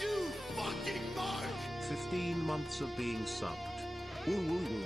You fucking mark! 15 months of being subbed. Woo woo woo.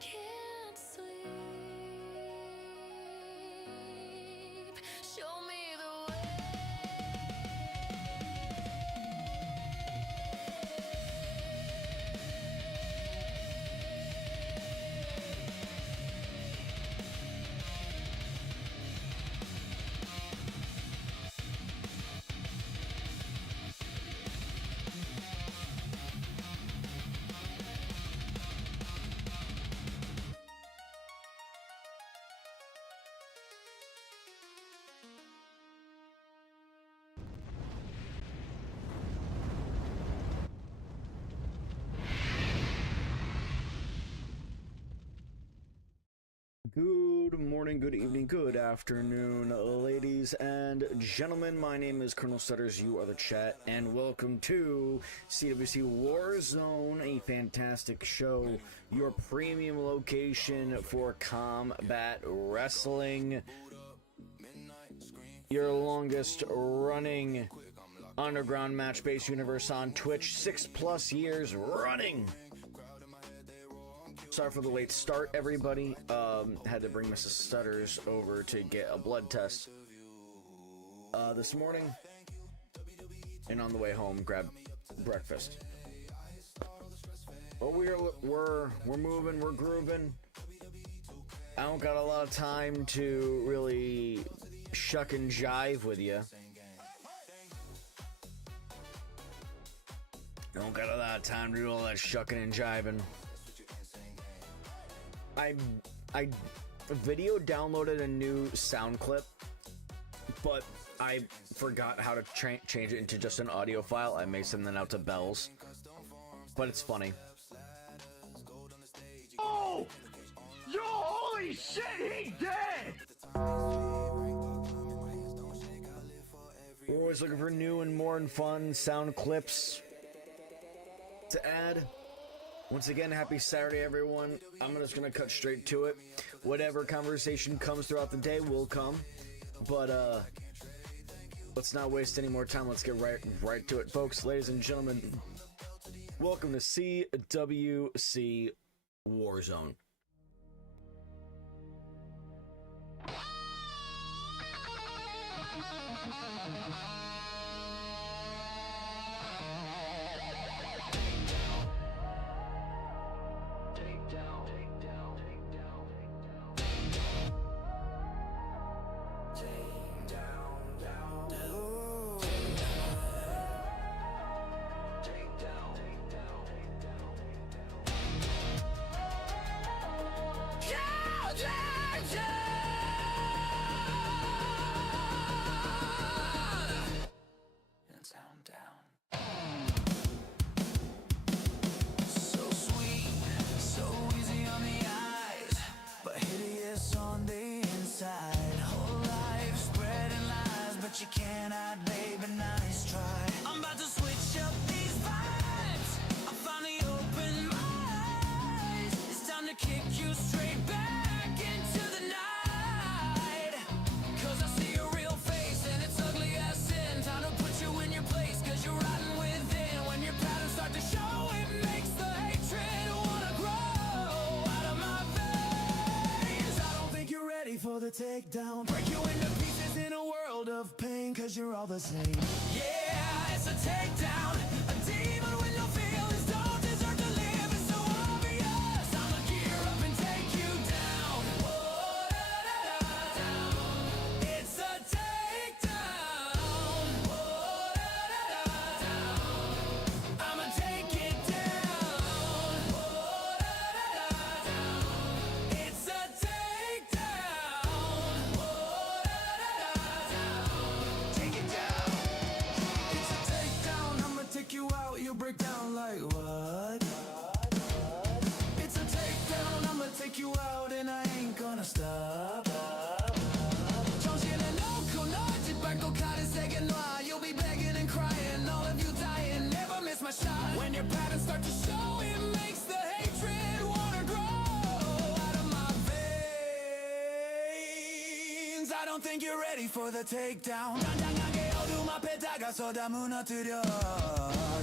can't sleep. Show me the way. Good morning, good evening, good afternoon, ladies and gentlemen. My name is Colonel Stutters, you are the chat, and welcome to CWC Warzone, a fantastic show, your premium location for combat wrestling, your longest running underground match-based universe on Twitch, 6+ years running. Sorry for the late start, everybody. Had to bring Mrs. Stutters over to get a blood test this morning, and on the way home, grab breakfast. But we're moving, we're grooving. I don't got a lot of time to really shuck and jive with you. Don't got a lot of time to do all that shucking and jiving. I video downloaded a new sound clip, but I forgot how to change it into just an audio file. I may send that out to Bells, but it's funny. Oh! Yo, holy shit, he dead! We're always looking for new and more and fun sound clips to add. Once again, happy Saturday, everyone. I'm just gonna cut straight to it. Whatever conversation comes throughout the day will come, but let's not waste any more time. Let's get right to it, folks. Ladies and gentlemen, welcome to CWC Warzone. You cannot, baby, nice try. I'm about to switch up these vibes. I finally opened my eyes. It's time to kick you straight back into the night. Cause I see your real face and it's ugly as sin. Time to put you in your place cause you're rotting within. When your patterns start to show, it makes the hatred wanna grow out of my veins. I don't think you're ready for the takedown. Break you into pieces in a world of pain, cause you're all the same. Yeah, it's a takedown. A demon with no feelings don't deserve to live. It's so obvious. I'ma gear up and take you down. Whoa, da, da, da, down. It's a takedown. Whoa, da, da, da, down. I'ma take it down. Whoa, da, da, da, down. It's a takedown. Whoa, da, da, da, down. Take it down. It's a takedown. I'ma take you out. You break down like what? It's a takedown. I'ma take you out and I ain't gonna stop. 정신을 놓고 널 짓밟고 가는 세계놔. You'll be begging and crying, all of you dying. Never miss my shot. When your patterns start to show, it makes the hatred wanna grow out of my veins. I don't think you're ready for the takedown. 단단하게 어둠 앞에 다가서 다 무너뜨려.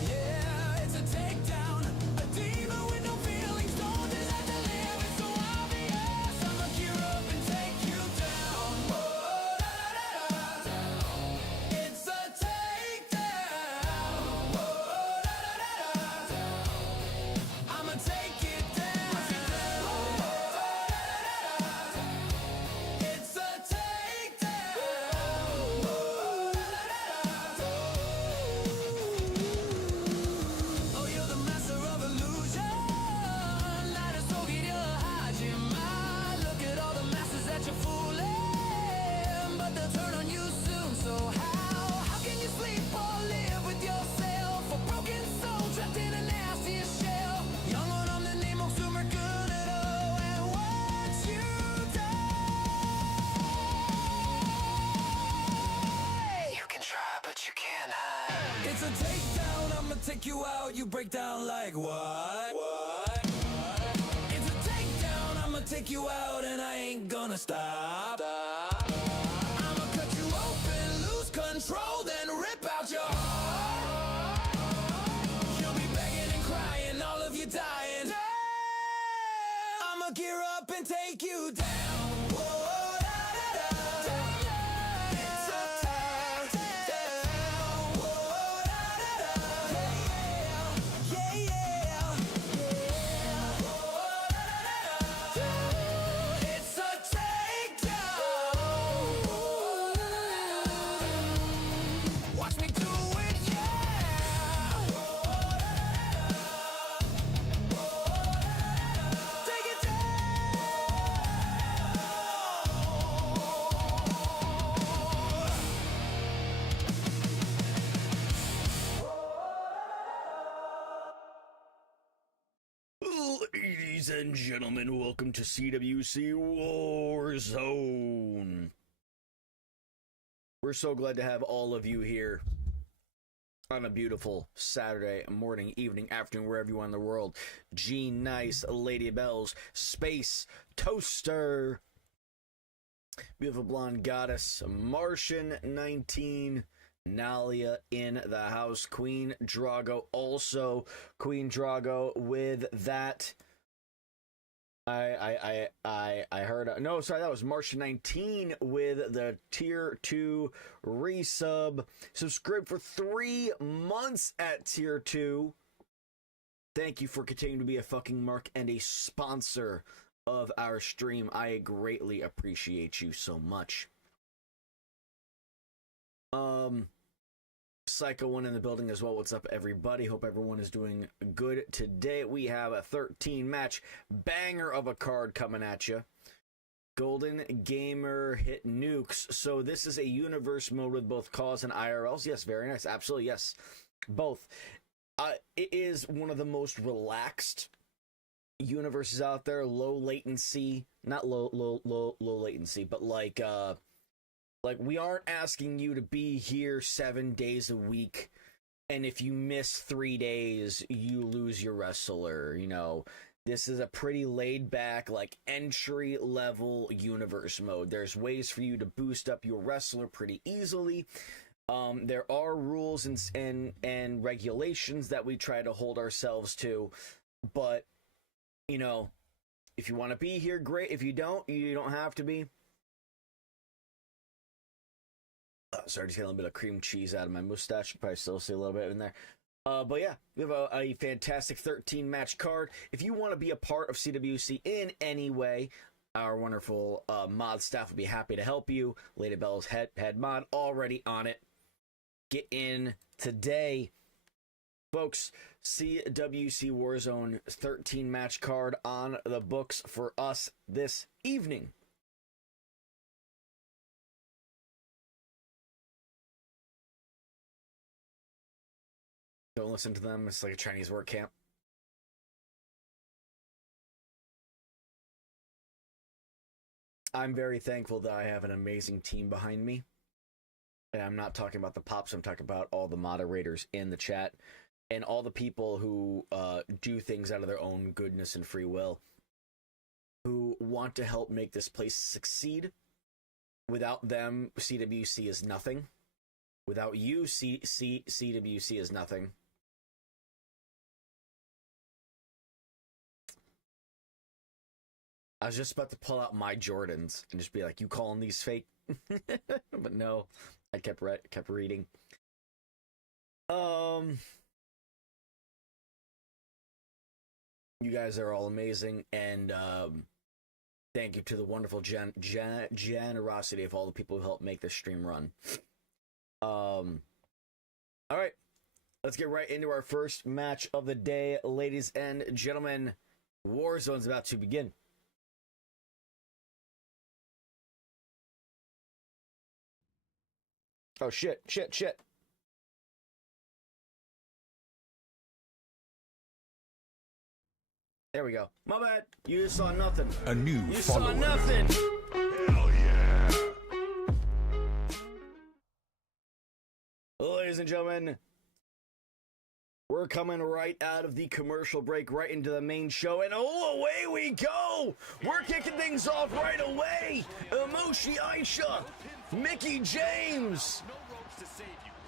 Yeah, it's a takedown. A demon with no feelings don't deserve to live. It's so a takedown, I'ma take you out. You break down like what? It's a takedown, I'ma take you out, and I ain't gonna stop. I'ma cut you open, lose control, then rip out your heart. You'll be begging and crying, all of you dying. I'ma gear up and take you down. Whoa, da, da, da. It's a takedown. Whoa, da, da, da. Yeah, yeah. Whoa, da, da, da. It's a takedown. Watch me do it, yeah. Take it down. Ladies and gentlemen, welcome to CWC Warzone. We're so glad to have all of you here on a beautiful Saturday morning, evening, afternoon, wherever you are in the world. G Nice, Lady Bells, Space, Toaster, Beautiful Blonde Goddess, Martian 19, Nalia in the house, Queen Drago, also Queen Drago with that. I heard, no, sorry, that was Martian 19 with the tier 2 resub. Subscribe for 3 months at tier 2. Thank you for continuing to be a fucking mark and a sponsor of our stream. I greatly appreciate you so much. Psycho One in the building as well. What's up, everybody? Hope everyone is doing good today. We have a 13 match banger of a card coming at you. Golden Gamer hit nukes. So this is a universe mode with both cause and IRLs. Yes, very nice. Absolutely, yes. Both. It is one of the most relaxed universes out there. Low latency, not low latency, but like we aren't asking you to be here 7 days a week, and if you miss 3 days, you lose your wrestler. You know, this is a pretty laid back, like entry level universe mode. There's ways for you to boost up your wrestler pretty easily. There are rules and regulations that we try to hold ourselves to, but you know, if you want to be here, great. If you don't have to be. Sorry, just getting a little bit of cream cheese out of my mustache. You probably still see a little bit in there. But yeah, we have a fantastic 13 match card. If you want to be a part of CWC in any way, our wonderful mod staff will be happy to help you. Lady Bell's head mod already on it. Get in today, folks. CWC Warzone 13 match card on the books for us this evening. Don't listen to them. It's like a Chinese work camp. I'm very thankful that I have an amazing team behind me. And I'm not talking about the pops. I'm talking about all the moderators in the chat and all the people who do things out of their own goodness and free will, who want to help make this place succeed. Without them, CWC is nothing. Without you, CWC is nothing. I was just about to pull out my Jordans and just be like, you calling these fake? But no, I kept reading. You guys are all amazing, and thank you to the wonderful generosity of all the people who helped make this stream run. All right, let's get right into our first match of the day, ladies and gentlemen. Warzone's about to begin. Oh, shit. There we go. My bad. You just saw nothing. A new You follower. saw nothing. Hell yeah. Ladies and gentlemen, We're coming right out of the commercial break, right into the main show, and oh, away we go! We're kicking things off right away! Emoshi Aisha, Mickey James!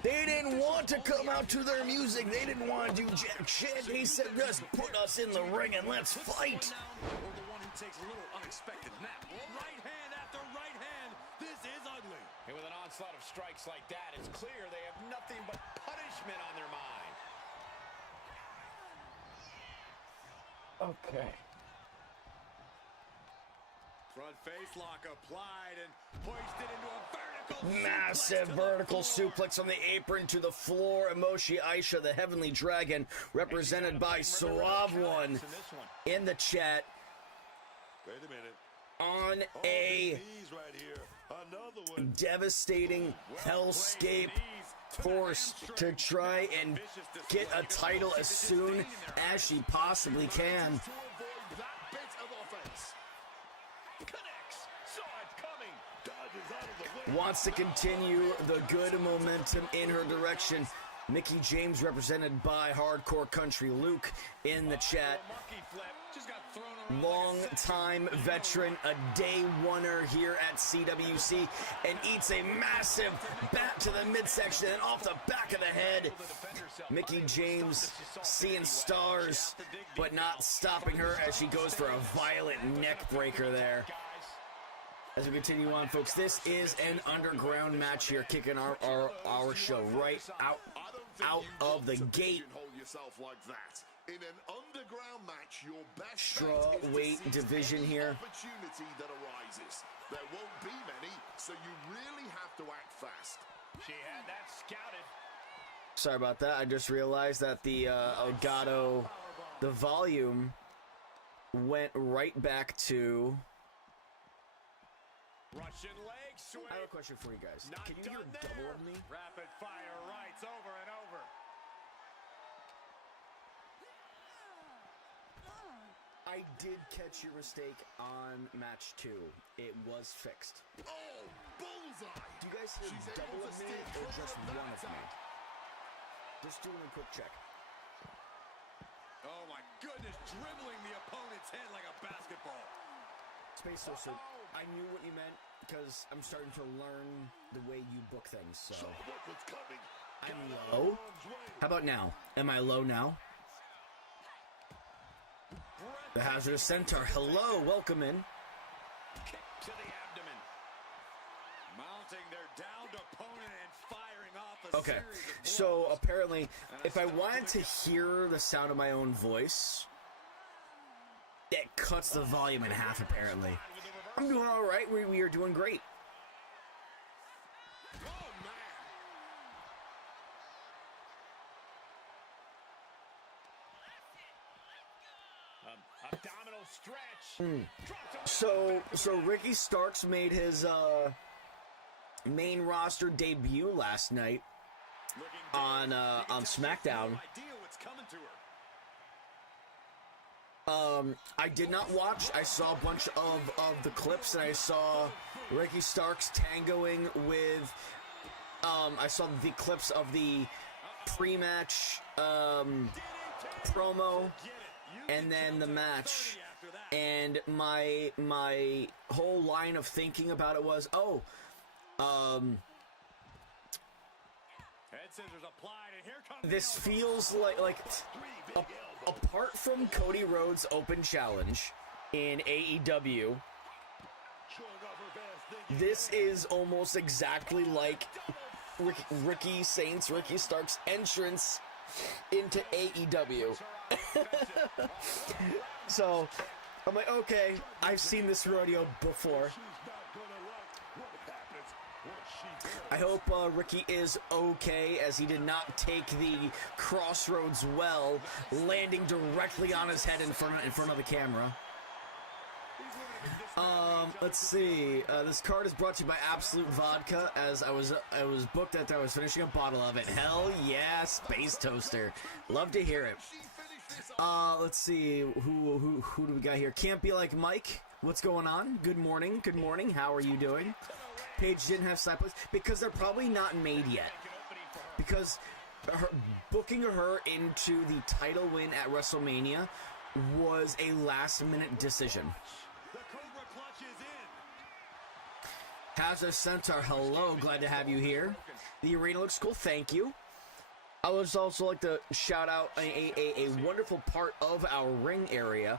They didn't want to come out to their music, they didn't want to do jack shit, they said just put us in the ring and let's fight! Or the one who takes a little unexpected nap. Right hand after right hand. This is ugly. And with an onslaught of strikes like that, it's clear they have nothing but punishment on their mind. Okay. Front face lock applied and hoisted into a vertical Massive suplex vertical to the floor. suplex on the apron to the floor. Emoshi Aisha, the Heavenly Dragon, represented by Suave One in the chat Wait a minute. on Oh, a big knees right here. Another one. devastating hellscape course to try and get a title as soon as she possibly can. To avoid that bit of offense. Connects. Saw it coming. Dodges out of the way. Wants to continue the good momentum in her direction. Mickey James, represented by Hardcore Country Luke, in the chat. Monkey flip just got thrown around. Long-time veteran, a day oneer here at CWC, and eats a massive bat to the midsection and off the back of the head. Mickey James seeing stars, but not stopping her as she goes for a violent neck breaker there. As we continue on, folks, this is an underground match here, kicking our show right out of the gate. Hold yourself like that. In an underground match, your best Strawweight division here. Opportunity that arises. There won't be many, so you really have to act fast. She had that scouted. Sorry about that. I just realized that the Elgato, the volume went right back to. Russian leg sweep. I have a question for you guys. Not Can you hear done double there. of me? Rapid fire rights over and over. I did catch your mistake on match 2. It was fixed. Oh, bullseye! Do you guys hear She's double able of to me steer or clear just of one that of me? attack. Just doing a quick check. Oh my goodness, dribbling the opponent's head like a basketball. Space Toaster, I knew what you meant because I'm starting to learn the way you book things, so. Saw what was coming. I'm low. How about now? Am I low now? The Hazardous Centaur, hello, welcome in. Kick to the abdomen. Mounting their downed opponent and firing off a Okay, series of so blows. apparently, if I wanted to hear the sound of my own voice, it cuts the volume in half, apparently. I'm doing all right. We are doing great. Oh man! Abdominal stretch. So Ricky Starks made his main roster debut last night on SmackDown. Idea what's coming to her. I did not watch. I saw a bunch of the clips, and I saw Ricky Starks tangoing with. I saw the clips of the pre-match promo, and then the match. And my whole line of thinking about it was, Head scissors applied, and here comes this feels like apart from Cody Rhodes' Open Challenge in AEW, this is almost exactly like Ricky Starks' entrance into AEW. So I'm like, okay, I've seen this rodeo before. I hope Ricky is okay, as he did not take the crossroads well, landing directly on his head in front of the camera. Let's see. This card is brought to you by Absolute Vodka, as I was booked that I was finishing a bottle of it. Hell yeah, Space Toaster. Love to hear it. Let's see. Who do we got here? Can't Be Like Mike. What's going on? Good morning. Good morning. How are you doing? Paige didn't have side plates because they're probably not made yet. Because booking her into the title win at WrestleMania was a last-minute decision. The Cobra Clutch is in. Hazard Centaur, hello, glad to have you here. The arena looks cool, thank you. I would also like to shout out a wonderful part of our ring area.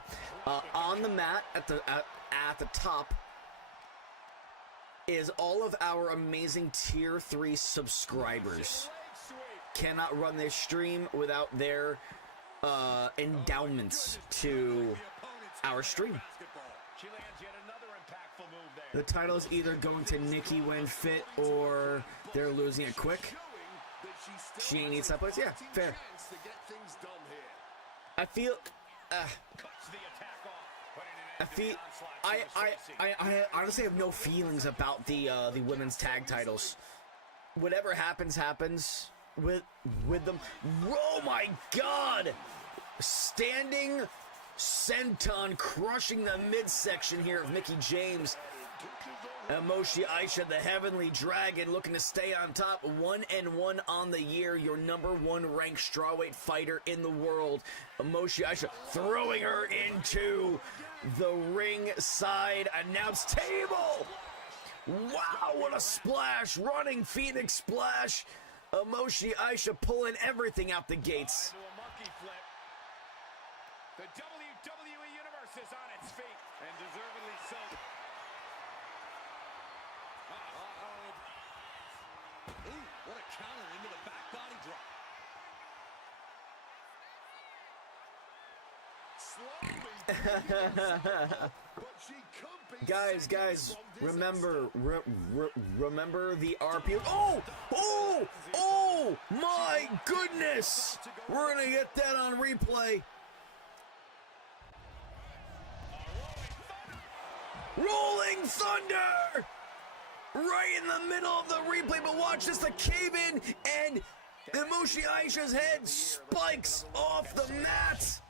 On the mat at the top is all of our amazing Tier 3 subscribers. Cannot run this stream without their endowments to our stream. The title is either going to Nikki when fit or they're losing it quick. She ain't needs that place. Yeah, fair. I honestly have no feelings about the women's tag titles. Whatever happens with them. Oh my God! Standing senton crushing the midsection here of Mickie James. Moshi Aisha, the Heavenly Dragon, looking to stay on top. 1-1 on the year. Your #1 ranked strawweight fighter in the world. Moshi Aisha throwing her into the ringside announce table. Wow, what a splash. Running Phoenix splash. Moshi Aisha pulling everything out the gates. The WWE Universe is on its feet, and deservedly so. Ooh, what a counter into the back body drop. Guys, remember the RP. Oh my goodness! We're gonna get that on replay. Rolling Thunder! Right in the middle of the replay, but watch this, the cave-in, and Moshi Aisha's head spikes off the mat.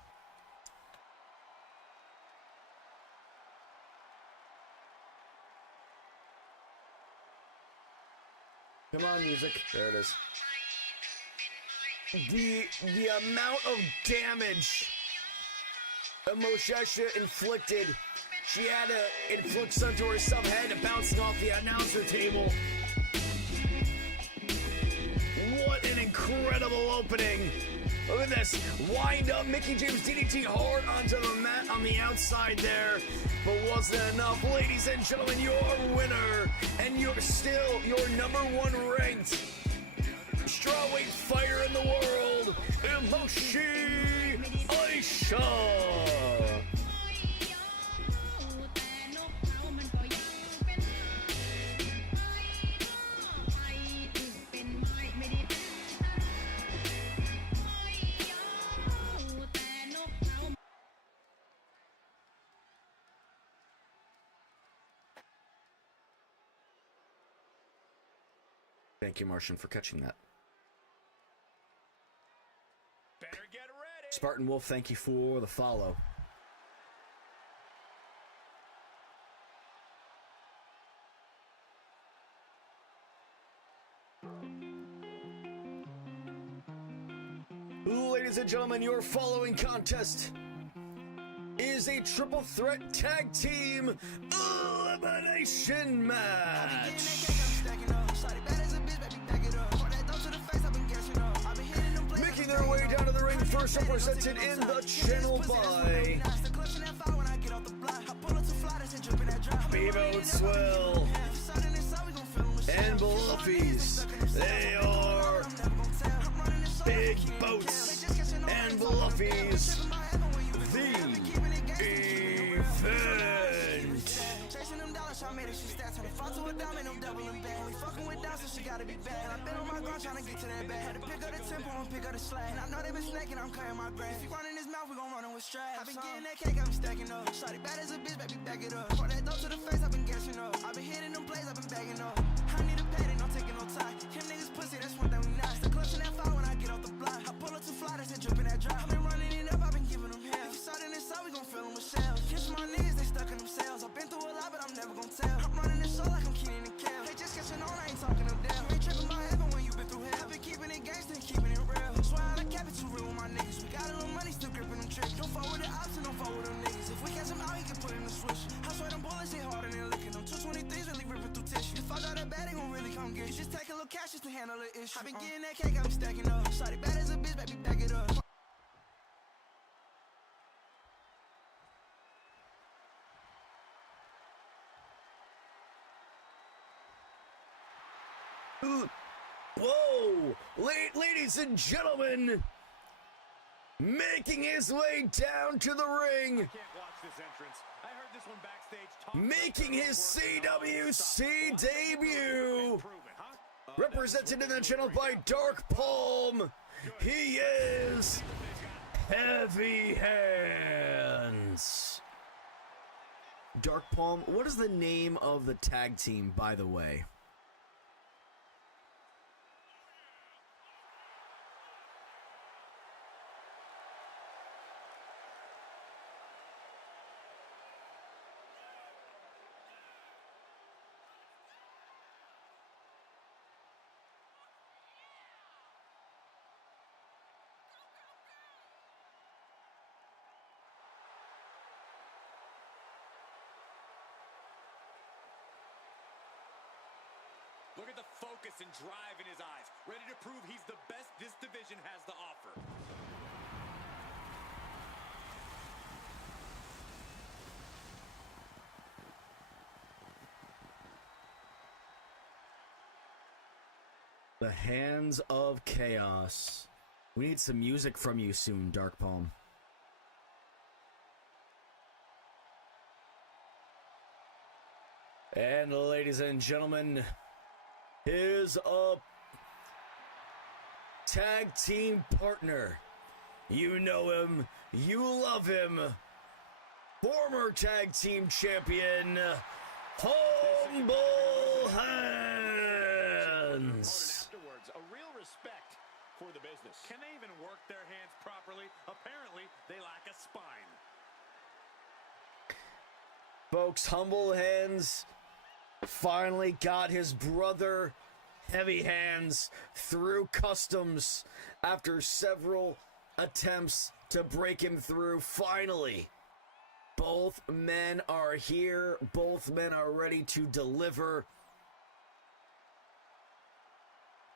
Come on, music. There it is. The amount of damage Moshi Aisha inflicted. She had to inflict some to herself, had to bouncing off the announcer table. What an incredible opening. Look at this. Wind up Mickie James DDT hard onto the mat on the outside there. But wasn't enough. Ladies and gentlemen, your winner. And you're still your #1 ranked strawweight fighter in the world, Moshi Aisha. Thank you, Martian, for catching that. Better get ready. Spartan Wolf, thank you for the follow. Ladies and gentlemen, your following contest is a triple threat tag team elimination match. Making their way down to the ring, first represented in the channel by Bevo Swell and Bluffies. They are Big Boats and Bluffies. The event. I made it, she stats on the front to a diamond, I'm doubling back. We fucking with down, so she gotta be bad. I've been on my grind trying to get to that bag. Had to pick up the tempo and pick up the slack. And I know they been snaking, I'm cutting my grass. If he running his mouth, we gon' run him with straps. I been getting that cake, I been stacking up. Shawty bad as a bitch, baby, back it up. Pour that dope to the face, I been gassing up. I been hitting them plays, I been bagging up. I need a pad, ain't no taking no time. Him niggas pussy, that's one thing we not. Still clutching that fire when I get off the block. I pull up too fly, that's it dripping that drop. I been running it up, I been giving them hell. If you saw it in this side, we gon' fill them with shells. Kiss my niggas, they stuck in themselves. I've been through a lot, but I'm never gon' tell. I'm running this show like I'm Keenan and Kel. They just catching on, I ain't talking them down. You ain't tripping by heaven when you been through hell. I've been keeping it gangsta and keeping it real. cash just to handle the issue. I been getting that cake, I'm stacking up. Shawty bad as a bitch, baby, back it up. Whoa! Ladies and gentlemen, making his way down to the ring, Can't watch this entrance. I heard this one backstage. making his CWC debut, represented in the channel by Dark Palm, he is Heavy Hands. Dark Palm, what is the name of the tag team, by the way? Look at the focus and drive in his eyes, ready to prove he's the best this division has to offer. The Hands of Chaos. We need some music from you soon, Dark Palm. And ladies and gentlemen, his tag team partner. You know him, you love him. Former tag team champion, Humble Hands. Afterwards, a real respect for the business. Can they even work their hands properly? Apparently, they lack a spine. Folks, Humble Hands finally got his brother Heavy Hands through customs after several attempts to break him through. Finally, both men are here. Both men are ready to deliver,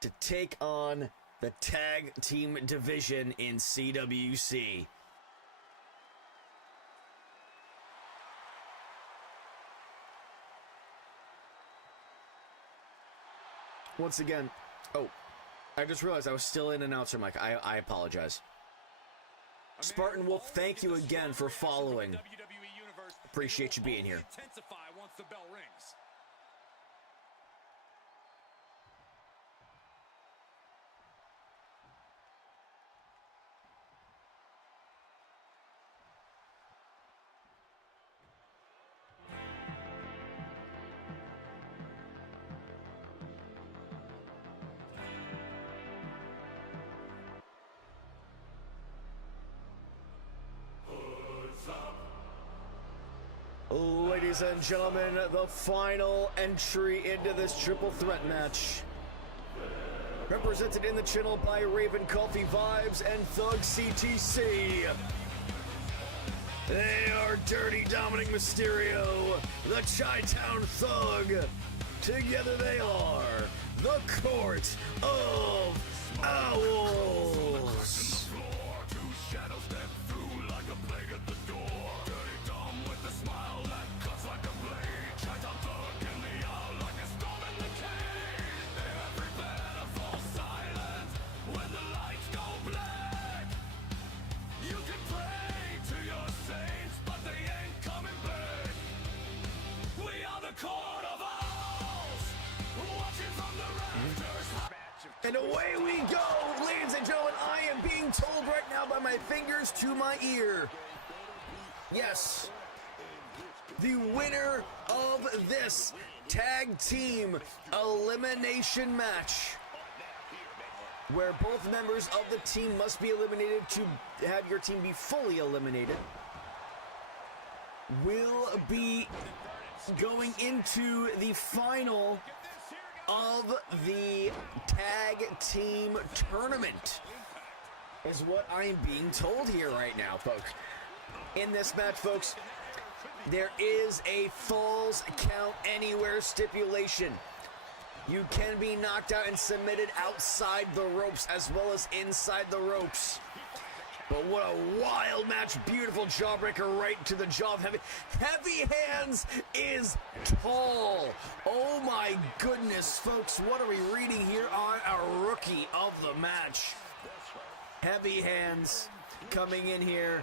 to take on the tag team division in CWC. Once again, oh, I just realized I was still in announcer mic. I apologize. Spartan Wolf, thank you again for following. Appreciate you being here. Intensify once the bell rings. Ladies and gentlemen, the final entry into this triple threat match. Represented in the channel by Raven Coffee Vibes and Thug CTC. They are Dirty Dominic Mysterio, the Chi-Town Thug. Together they are the Court of Owls. And away we go, ladies and gentlemen. I am being told right now by my fingers to my ear. Yes, the winner of this tag team elimination match, where both members of the team must be eliminated to have your team be fully eliminated, will be going into the final of the tag team tournament, is what I'm being told here right now, folks. In this match, folks, there is a Falls Count Anywhere stipulation. You can be knocked out and submitted outside the ropes as well as inside the ropes. But what a wild match. Beautiful jawbreaker right to the jaw of Heavy. Heavy Hands is tall. Oh my goodness, folks. What are we reading here on our rookie of the match? Heavy Hands coming in here,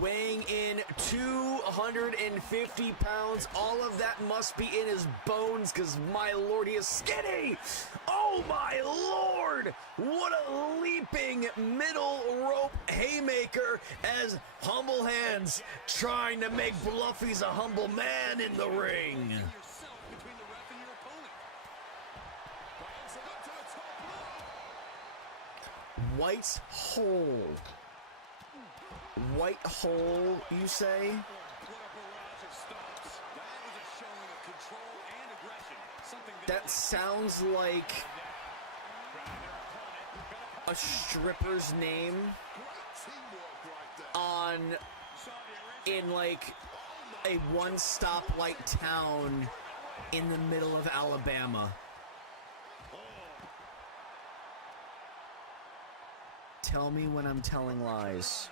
weighing in 250 pounds. All of that must be in his bones because, my lord, he is skinny. Oh, my lord. What a leaping middle rope haymaker as Humble Hands trying to make Bluffy's a humble man in the ring. White hole. White hole, you say? That sounds like a stripper's name in like a one-stop light town in the middle of Alabama. Tell me when I'm telling lies.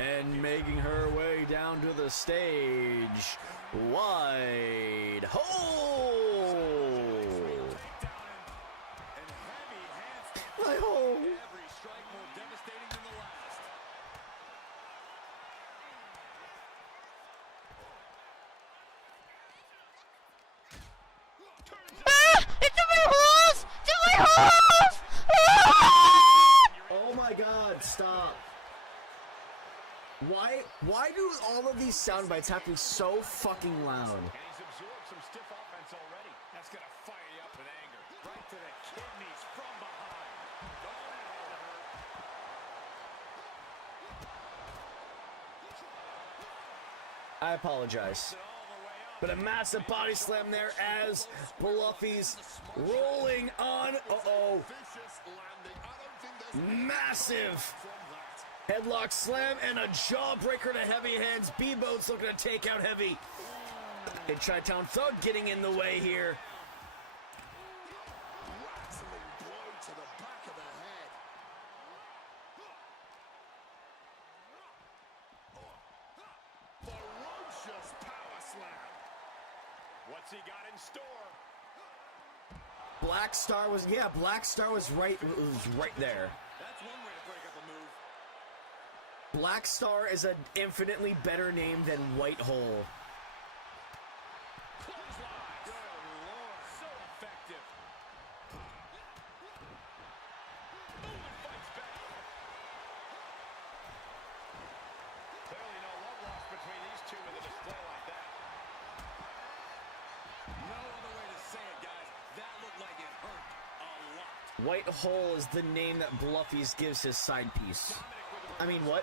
And making her way down to the stage, Wide Hole! Wide Hole! Oh my god, stop. Why do all of these sound bites have to be so fucking loud? And he's absorbed some stiff offense already. That's gonna fire you up with anger. Right to the kidneys from behind. I apologize. But a massive body slam there as Bluffy's rolling on. Uh-oh. Massive headlock slam and a jawbreaker to Heavy Hands. B-Boat's looking to take out Heavy. And Chi-Town Thug getting in the way here. What's he got in store? Black Star was right there. That's one way to break up a move. Black Star is an infinitely better name than White Hole. Clothesline. Good Lord. So effective. Boom, and fights back. Clearly no love lost between these two with a display like that. No other way to say it, guys. That looked like it hurt a lot. White Hole is the name that Bluffy's gives his side piece. I mean, what?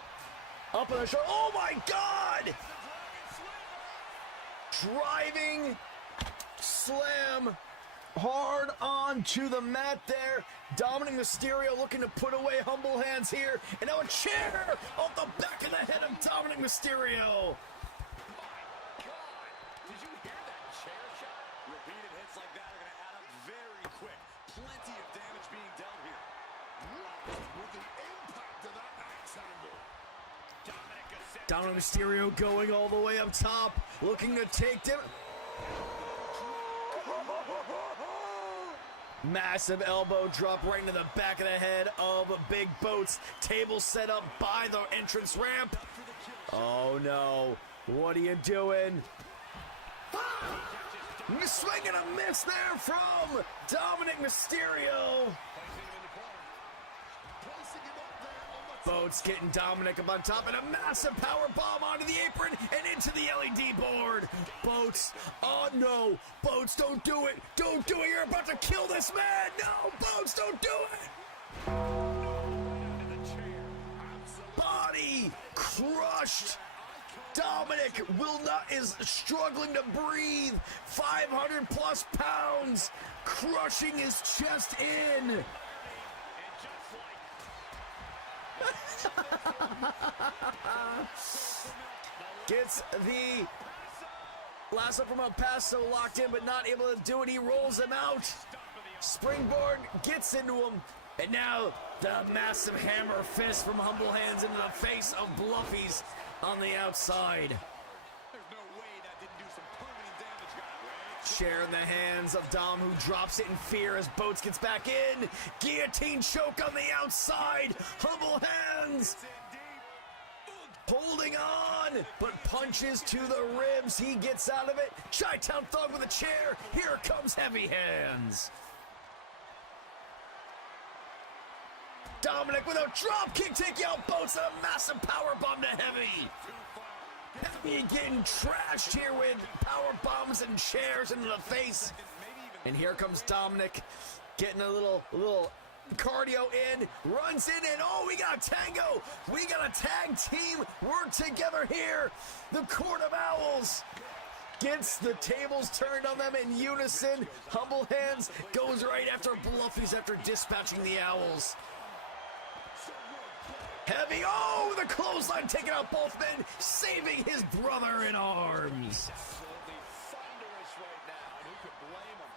Up on the shoulder. Oh my god! Driving slam hard onto the mat there. Dominic Mysterio looking to put away Humble Hands here. And now a chair off the back of the head of Dominic Mysterio. Did you hear that chair shot? Repeated hits like that are going to add up very quick. Plenty of damage being dealt here. With the impact of that axe handle. Dominic Mysterio going all the way up top, looking to take them. Massive elbow drop right into the back of the head of Big Boats. Table set up by the entrance ramp. Oh no, what are you doing? Swing and a miss there from Dominic Mysterio. Boats getting Dominic up on top and a massive power bomb onto the apron and into the LED board. Boats, oh no, Boats, don't do it. Don't do it, you're about to kill this man. No, Boats, don't do it. Body crushed. Dominic is struggling to breathe. 500 plus pounds, crushing his chest in. Gets the Last up from El Paso, locked in, but not able to do it. He rolls him out. Springboard gets into him. And now the massive hammer fist from Humble Hands into the face of Bluffy's on the outside. There's no way that didn't do some permanent damage, guys. Share in the hands of Dom, who drops it in fear as Boats gets back in. Guillotine choke on the outside. Humble Hands holding on, but punches to the ribs. He gets out of it. Chi-Town Thug with a chair. Here comes Heavy Hands. Dominic with a drop kick, taking out Boats and a massive power bomb to Heavy. Heavy getting trashed here with power bombs and chairs into the face. And here comes Dominic getting a little cardio in, runs in, and oh, we got a tango. We got a tag team work together here. The Court of Owls gets the tables turned on them in unison. Humble Hands goes right after Bluffies after dispatching the Owls. Heavy, oh, the clothesline taking out both men, saving his brother in arms. Absolutely thunderous right now, and who could blame him?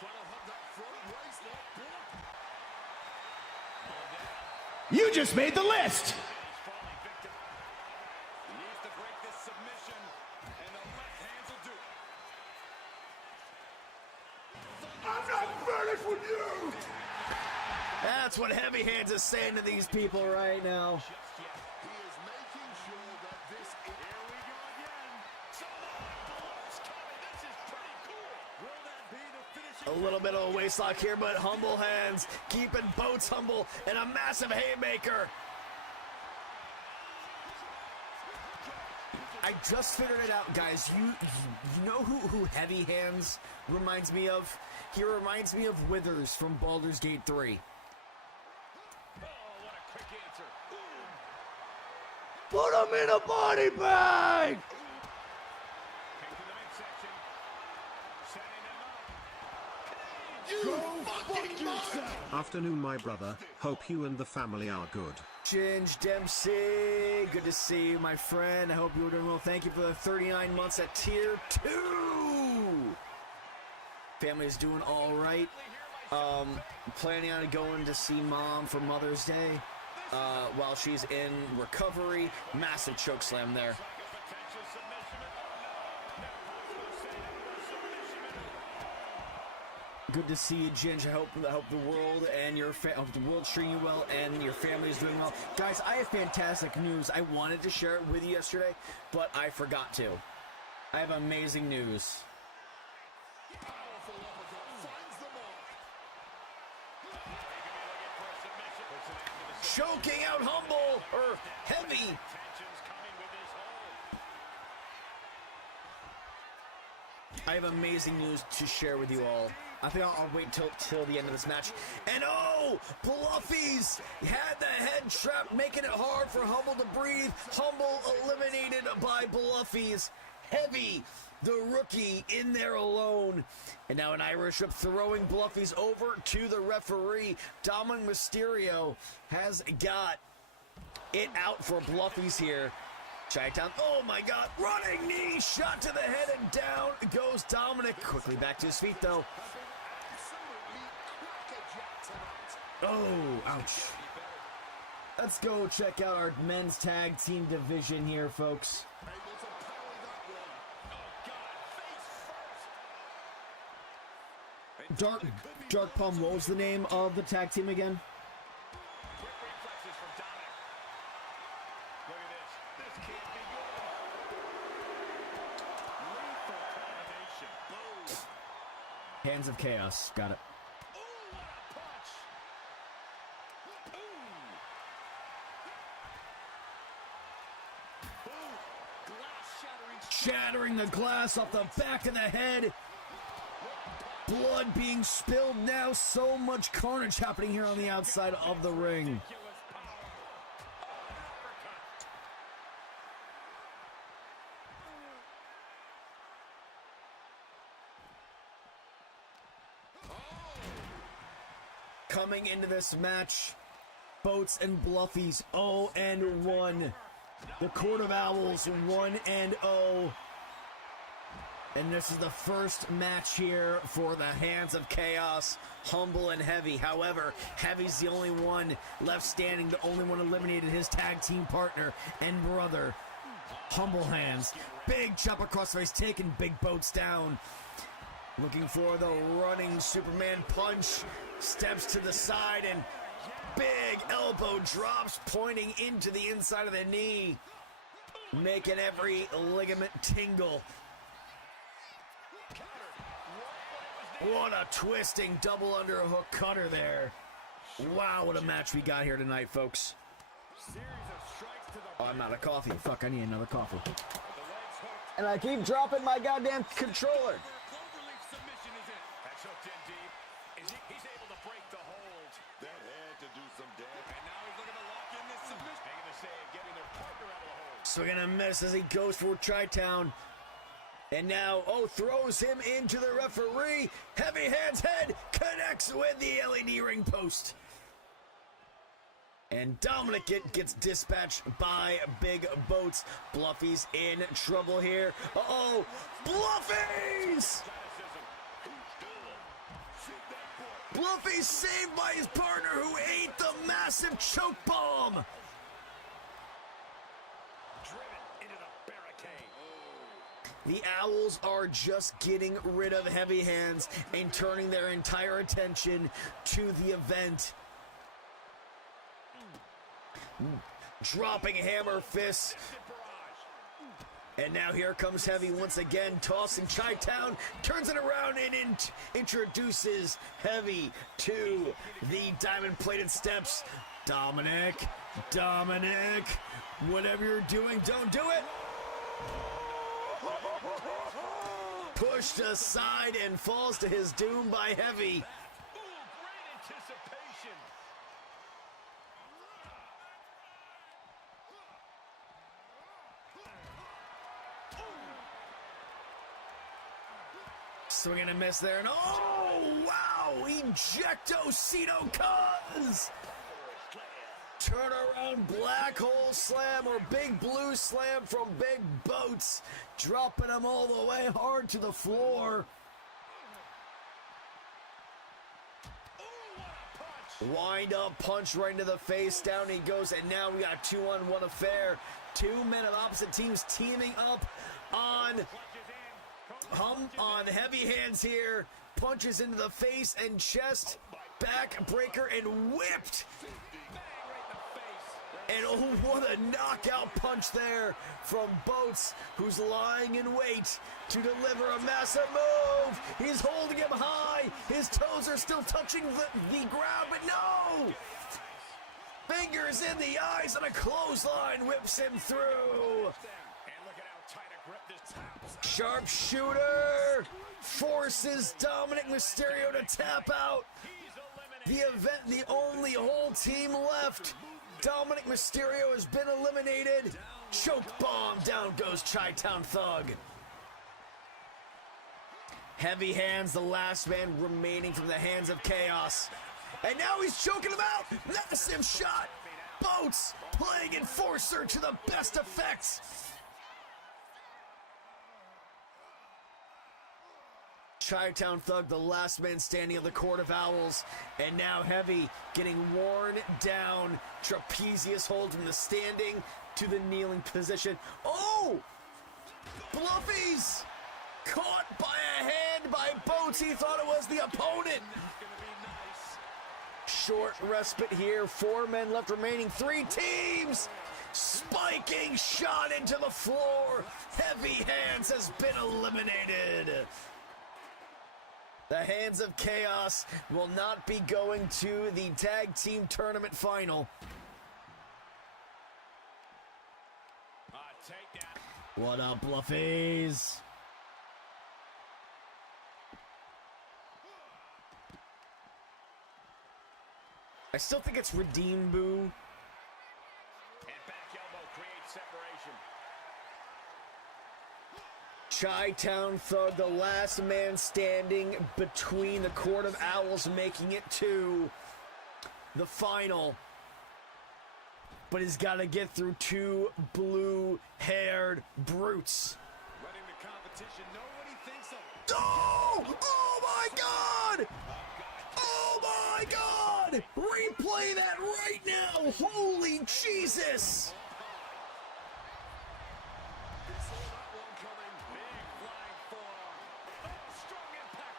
Trying to hug that front waist lock. You just made the list. He's falling victim. He needs to break this submission, and the left hands will do it. I'm not finished with you! That's what Heavy Hands is saying to these people right now. He is making sure that this is... Here we go again. Some blows coming. This is pretty cool. Will that be the finishing... A little bit of a waistlock here, but Humble Hands keeping Boats humble, and a massive haymaker. I just figured it out, guys. You know who Heavy Hands reminds me of? He reminds me of Withers from Baldur's Gate 3. Oh, what a quick answer. Put him in a body bag. Kick to the midsection. Setting them up. Go fuck yourself! Afternoon, my brother. Hope you and the family are good. Ginge Dempsey, good to see you, my friend. I hope you're doing well. Thank you for the 39 months at Tier 2. Family's doing all right. Planning on going to see Mom for Mother's Day while she's in recovery. Massive choke slam there. Potential submission. Good to see you, Ginge. I hope the world and hope the world's treating you well and your family is doing well. Guys, I have fantastic news. I wanted to share it with you yesterday, but I forgot to. I have amazing news. Powerful uppercut finds the mark. Choking out Humble, or Heavy. Tensions coming with this hold. I have amazing news to share with you all. I think I'll wait till the end of this match. And oh, Bluffies had the head trap, making it hard for Humble to breathe. Humble eliminated by Bluffies. Heavy, the rookie, in there alone. And now an Irish Whip throwing Bluffies over to the referee. Dominic Mysterio has got it out for Bluffies here. Chi-Town, oh my God, running knee, shot to the head, and down goes Dominic. Quickly back to his feet, though. Oh, ouch. Let's go check out our men's tag team division here, folks. Dark Palm, what was the name of the tag team again? Quick reflexes from Dominic. Look at this. This can't be good. Lethal combination. Boom. Hands of Chaos, got it. Ooh, what a punch. Ooh. Boom. Glass shattering. Shattering the glass off the back of the head. Blood being spilled now. So much carnage happening here on the outside of the ring. Ridiculous power. Coming into this match, Boats and Bluffies 0-1. The Court of Owls 1-0. And this is the first match here for the Hands of Chaos, Humble and Heavy. However, Heavy's the only one left standing, the only one eliminated his tag team partner and brother, Humble Hands. Big chop across the face, taking Big Boats down. Looking for the running Superman punch. Steps to the side and big elbow drops, pointing into the inside of the knee, making every ligament tingle. What a twisting double underhook cutter there. Wow, what a match we got here tonight, folks. Oh, I'm out of coffee. Fuck, I need another coffee. And I keep dropping my goddamn controller. He's able to break the hold. That had to do some damage. And now he's looking to lock in this submission. Making the save, getting their partner out of the hold. Swinging a miss as he goes for Chi-Town. And now, throws him into the referee. Heavy Hands head connects with the LED ring post. And Dominic gets dispatched by Big Boats. Bluffy's in trouble here. Uh-oh, Bluffy's! Bluffy's saved by his partner who ate the massive choke bomb. The Owls are just getting rid of Heavy Hands and turning their entire attention to the event. Dropping hammer fists. And now here comes Heavy once again, tossing Chi-Town, turns it around and introduces Heavy to the diamond-plated steps. Dominic, whatever you're doing, don't do it. Pushed aside and falls to his doom by Heavy. Swing and a miss there, and oh, wow! Ejectocito cuz! Turnaround black hole slam or big blue slam from Big Boats, dropping him all the way hard to the floor. Wind up punch right into the face, down he goes, and now we got a 2-on-1 affair. Two men of opposite teams teaming up on Heavy Hands here. Punches into the face and chest, backbreaker and whipped. And oh, what a knockout punch there from Boats, who's lying in wait to deliver a massive move. He's holding him high. His toes are still touching the ground, but no! Fingers in the eyes and a clothesline whips him through. Sharpshooter forces Dominic Mysterio to tap out. The only whole team left. Dominic Mysterio has been eliminated. Choke bomb, down goes Chi-Town Thug. Heavy Hands, the last man remaining from the Hands of Chaos. And now he's choking him out. Massive shot. Boats playing Enforcer to the best effects. Chi-Town Thug, the last man standing of the Court of Owls, and now Heavy getting worn down. Trapezius hold from the standing to the kneeling position. Oh! Bluffy's caught by a hand by Boats. He thought it was the opponent. Short respite here. 4 men left remaining. 3 teams. Spiking shot into the floor. Heavy Hands has been eliminated. The Hands of Chaos will not be going to the tag team tournament final. What up, Bluffies? I still think it's Redeem Boo. And back elbow creates separation. Chi-Town Thug, the last man standing between the Court of Owls, making it to the final. but he's got to get through two blue-haired brutes. Letting the competition know what he thinks of. Oh! Oh my God! Oh my God! Replay that right now! Holy Jesus! He saw that one coming. Big flying forearm. Oh, strong impact.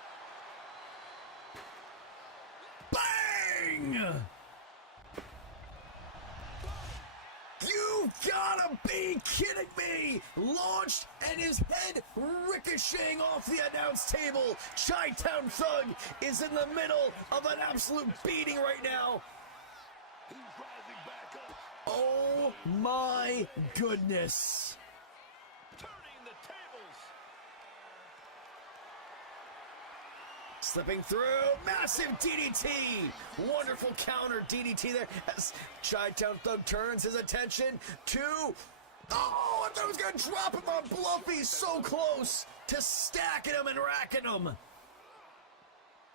Bang! You gotta be kidding me! Launched and his head ricocheting off the announce table. Chi-Town Thug is in the middle of an absolute beating right now. He's rising back up. Oh my goodness. Turning the tables. Slipping through, massive DDT! Wonderful counter DDT there as Chi-Town Thug turns his attention to... Oh, I thought he was gonna drop him on Bluffy, so close to stacking him and racking him.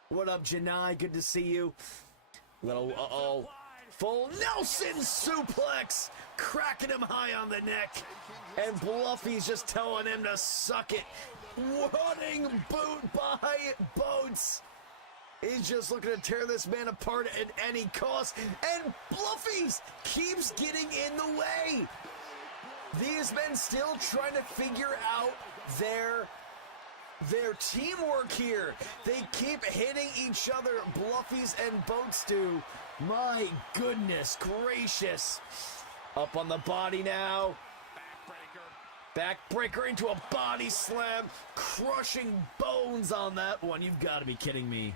What up, Janai? Good to see you. Little, full Nelson suplex, cracking him high on the neck. And Bluffy's just telling him to suck it. Running boot by Boats. He's just looking to tear this man apart at any cost. And Bluffy's keeps getting in the way. These men still trying to figure out their teamwork here. They keep hitting each other, Bluffies and Boats do. My goodness gracious. Up on the body now. Backbreaker into a body slam, crushing Bones on that one. You've got to be kidding me.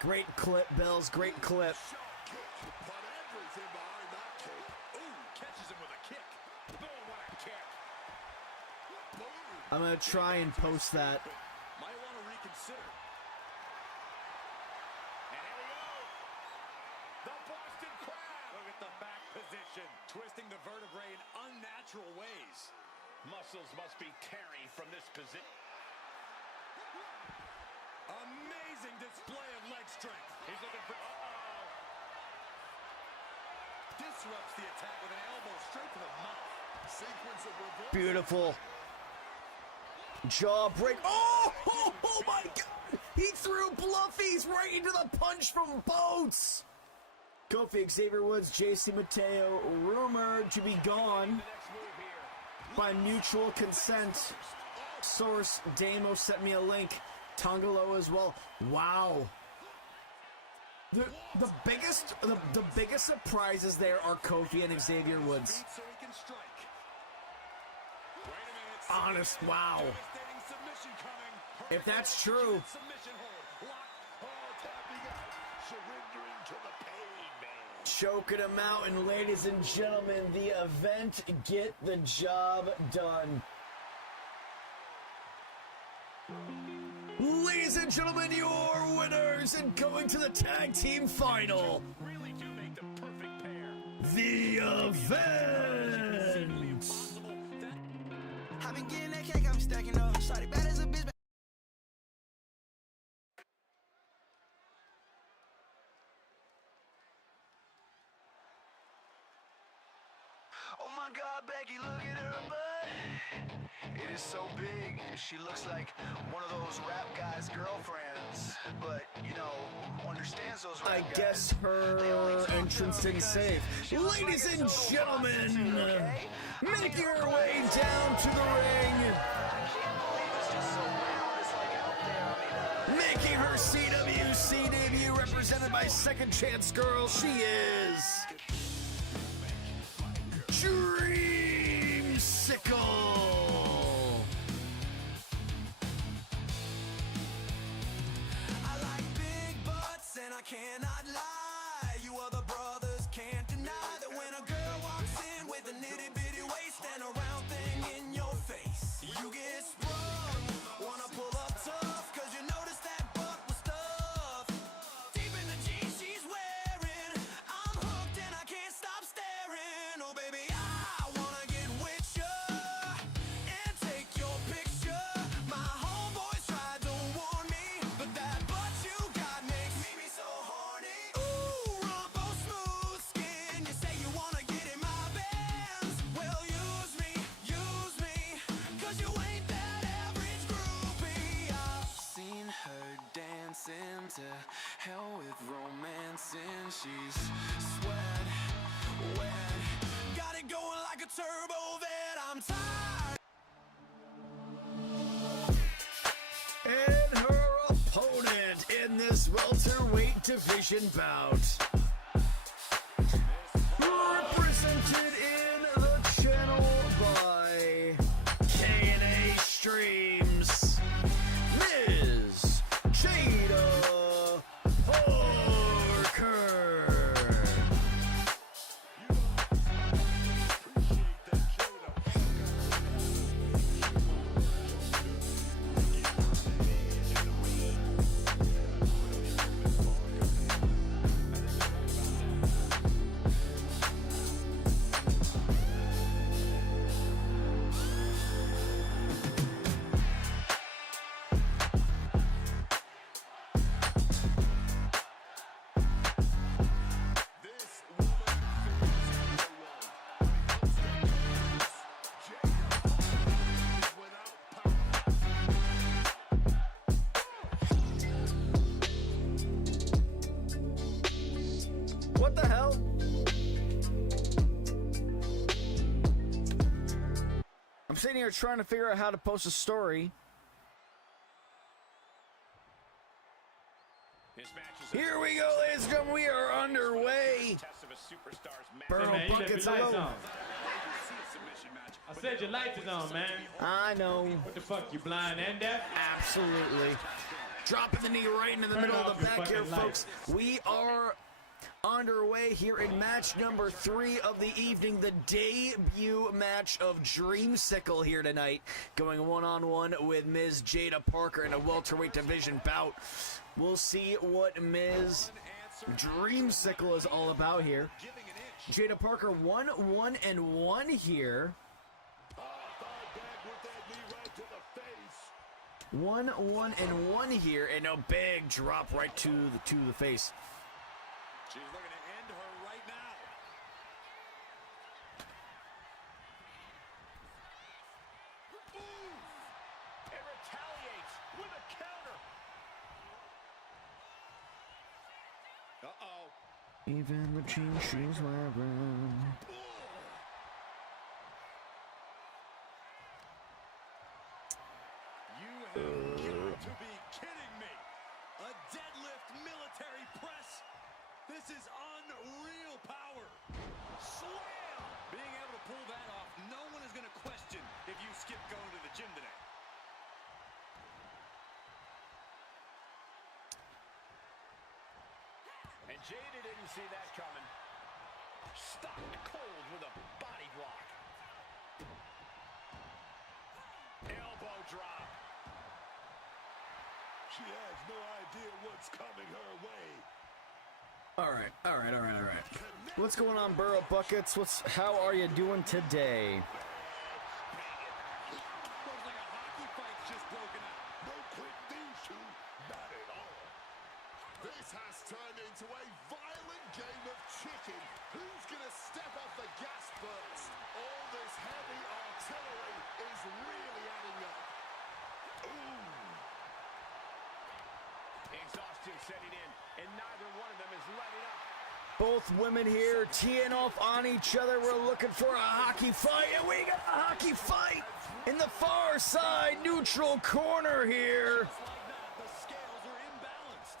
Great clip, Bells, great clip. But everything behind that kick. Ooh, catches him with a kick. Boom, what a kick. Boom. I'm going to try and post that. Might want to reconsider. And here we go. The Boston Crab. Look at the back position. Twisting the vertebrae in unnatural ways. Muscles must be tearing from this position. Amazing display of leg strength. He's looking for... Disrupts the attack with an elbow straight to the mouth. Sequence of reverse. Beautiful. Jaw break. Oh my God. He threw Bluffies right into the punch from Boats. Kofi, Xavier Woods, JC Mateo, rumored to be gone by mutual consent. Source, Damo sent me a link. Tongalo as well. Wow. The biggest surprises there are Kofi and Xavier Woods. So he can strike. Wait a minute. Honest, wow. Devastating submission coming. If that's true, Submission hold. Lock. Oh, tapping out. Surrendering to the pain, man. choking him out, and ladies and gentlemen, the event get the job done. Ladies and gentlemen, your winners and going to the tag team final. Really do make the perfect pair. The event. I've been getting that cake, I'm stacking up. Shawty bad as a bitch. Oh my God, Becky, look at her butt. It is so big. She looks like one of those rap guys' girlfriends, but you know, understands those rap I guys. guess her entrance didn't save. Ladies and gentlemen, making her way down to the ring, making her CWC debut, represented by Second Chance Girl, she is Dreamsicle. I like big butts and I cannot lie. You other brothers can't deny that when a girl walks in with a nitty bitty waist and a round thing in your face, you get sprung. Wanna pull up tough, cause you notice that butt was stuffed deep in the jeans she's wearing. I'm hooked and I can't stop staring. Oh baby, I wanna get with ya and take your picture. My homeboys tried to warn me, but that butt you got makes me so horny. Ooh, and she's sweat, wet. Got it going like a turbo vet. I'm tired. And her opponent in this welterweight division bout, represented in the channel by K&A Streams, Ms. Jada Parker. This woman feels no one. Jada is without power. What the hell? I'm sitting here trying to figure out how to post a story. Here we go, ladies and gentlemen. We are underway. Burrow man, you left buckets your lights alone. on. I said your lights is on, man. I know. What the fuck, you blind and deaf? Absolutely. Dropping the knee right into the middle of off the your back here, fucking folks. We are underway here in match number 3 of the evening, the debut match of Dreamsicle here tonight, going one-on-one with Ms. Jada Parker in a welterweight division bout. We'll see what Ms. Dreamsicle is all about here. Jada Parker 1-1-1 here. 1-1-1 here, and a big drop right to the face. She's looking to end her right now. And retaliates with a counter. Uh-oh. Even the jeans she's wearing. You have got to be kidding me. A deadlift military press. This is unreal power. Slam! Being able to pull that off, no one is going to question if you skip going to the gym today. And Jada didn't see that coming. Stopped cold with a body block. Elbow drop. She has no idea what's coming her way. All right. What's going on, Burrow Buckets? How are you doing today? Looks like a hockey fight's just broken out. No quick these two, not at all. This has turned into a violent game of chicken. Who's gonna step off the gas first? All this heavy artillery is really adding up. Ooh. Exhaustion setting in, and neither one of them is letting up. Both women here teeing off on each other. We're looking for a hockey fight, and we got a hockey fight in the far side neutral corner here. Just like that, the scales are imbalanced.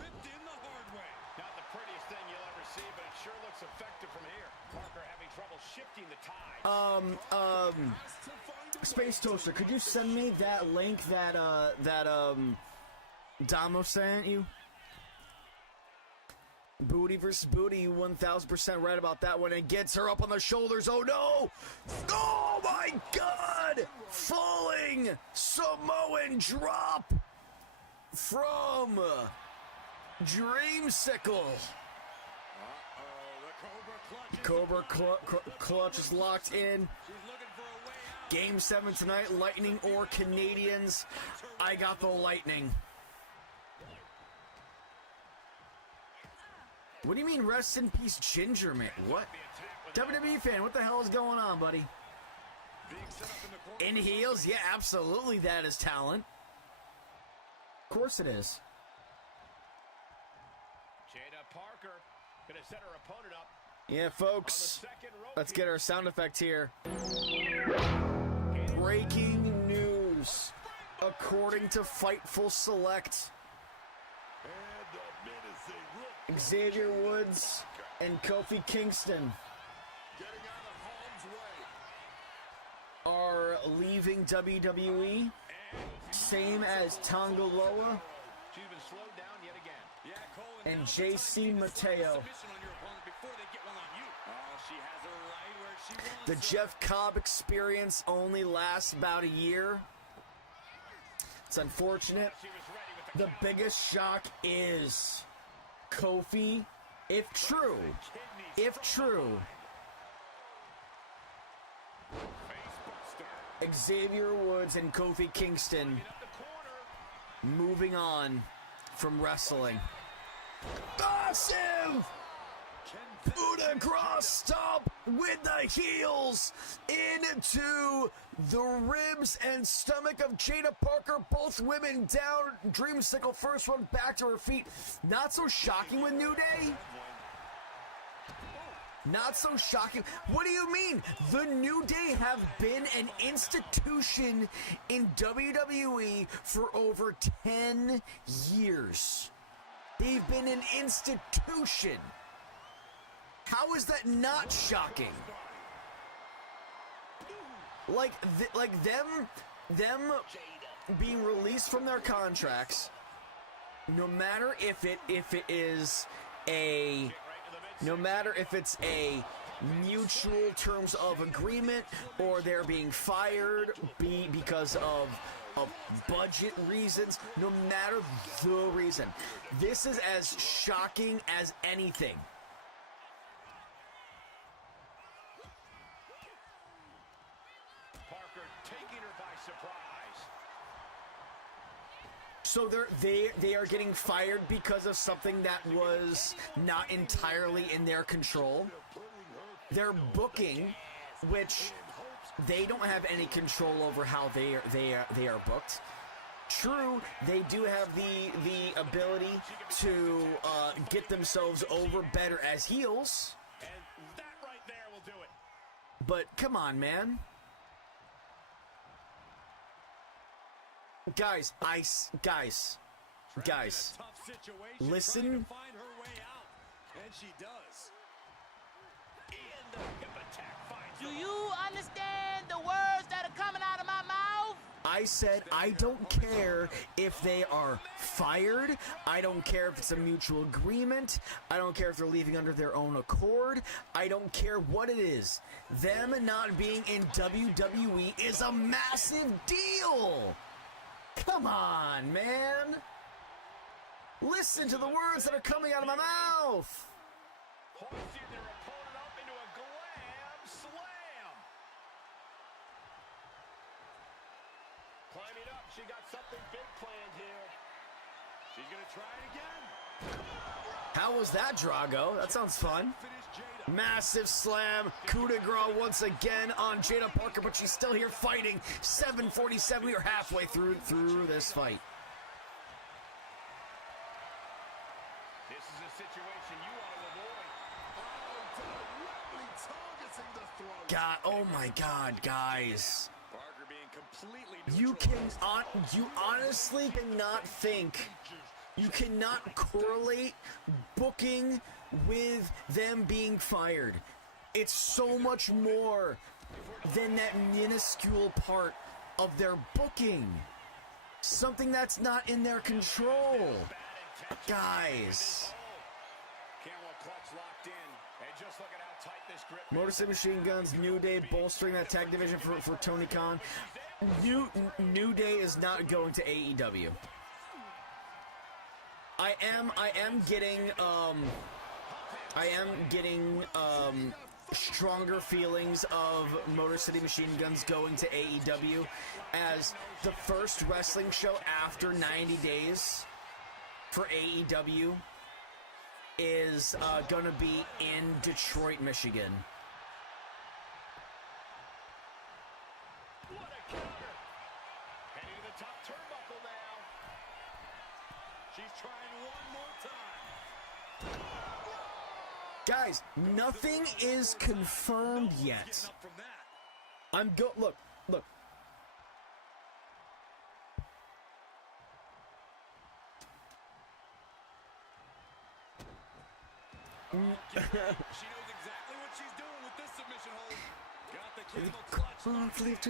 Ripped in the hard way. Not the prettiest thing you'll ever see, but it sure looks effective from here. Parker having trouble shifting the tide. Space Toaster, could you send me that link that Damo sent you? Booty versus booty, you 1000% right about that one, and gets her up on the shoulders. Oh no! Oh my God! Falling Samoan drop from Dreamsicle. Cobra clutch is locked in. Game 7 tonight, Lightning or Canadians. I got the Lightning. What do you mean, rest in peace, Ginger Man? What? WWE fan, what the hell is going on, buddy? In heels? Yeah, absolutely, that is talent. Of course it is. Jada Parker gonna set her opponent up. Yeah, folks. Let's get our sound effect here. Breaking news. According to Fightful Select, Xavier Woods and Kofi Kingston are leaving WWE. Same as Tonga Loa She's been slowed down yet again. Yeah, Cole, and now JC Mateo. submission on your opponent before they get one on you. Oh, she has her right where she wants The her. Jeff Cobb experience only lasts about a year. It's unfortunate. She was ready with the The biggest shock is Kofi, if true, Xavier Woods and Kofi Kingston moving on from wrestling. Massive! Coup de grace stomp with the heels into the ribs and stomach of Jada Parker. Both women down. Dreamsicle first one back to her feet. Not so shocking with New Day. Not so shocking. What do you mean? The New Day have been an institution in WWE for over 10 years. They've been an institution. How is that not shocking? Like them being released from their contracts, no matter if it's a mutual terms of agreement or they're being fired because of budget reasons, no matter the reason. This is as shocking as anything. Parker taking her by surprise. So they are getting fired because of something that was not entirely in their control. Their booking, which they don't have any control over how they are booked. True, they do have the ability to get themselves over better as heels. And that right there will do it. But come on, man. Guys, listen. Find her way out, and she does. And the hip attack finds Do you understand the words that are coming out of my mouth? I said I don't care if they are fired. I don't care if it's a mutual agreement. I don't care if they're leaving under their own accord. I don't care what it is. Them not being in WWE is a massive deal. Come on, man. Listen to the words that are coming out of my mouth. hoisting their opponent up into a glam slam. Climbing up, she got something big planned here. She's gonna try it again. How was that, Drago? That sounds fun. Massive slam. Coup de grace once again on Jada Parker, but she's still here fighting. 7:47. We are halfway through this fight. This is a situation you want to avoid. Directly targeting the throat. God, oh my God, guys. Parker being completely You honestly cannot think. You cannot correlate booking with them being fired. It's so much more than that minuscule part of their booking. Something that's not in their control. Guys. Camel clutch locked in. And just look at how tight this grip is. Motor City Machine Guns, New Day bolstering that tag division for Tony Khan. New Day is not going to AEW. I am getting stronger feelings of Motor City Machine Guns going to AEW as the first wrestling show after 90 days for AEW is going to be in Detroit, Michigan. What a counter. Heading to the top turnbuckle now. She's trying one more time. Guys, nothing is confirmed yet. Getting up from that. Look. She knows exactly what she's doing with this submission hold. Got the camel clutch. Wrenching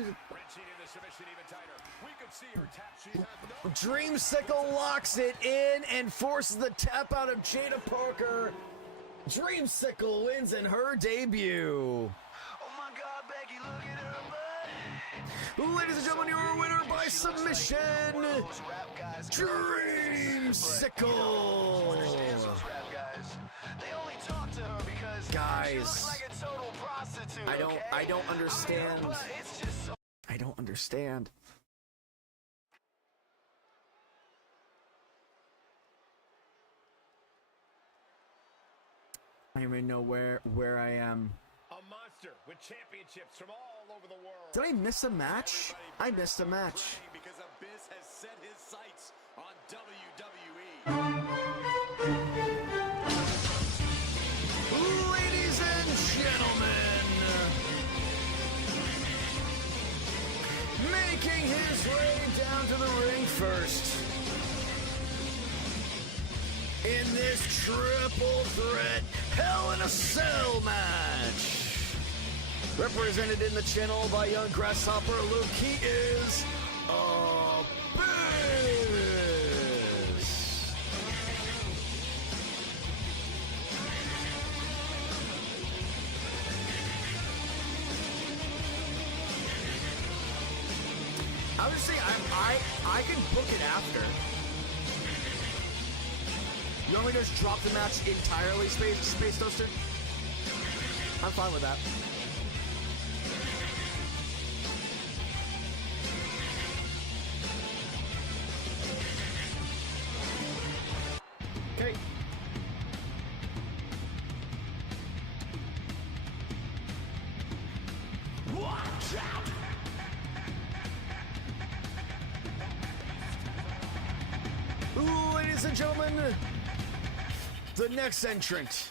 in the submission even tighter. We could see her tap. She had no... Dreamsicle locks it in and forces the tap out of Jada Parker. Dreamsicle wins in her debut. Oh my God, Becky, look at her butt. Ladies and gentlemen, your winner by submission, Dreamsicle. Guys, I don't understand. I don't understand. I don't even know where I am. A monster with championships from all over the world. Did I miss a match? I missed a match. Because Abyss has set his sights on WWE. Ladies and gentlemen, making his way down to the ring first in this triple threat Hell in a Cell match, represented in the channel by Young Grasshopper Luke, he is Abyss. Obviously, I can book it after. You want me to just drop the match entirely, Space Toaster? I'm fine with that. Okay. Watch out! Ladies and gentlemen, the next entrant,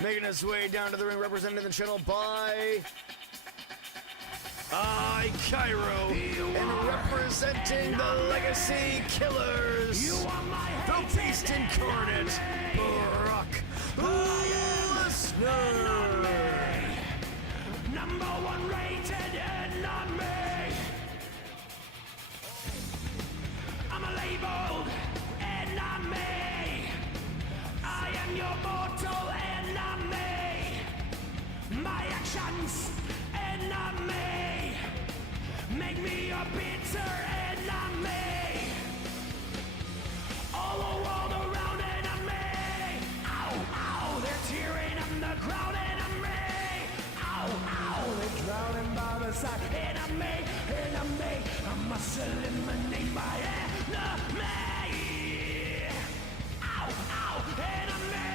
making his way down to the ring, represented the channel by Cairo, and representing the Legacy Killers, the Beast Incarnate, Brock Lesnar. #1 rated enemy. I'm a labeled enemy. I am your mortal enemy. My actions enemy. Make me a bitter enemy. All the world around enemy. Ow, ow, they're tearing on the ground enemy. Ow, ow, they're drowning by the side enemy. Enemy, I must eliminate my enemy. Ow, ow, enemy.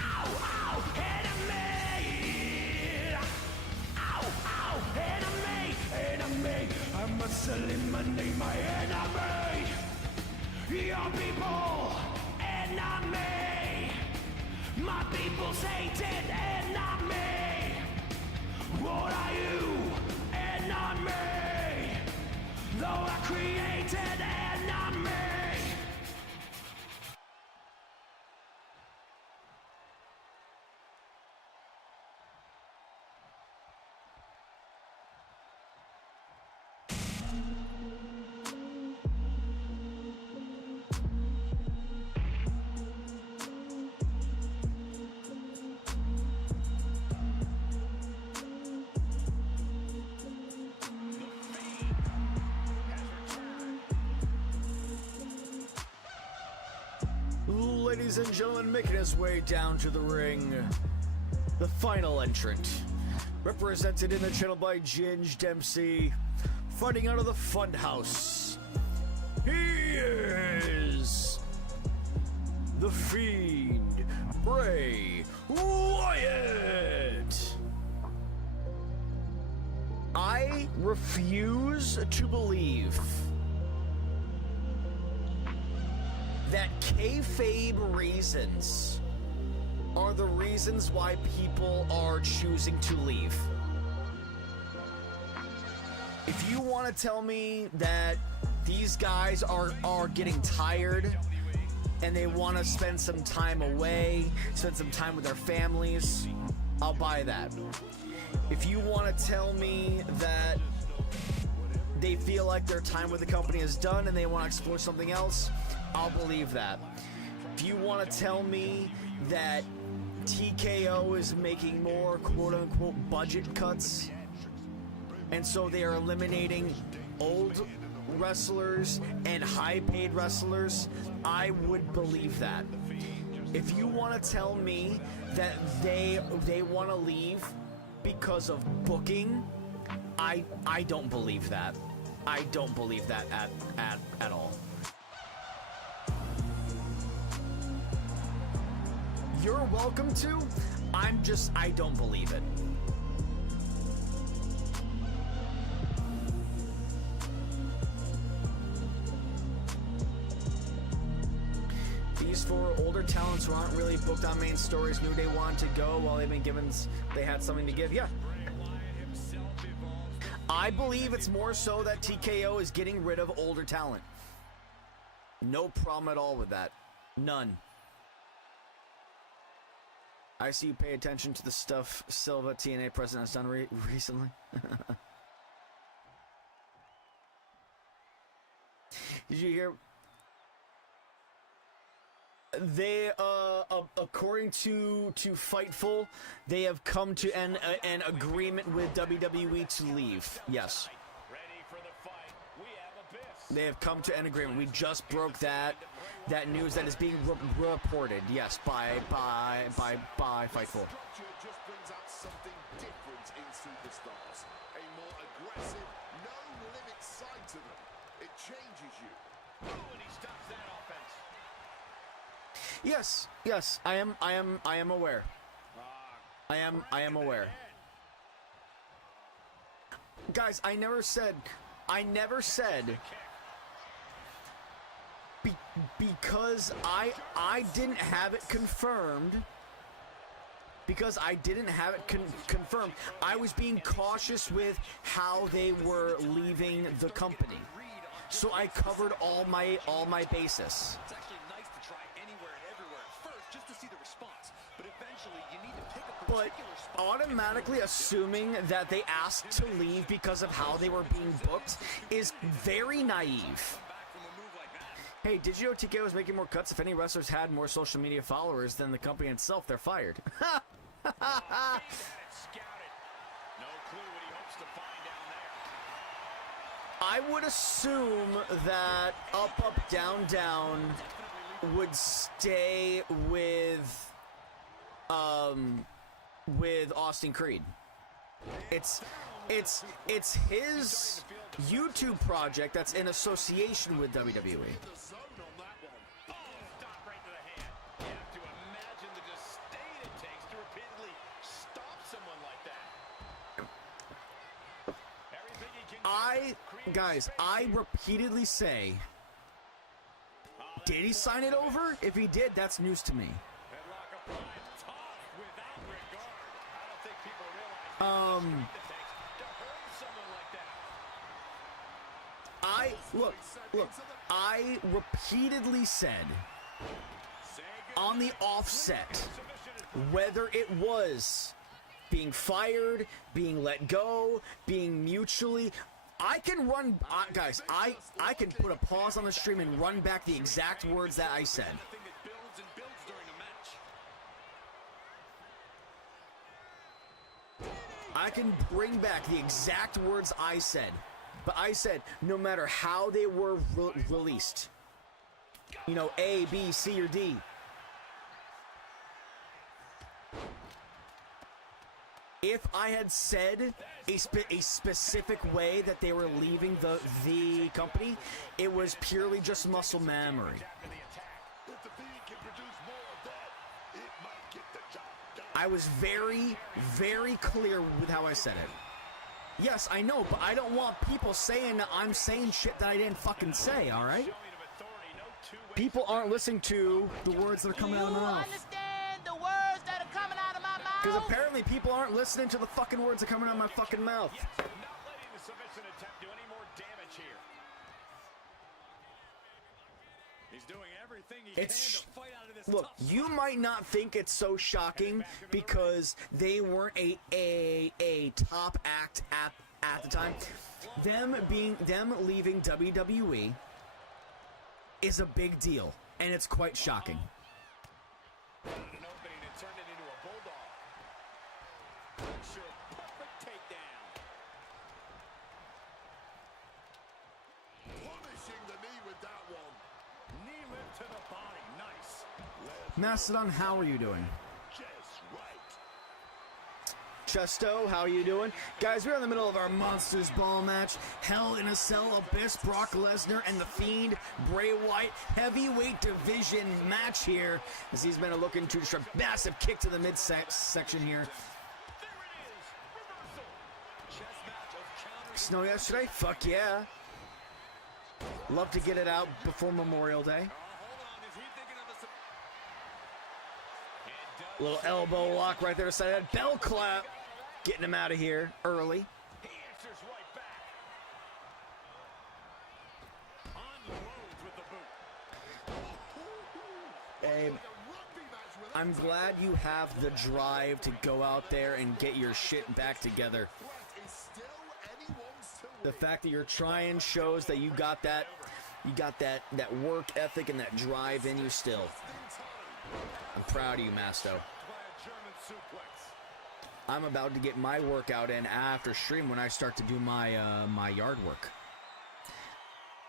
Ow, ow, enemy. Ow, ow, enemy. Enemy, I must eliminate my enemy. Your people, enemy. My people's hated enemy. What are you, enemy? Though I created enemy. Ladies and gentlemen, making his way down to the ring, the final entrant, represented in the channel by Ginge Dempsey, fighting out of the Funhouse. He is the Fiend, Bray Wyatt. I refuse to believe that kayfabe reasons are the reasons why people are choosing to leave. If you want to tell me that these guys are getting tired and they want to spend some time away, spend some time with their families, I'll buy that. If you want to tell me that they feel like their time with the company is done and they want to explore something else, I'll believe that. If you want to tell me that TKO is making more quote-unquote budget cuts, and so they are eliminating old wrestlers and high-paid wrestlers, I would believe that. If you want to tell me that they want to leave because of booking, I don't believe that. I don't believe that at all. You're welcome to. I don't believe it. These four older talents who aren't really booked on main stories knew they wanted to go while they've been given, they had something to give. Yeah. I believe it's more so that TKO is getting rid of older talent. No problem at all with that. None. I see you pay attention to the stuff Silva, TNA president, has done recently. Did you hear? They, according to Fightful, they have come to an agreement with WWE to leave. Yes. They have come to an agreement. We just broke that news that is being reported. Yes, by Fightful. Just brings out something different in superstars. A more aggressive, no-limit side to them. It changes you. Oh, and he stops that offense. Yes, I am aware. I am aware. Guys, I never said because I didn't have it confirmed. Because I didn't have it confirmed, I was being cautious with how they were leaving the company. So I covered all my bases. It's actually nice to try anywhere and everywhere at first just to see the response. But eventually you need to pick a particular spot. Automatically assuming that they asked to leave because of how they were being booked is very naive. Hey, did you know TKO was making more cuts? If any wrestlers had more social media followers than the company itself, they're fired. I would assume that Up, Down, Down would stay with Austin Creed. It's his YouTube project that's in association with WWE. I repeatedly say, did he sign it over? If he did, that's news to me. Look, I repeatedly said on the offset, whether it was being fired, being let go, being mutually, I can run, guys, I can put a pause on the stream and run back the exact words that I said. I can bring back the exact words I said. But I said, no matter how they were released, you know, A, B, C, or D, if I had said a specific way that they were leaving the company, it was purely just muscle memory. I was very, very clear with how I said it. Yes, I know, but I don't want people saying that I'm saying shit that I didn't fucking say, alright? people aren't listening to the words that are coming out of my mouth. Understand the words that are coming out of my mouth? Because apparently people aren't listening to the fucking words that are coming out of my fucking mouth. Yes, not letting the submission attempt do any more damage here. He's doing everything he can to fight out of this. Look, you might not think it's so shocking because they weren't a top act at the time. Them leaving WWE is a big deal, and it's quite shocking. An opening and turned it into a bulldog. Picture perfect takedown. Punishing the knee with that one. Knee lift to the body. Nice. Mastodon, how are you doing? Just right. Chesto, how are you doing? Guys, we're in the middle of our Monsters Ball match. Hell in a Cell Abyss, Brock Lesnar, and The Fiend, Bray Wyatt. Heavyweight division match here, as he's been looking to just a massive kick to the midsection here. Snow yesterday? Fuck yeah. Love to get it out before Memorial Day. Little elbow lock right there to side that bell clap. Getting him out of here early. He answers right back. Unloads with the boot. Hey, I'm glad you have the drive to go out there and get your shit back together. The fact that you're trying shows that you got that work ethic and that drive in you still. I'm proud of you, Masto. I'm about to get my workout in after stream when I start to do my my yard work.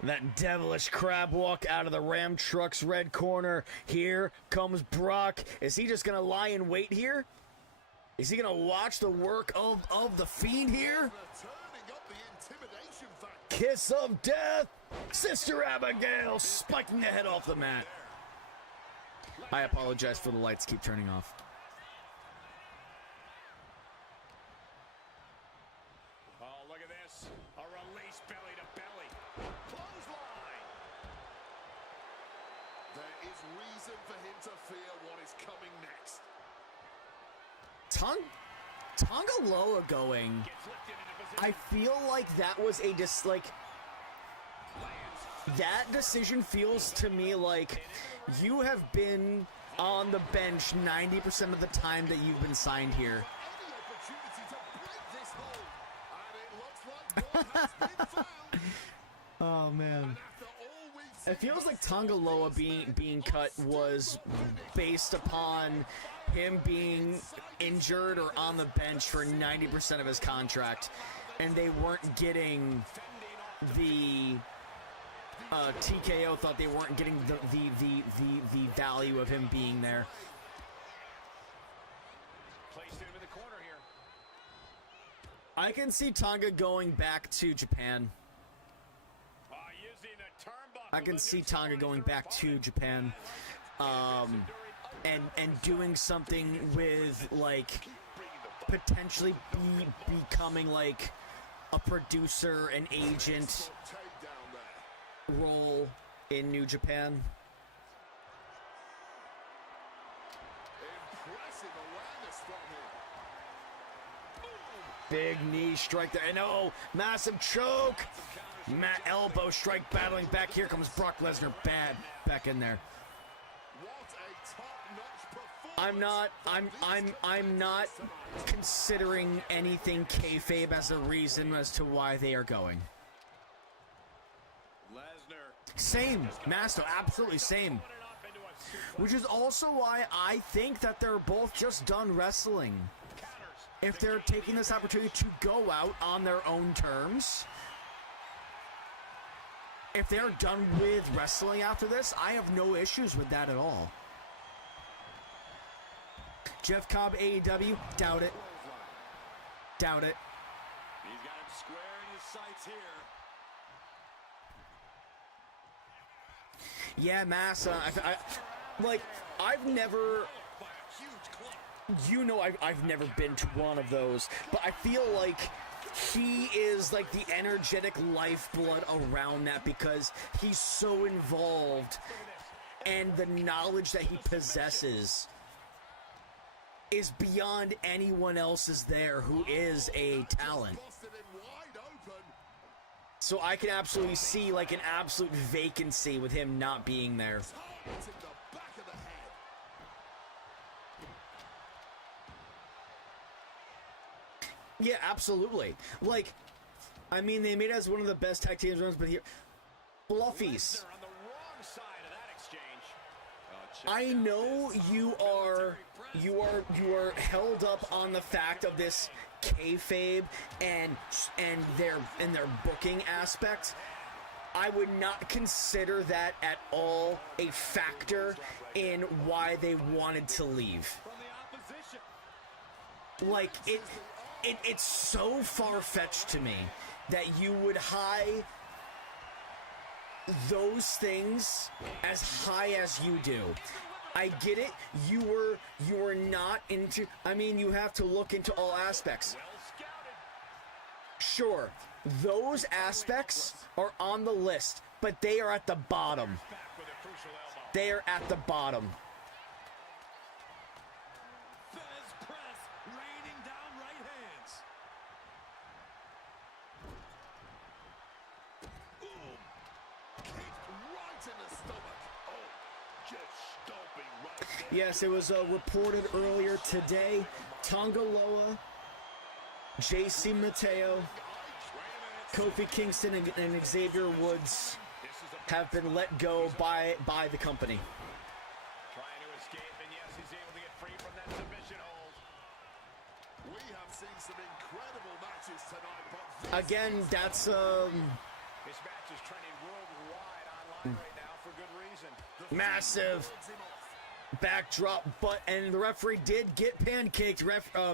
That devilish crab walk out of the Ram truck's red corner. Here comes Brock. Is he just gonna lie in wait here? Is he gonna watch the work of the Fiend here? Kiss of death, Sister Abigail spiking the head off the mat. I apologize for the lights keep turning off. Oh, look at this. A release belly to belly. Clothesline. There is reason for him to fear what is coming next. Tonga Loa going. I feel like that was a that decision feels to me like you have been on the bench 90% of the time that you've been signed here. Oh man. It feels like Tonga Loa being cut was based upon him being injured or on the bench for 90% of his contract, and they weren't getting the TKO thought they weren't getting the value of him being there. Placed him in the corner here. I can see Tonga going back to Japan. Using the turnbuckle. I can see Tonga going back to Japan, and doing something with like potentially becoming like a producer, an agent role in New Japan. Impressive awareness from him. Big knee strike there. And oh, massive choke. Matt elbow strike battling back. Here comes Brock Lesnar back in there. What a top-notch performance. I'm not considering anything kayfabe as a reason as to why they are going. Lesnar. Same, Masto, absolutely same. Which is also why I think that they're both just done wrestling. If they're taking this opportunity to go out on their own terms, if they're done with wrestling after this, I have no issues with that at all. Jeff Cobb, AEW, doubt it. Doubt it. He's got him square in his sights here. Yeah, Massa, I've never, you know, I've never been to one of those, but I feel like he is like the energetic lifeblood around that because he's so involved, and the knowledge that he possesses is beyond anyone else's there who is a talent. So I can absolutely see like an absolute vacancy with him not being there. Yeah, absolutely. Like, I mean, they made it as one of the best tag teams runs, but here, Fluffies. I know you are held up on the fact of this kayfabe and their booking aspect. I would not consider that at all a factor in why they wanted to leave. Like, it's so far-fetched to me that you would high those things as high as you do. I get it. You were not into, I mean, you have to look into all aspects. Sure, those aspects are on the list, but they are at the bottom. They are at the bottom. Yes, it was reported earlier today. Tongaloa, JC Mateo, Kofi Kingston, and Xavier Woods have been let go by the company. Trying to escape, and yes, he's able to get free from that submission hold. We have seen some incredible matches tonight, but Again, that's This match is trending worldwide online right now for good reason. massive backdrop, and the referee did get pancaked.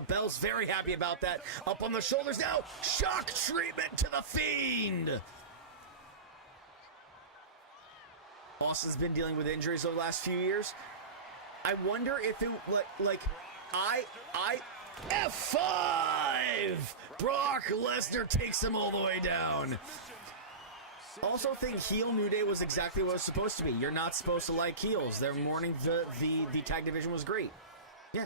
Bell's very happy about that. Up on the shoulders now. Shock treatment to the Fiend. Austin's been dealing with injuries over the last few years. I wonder if it F5. Brock Lesnar takes him all the way down. Also think heel New Day was exactly what it was supposed to be. You're not supposed to like heels. Their morning, the tag division was great. Yeah.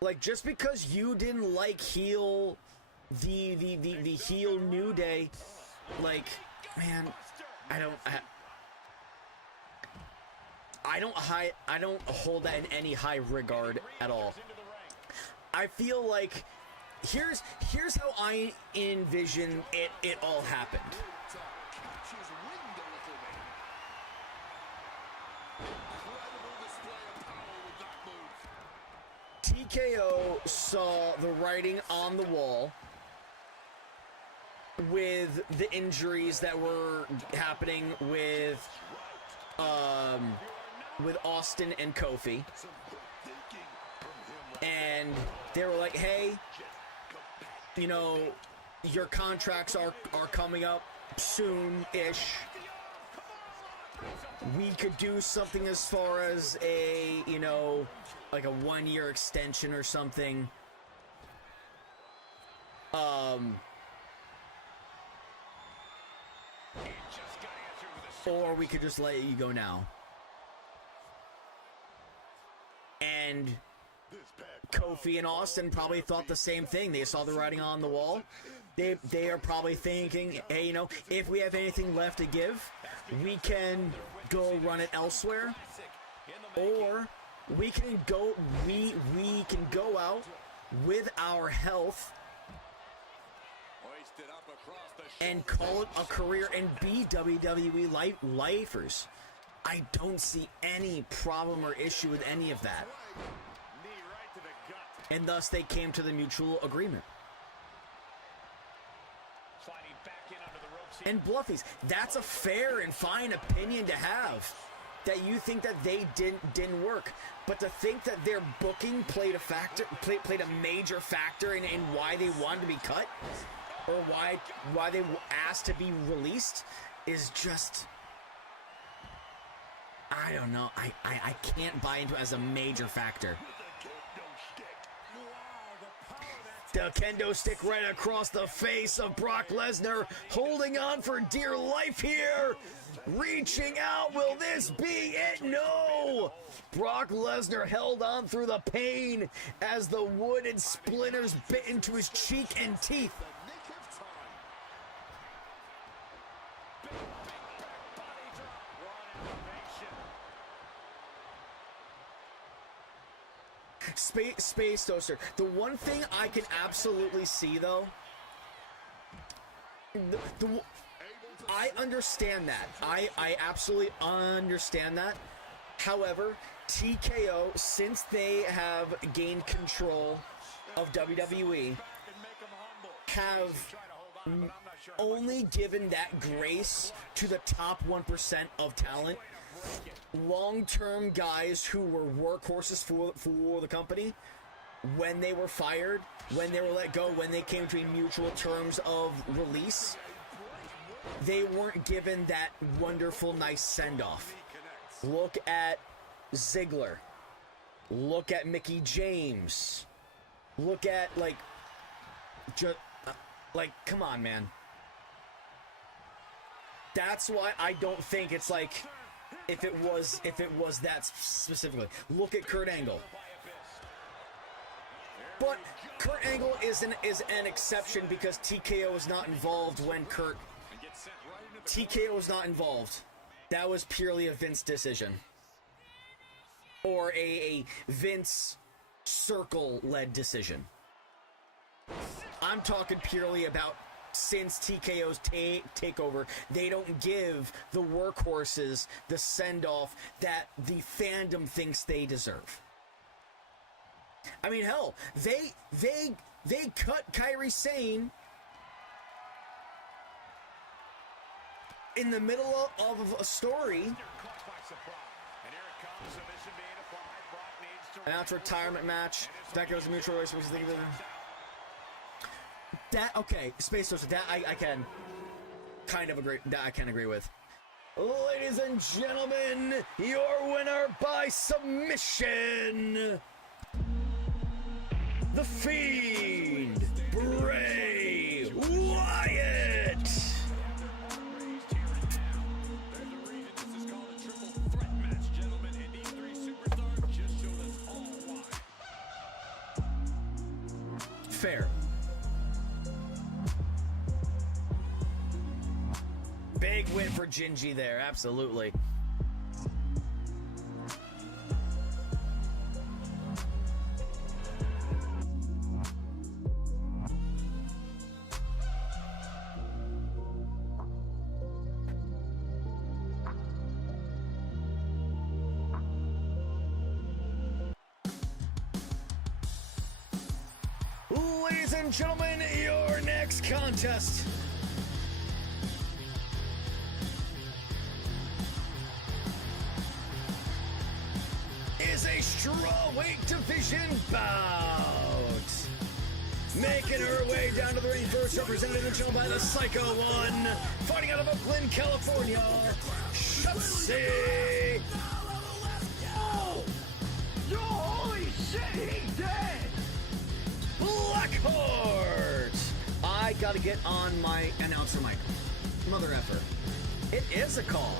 Like, just because you didn't like heel, the heel New Day, like, man, I don't hold that in any high regard at all. I feel like here's how I envision it all happened. TKO saw the writing on the wall with the injuries that were happening with Austin and Kofi, and they were like, hey, you know, your contracts are coming up soon-ish. We could do something as far as a, you know, like a 1-year extension or something. Or we could just let you go now. And Kofi and Austin probably thought the same thing. They saw the writing on the wall. They are probably thinking, hey, you know, if we have anything left to give, we can go run it elsewhere, or we can go out with our health and call it a career and be WWE lifers. I don't see any problem or issue with any of that. And thus they came to the mutual agreement. And Bluffies, that's a fair and fine opinion to have, that you think that they didn't work. But to think that their booking played a major factor in why they wanted to be cut, or why they asked to be released, is just, I don't know. I can't buy into it as a major factor. The kendo stick right across the face of Brock Lesnar, holding on for dear life here. Reaching out, will this be it? No! Brock Lesnar held on through the pain as the wooden splinters bit into his cheek and teeth. Space Toaster. The one thing I can absolutely see, though, I understand that. I absolutely understand that. However, TKO, since they have gained control of WWE, have only given that grace to the top 1% of talent. Long-term guys who were workhorses for the company, when they were fired, when they were let go, when they came to mutual terms of release, they weren't given that wonderful, nice send-off. Look at Ziggler. Look at Mickey James. Look at, come on, man. That's why I don't think it's like, if it was that specifically. Look at Kurt Angle. But Kurt Angle is an exception because TKO was not involved when TKO was not involved. That was purely a Vince decision. Or a Vince circle-led decision. I'm talking purely about since TKO's takeover, they don't give the workhorses the send-off that the fandom thinks they deserve. I mean, hell, they cut Kairi Sane in the middle of a story. Announced retirement match. That goes to mutual race. That, okay, Space Toaster, that I can kind of agree, that I can agree with. Ladies and gentlemen, your winner by submission, The Fiend, Bray Wyatt. Fair. Big win for Gingy there, absolutely. Ladies and gentlemen, your next contest is a strawweight division bout. Making her way down to the ring first, represented and shown by the Psycho One, fighting out of Oakland, California, Shotzi. Oh! Yo, holy shit, he's dead! Blackheart. I gotta get on my announcer mic. Mother effer. It is a call.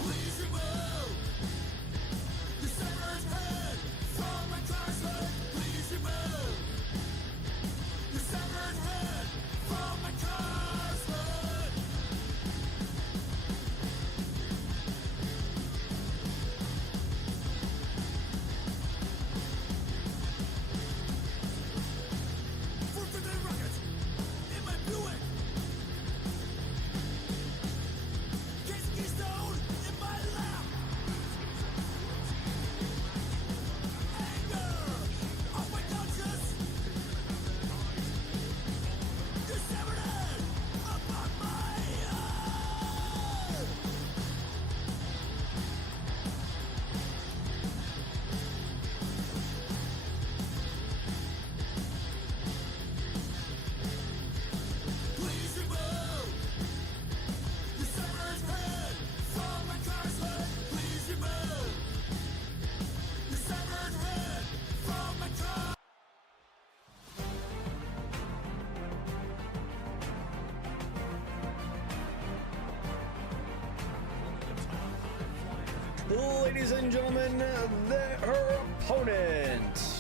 Ladies and gentlemen, her opponent.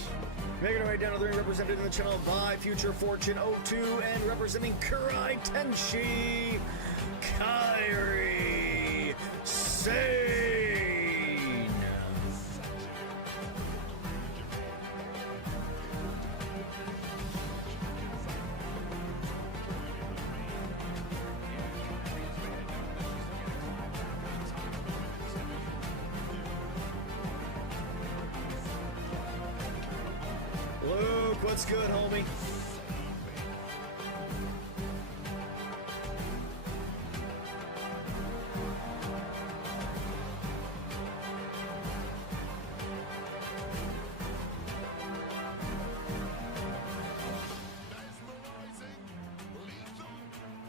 Making her way down to the ring, represented in the channel by Future Fortune 02 and representing Kurai Tenshi, Kairi Sane. Luke, what's good, homie? Mesmerizing, lethal.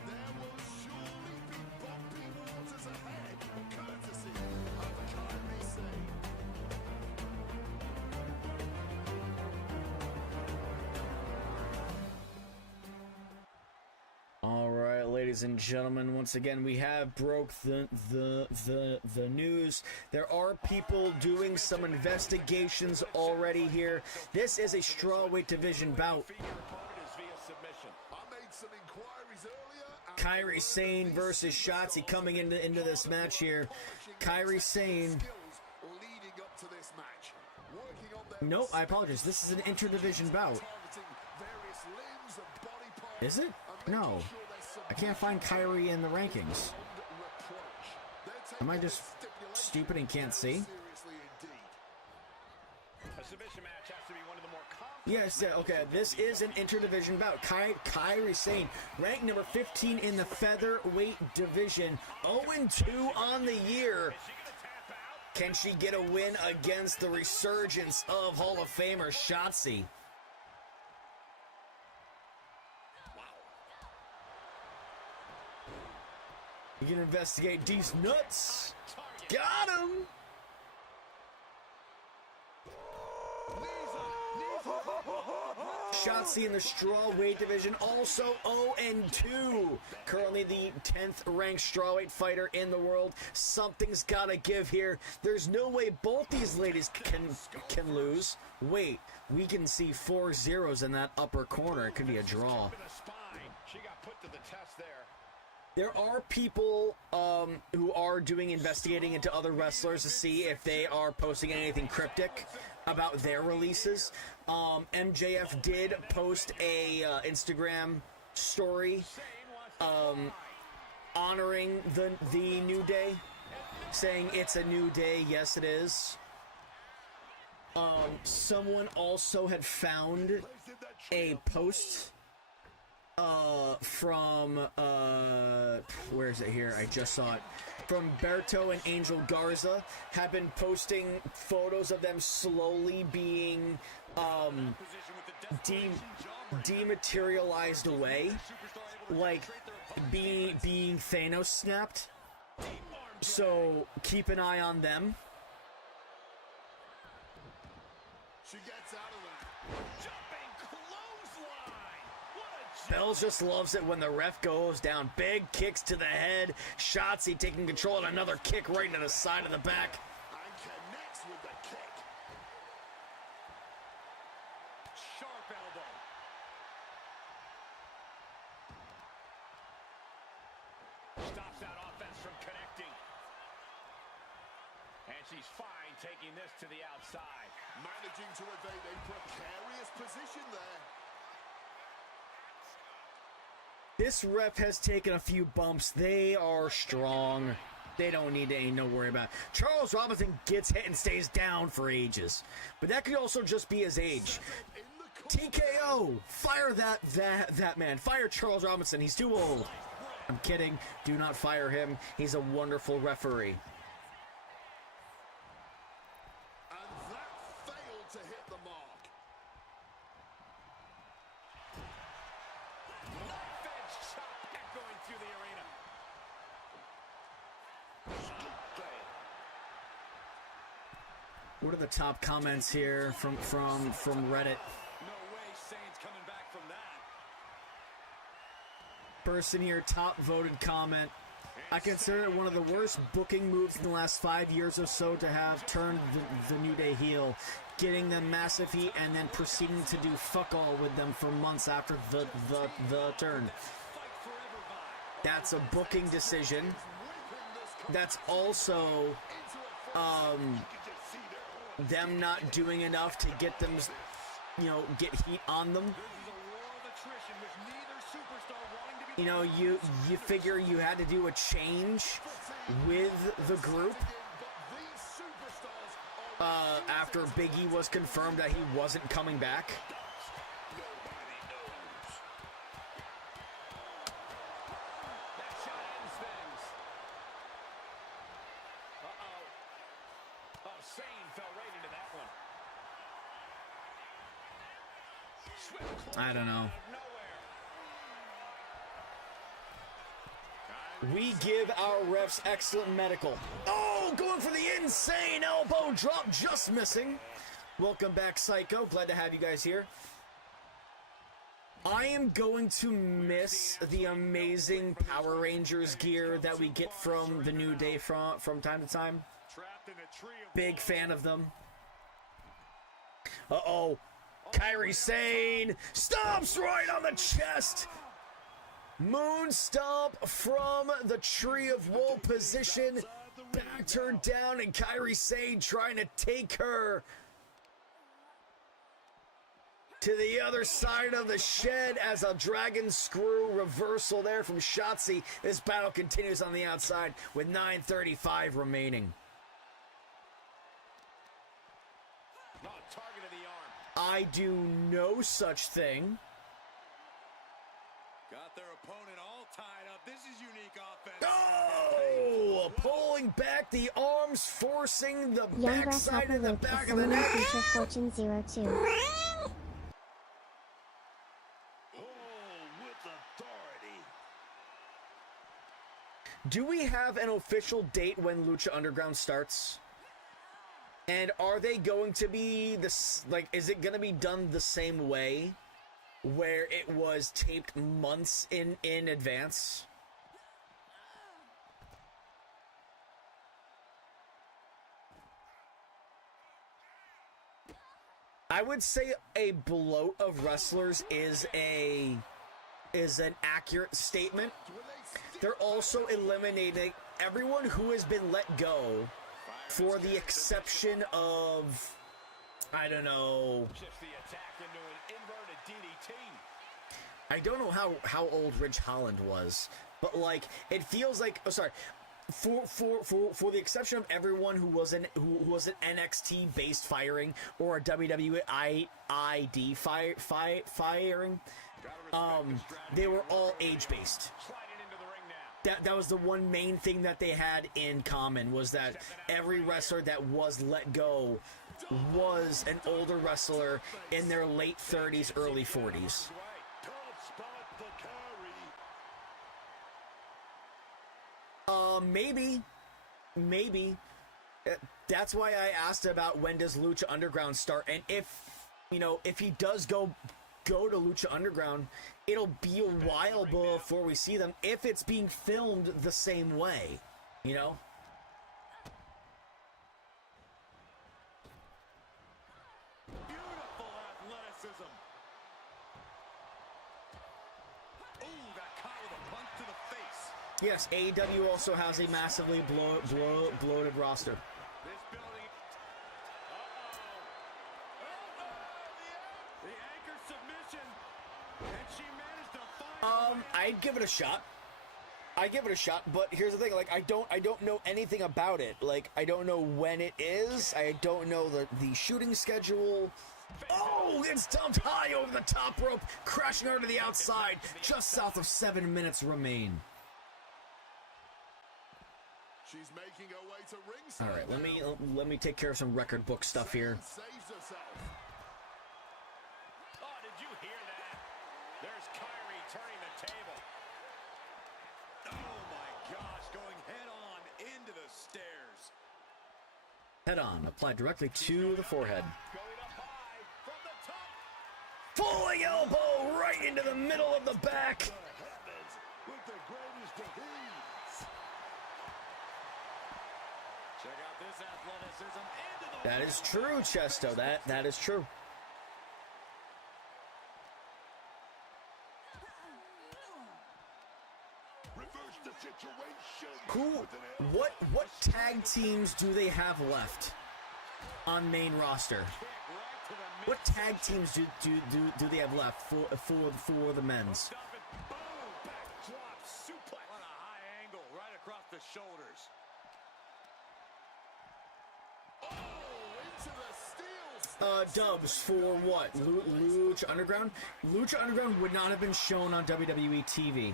There will surely be bumpy waters ahead, courtesy of Kairi Sane. All right, ladies and gentlemen, once again we have broke the news. There are people doing some investigations already here. This is a strawweight division bout. I made some inquiries earlier. and Kairi Sane versus Shotzi coming into this match here. Kairi Sane. skills leading up to this match. Working on their No, I apologize. This is an interdivision bout. targeting various limbs and body parts. Is it? and No. making sure they're I can't find Kairi in the rankings. beyond reproach. They're Am I taking just this stipulation stupid and can't see? seriously indeed. A submission match has to be one of the more complex. Yes, okay, this is an interdivision bout. Kairi Sane, ranked number 15 in the featherweight division, 0-2 on the year. Can she get a win against the resurgence of Hall of Famer Shotzi? You can investigate D's nuts. Got him! Shotzi in the strawweight division, also 0-2. Currently the 10th ranked strawweight fighter in the world. Something's gotta give here. There's no way both these ladies can lose. Wait, we can see 4 zeros in that upper corner. It could be a draw. She got put to the test there. There are people who are doing investigating into other wrestlers to see if they are posting anything cryptic about their releases. MJF did post a Instagram story honoring the New Day, saying it's a new day. Yes, it is. Someone also had found a post from where is it here? I just saw it. From Berto and Angel Garza, have been posting photos of them slowly being dematerialized away, like being Thanos snapped. So keep an eye on them. She gets out of that. Jumping clothesline. What a Bells just loves it when the ref goes down. Big kicks to the head. Shotzi taking control and another kick right into the side of the back. And connects with the kick. sharp elbow. Stops that offense from connecting. And she's fine taking this to the outside. Managing to evade a precarious position there. This ref has taken a few bumps. They are strong. They don't need to ain't no worry about it. Charles Robinson gets hit and stays down for ages. But that could also just be his age. TKO! Fire that man. Fire Charles Robinson. He's too old. I'm kidding. Do not fire him. He's a wonderful referee. And that failed to hit the mark. Knife-edge chop echoing through the arena. What are the top comments here from Reddit? No way Sane's coming back from that. Person here, top voted comment. I consider it one of the worst booking moves in the last 5 years or so to have turned the New Day heel, getting them massive heat and then proceeding to do fuck all with them for months after the turn. That's a booking decision. That's also them not doing enough to get them, get heat on them. You figure you had to do a change with the group after Big E was confirmed that he wasn't coming back. I don't know. We give our refs excellent medical. Oh, going for the insane elbow drop, just missing. Welcome back, Psycho. Glad to have you guys here. I am going to miss the amazing Power Rangers gear that we get from the New Day from time to time. Big fan of them. Uh-oh. Kairi Sane stomps right on the chest. Moon stomp from the Tree of Woe position. Backed her down, and Kairi Sane trying to take her to the other side of the shed as a dragon screw reversal there from Shotzi. This battle continues on the outside with 9:35 remaining. I do no such thing. Got their opponent all tied up. This is unique offense. Oh! Pulling back the arms, forcing the backside of the back of the neck. Future Fortune 02. Do we have an official date when Lucha Underground starts? And are they going to be this, like, is it going to be done the same way where it was taped months in advance? I would say a bloat of wrestlers is an accurate statement. They're also eliminating everyone who has been let go, for the exception of, I don't know. I don't know how old Ridge Holland was, but like it feels like, oh sorry, for the exception of everyone who was an NXT based firing or a WWE ID firing, they were all age based. That was the one main thing that they had in common, was that every wrestler that was let go was an older wrestler in their late 30s, early 40s. Maybe. That's why I asked about when does Lucha Underground start, and if he does go to Lucha Underground, it'll be a while before we see them, if it's being filmed the same way, Beautiful athleticism. Ooh, that caught with a punch to the face. Yes, AEW also has a massively bloated roster. This building. The anchor submission. And she managed to find I'd give it a shot. But here's the thing, like I don't know anything about it. Like I don't know when it is. I don't know the shooting schedule. Oh, it's dumped high over the top rope, crashing over to the outside, just south of 7 minutes remain. She's making her way to ringside. All right, let me take care of some record book stuff here. Saves herself. Oh, did you hear that? There's Kyrie turning the table. Oh my gosh, going head on into the stairs. Head on, applied directly to the forehead. Going up high from the top. Falling elbow right into the middle of the back. With the greatest of ease. That is true, Chesto. That is true. Reverse the situation. What tag teams do they have left on main roster? What tag teams do they have left for the men's? What a high angle right across the shoulders. Dubs for what? Lucha Underground? Lucha Underground would not have been shown on WWE TV.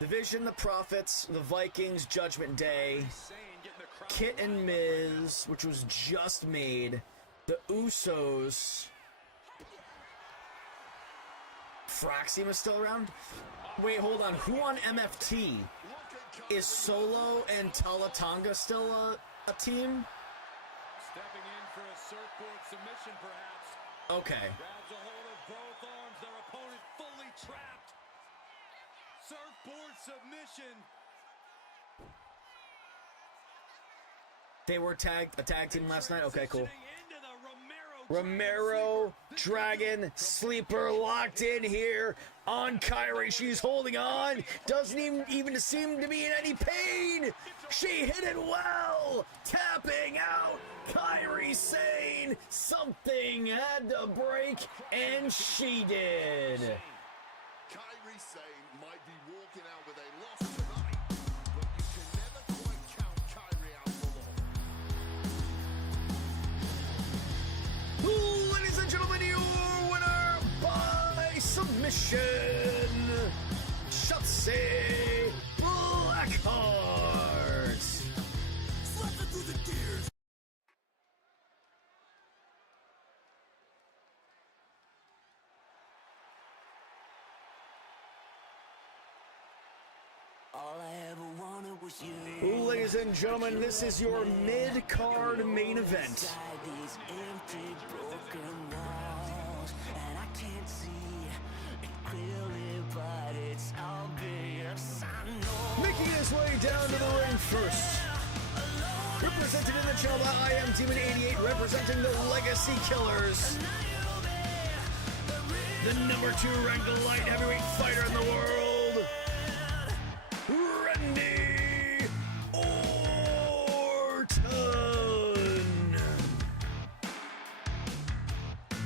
The Vision, the Prophets, the Vikings, Judgment Day, Kit and Miz, which was just made, the Usos. Fraxium is still around? Wait, hold on. Who on MFT? Is Solo and Talatanga still a team? Stepping in for a surfboard submission, perhaps. Okay. Grabs a hold of both arms, their opponent fully trapped. Surfboard submission. They were a tag team last night? Okay, cool. Into the Romero, Dragon, Sleeper locked in here on Kyrie. She's holding on. Doesn't even seem to be in any pain. She hit it well. Tapping out. Kyrie saying something had to break, and she did. Kyrie Sane might be walking out with a loss tonight, but you can never quite count Kyrie out for long. Ladies and gentlemen, your winner by submission, Shotzi Blackheart. All I ever wanted was you. Ladies and gentlemen, this is your mid-card main event. Inside these empty, broken walls, and I can't see it clearly, but it's obvious. I know. Making his way down to the ring first. Represented in the channel by I Am Demon 88, representing the Legacy Killers. The #2 ranked light heavyweight fighter in the world, Randy Orton.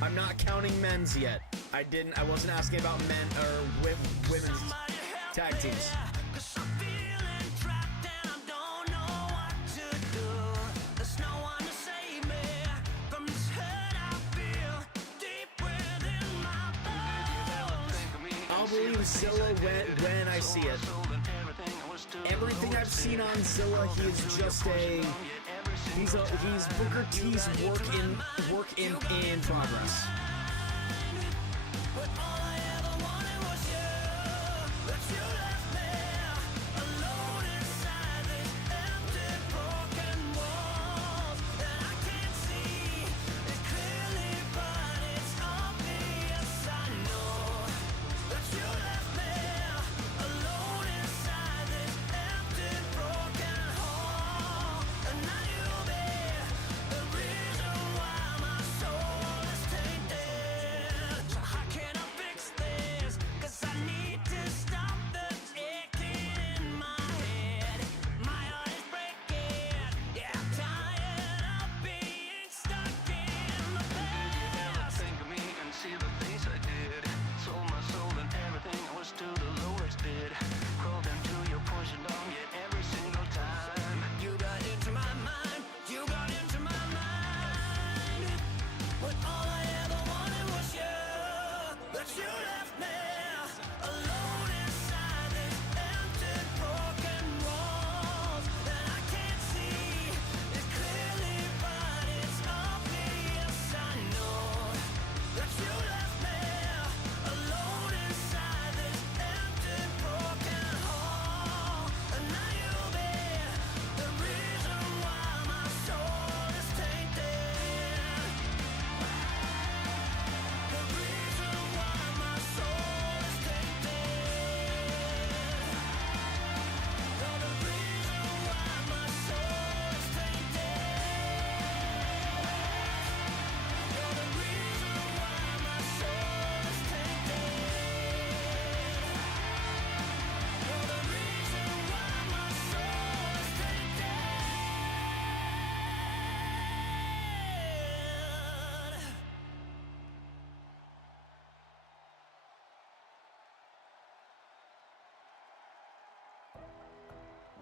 I'm not counting men's yet. I wasn't asking about men or women's tag teams. I'll believe Zilla when I see it. Everything I've seen on Zilla, he is just he's Booker T's work in progress.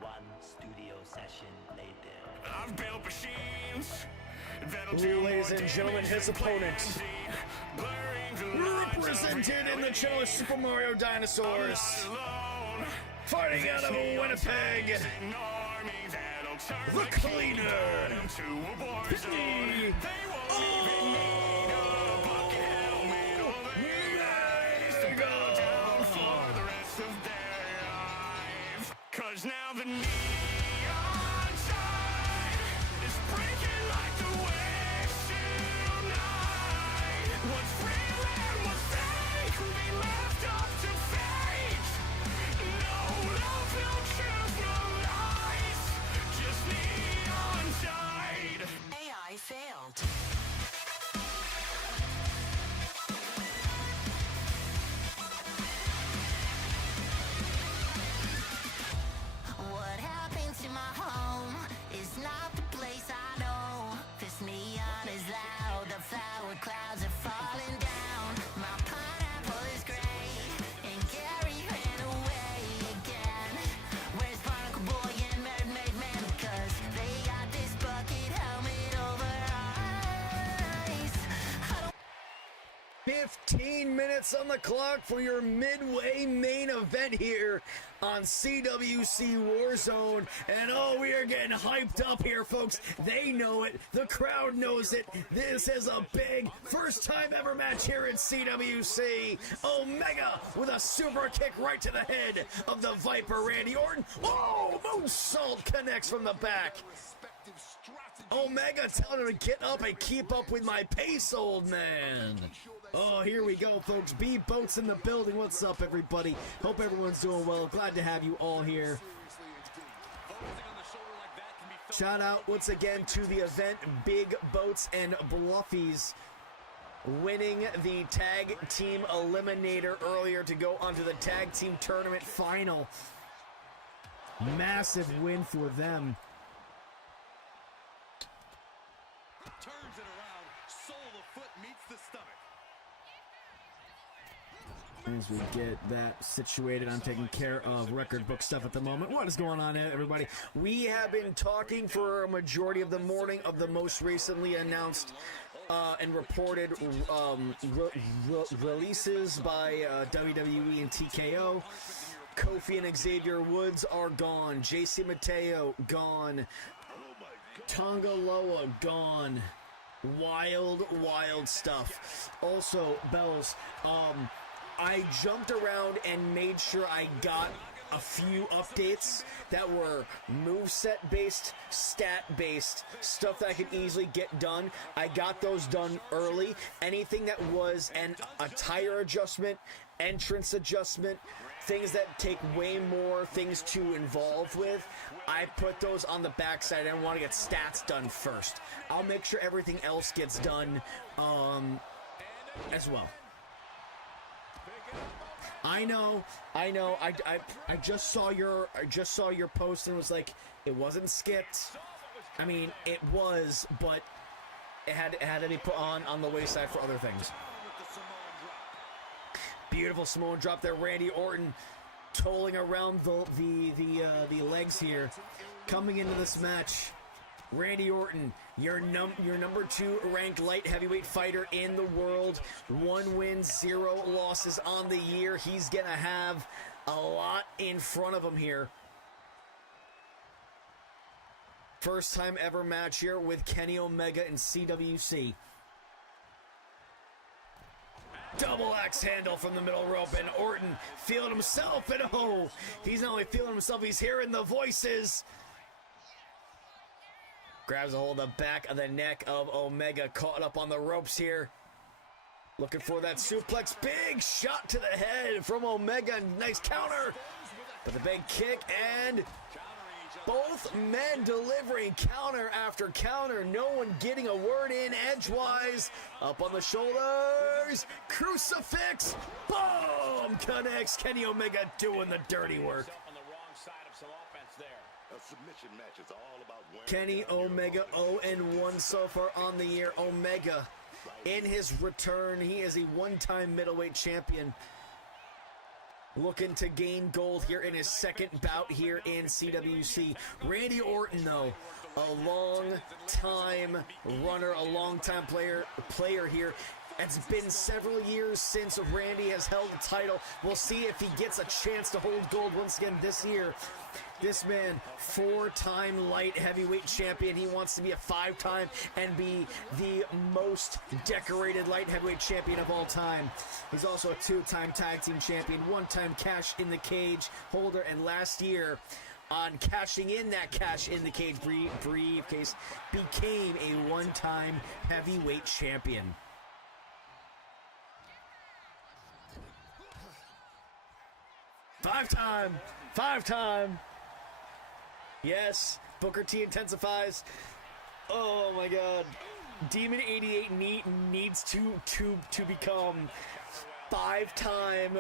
One studio session later. I've built machines. Ladies and gentlemen, his opponent, represented in the show is Super Mario Dinosaurs, fighting out of Winnipeg, the cleaner, Penny Cause now the neon tide is breaking like the waves tonight. What's real and what's fake will be left up to fate. No love, no truth, no lies, just neon tide. AI failed. What happened to my home is not the place I know. This neon is loud, the flower clouds are falling down. My pineapple is gray, and Gary ran away again. Where's Barnacle Boy and Mermaid Man? Because they got this bucket helmet over eyes. 15 minutes on the clock for your midway main event here on CWC Warzone. And oh, we are getting hyped up here, folks. They know it. The crowd knows it. This is a big first time ever match here at CWC. Omega with a super kick right to the head of the Viper, Randy Orton. Oh, moonsault connects from the back. Omega telling him to get up and keep up with my pace, old man. Oh, here we go, folks. B-Boats in the building. What's up, everybody? Hope everyone's doing well. Glad to have you all here. Shout out once again to the event, Big Boats and Bluffies, winning the tag team eliminator earlier to go onto the tag team tournament final. Massive win for them. Turns it around, sole of the foot meets the stomach. As we get that situated, I'm taking care of record book stuff at the moment. What is going on, everybody? We have been talking for a majority of the morning of the most recently announced and reported releases by WWE and TKO. Kofi and Xavier Woods are gone. JC Mateo gone. Tonga Loa gone. Wild stuff. Also, Bells, I jumped around and made sure I got a few updates that were moveset based, stat based, stuff that I could easily get done. I got those done early. Anything that was an attire adjustment, entrance adjustment, things that take way more things to involve with, I put those on the backside. I didn't want to get stats done first. I'll make sure everything else gets done as well. I know. I just saw your post and was like, it wasn't skipped. I mean, it was, but it had to be put on the wayside for other things. Beautiful Samoan drop there. Randy Orton tolling around the legs here. Coming into this match, Randy Orton, your number 2 ranked light heavyweight fighter in the world. 1 win, 0 losses on the year. He's gonna have a lot in front of him here. First time ever match here with Kenny Omega in CWC. Double axe handle from the middle rope, and Orton feeling himself, and oh, he's not only feeling himself, he's hearing the voices. Grabs a hold of the back of the neck of Omega, caught up on the ropes here. Looking for that suplex, big shot to the head from Omega, nice counter. But the big kick, and both men delivering counter after counter. No one getting a word in edgewise. Up on the shoulders. Crucifix. Boom! Connects. Kenny Omega doing the dirty work. Kenny Omega 0-1 so far on the year. Omega in his return. He is a one-time middleweight champion. looking to gain gold here in his second bout here in CWC. Randy Orton, though, a long-time runner, a long-time player here. It's been several years since Randy has held the title. We'll see if he gets a chance to hold gold once again this year. This man, 4-time light heavyweight champion. He wants to be a 5-time and be the most decorated light heavyweight champion of all time. He's also a 2-time tag team champion, 1-time cash in the cage holder, and last year, on cashing in that cash in the cage briefcase, became a 1-time heavyweight champion. Five-time. Yes, Booker T intensifies. Oh my God, Demon 88 needs to become five-time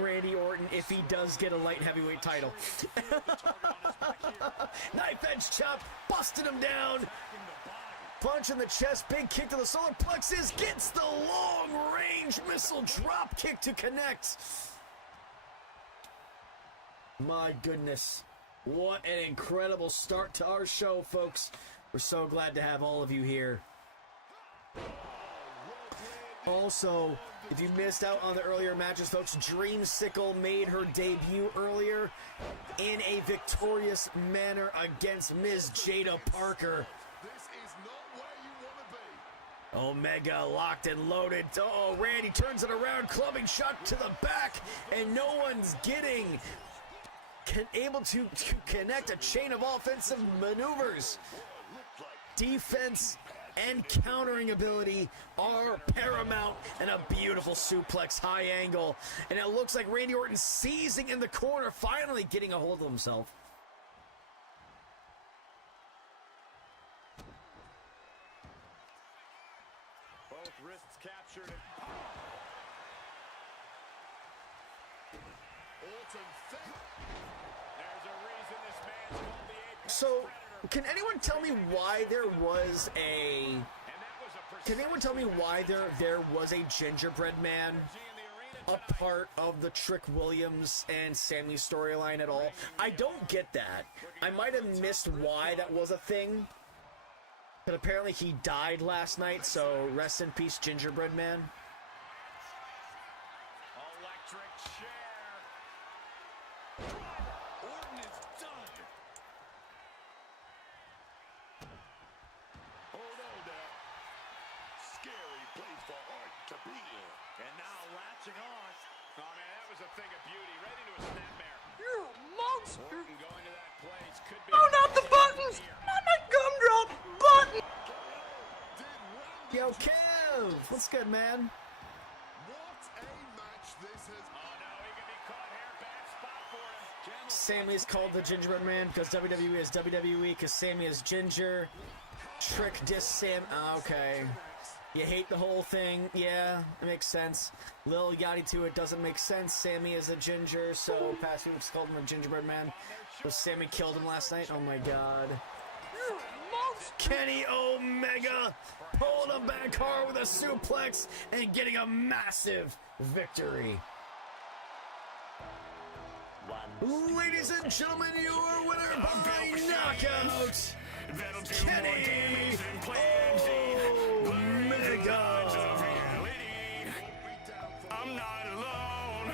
Randy Orton if he does get a light heavyweight title. Knife edge chop, busting him down. Punch in the chest, big kick to the solar plexus, gets the long-range missile drop kick to connect. My goodness, what an incredible start to our show, folks. We're so glad to have all of you here. Also, if you missed out on the earlier matches, folks, Dreamsicle made her debut earlier in a victorious manner against Ms. Jada Parker. Omega locked and loaded. Oh, Randy turns it around, clubbing shot to the back, and no one's able to connect a chain of offensive maneuvers. Defense and countering ability are paramount, and a beautiful suplex high angle. And it looks like Randy Orton seizing in the corner, finally getting a hold of himself. Both wrists captured. There's a reason this man's called the Apex So, Predator. can anyone tell me why there was a... Can anyone tell me why there was a gingerbread man a part of the Trick Williams and Sammy storyline at all? I don't get that. I might have missed why that was a thing. But apparently he died last night, so rest in peace, Gingerbread Man. Electric chair. Orton is done. Hold on now. Scary place for Orton to be in. And now latching on. Oh, man, that was a thing of beauty. Right into a snapmare. You're a monster. Orton going to that place could be... Oh, not the buttons! Not my gumdrop button! Yo, Kev! What's good, man? What a match this has... Oh, no, he could be caught here. Bad spot for him. Sammy's called the Gingerbread Man because WWE is WWE, because Sammy is Ginger. Trick diss Sam. Okay. You hate the whole thing. Yeah, it makes sense. Lil Yachty to it doesn't make sense. Sammy is a ginger, so Past Weeks called him a Gingerbread Man. So Sammy killed him last night. Oh my God. Kenny Omega pulling him back hard with a suplex and getting a massive victory. Ladies and gentlemen, your winner by knockout, Kenny Omega. I'm not alone.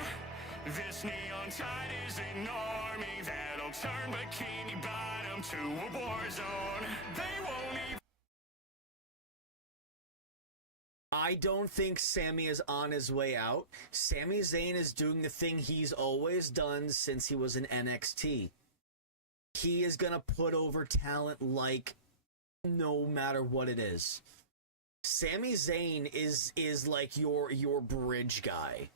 This neon tide is an army that'll turn Bikini Bottom to a war zone. They won't even. I don't think Sammy is on his way out. Sami Zayn is doing the thing he's always done since he was in NXT. He is going to put over talent like no matter what it is. Sami Zayn is like your bridge guy.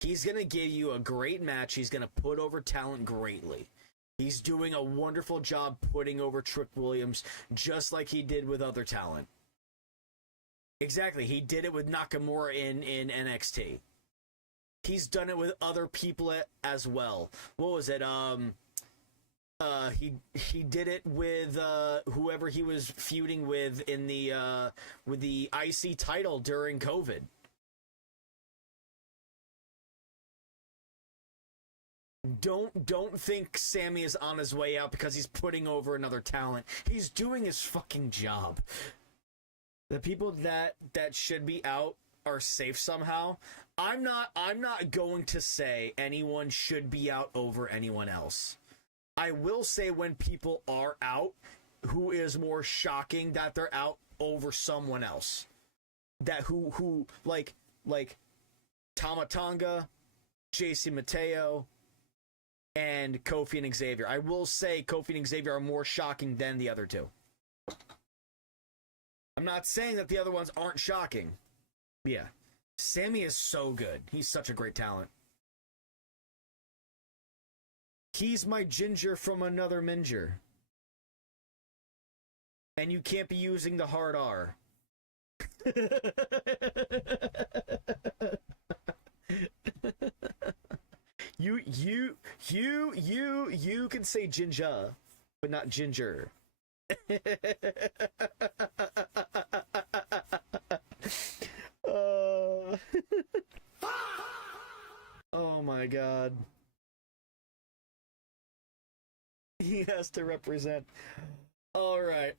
He's going to give you a great match. He's going to put over talent greatly. He's doing a wonderful job putting over Trick Williams, just like he did with other talent. Exactly. He did it with Nakamura in NXT. He's done it with other people as well. What was it? He did it with whoever he was feuding with in the with the IC title during COVID. Don't think Sammy is on his way out because he's putting over another talent. He's doing his fucking job. The people that should be out are safe somehow. I'm not going to say anyone should be out over anyone else. I will say when people are out, who is more shocking that they're out over someone else. That who like Tama Tonga, JC Mateo, and Kofi and Xavier. I will say Kofi and Xavier are more shocking than the other two. I'm not saying that the other ones aren't shocking. Yeah. Sammy is so good. He's such a great talent. He's my ginger from another minger. And you can't be using the hard R. You can say ginger, but not ginger. Oh my god. He has to represent. Alright.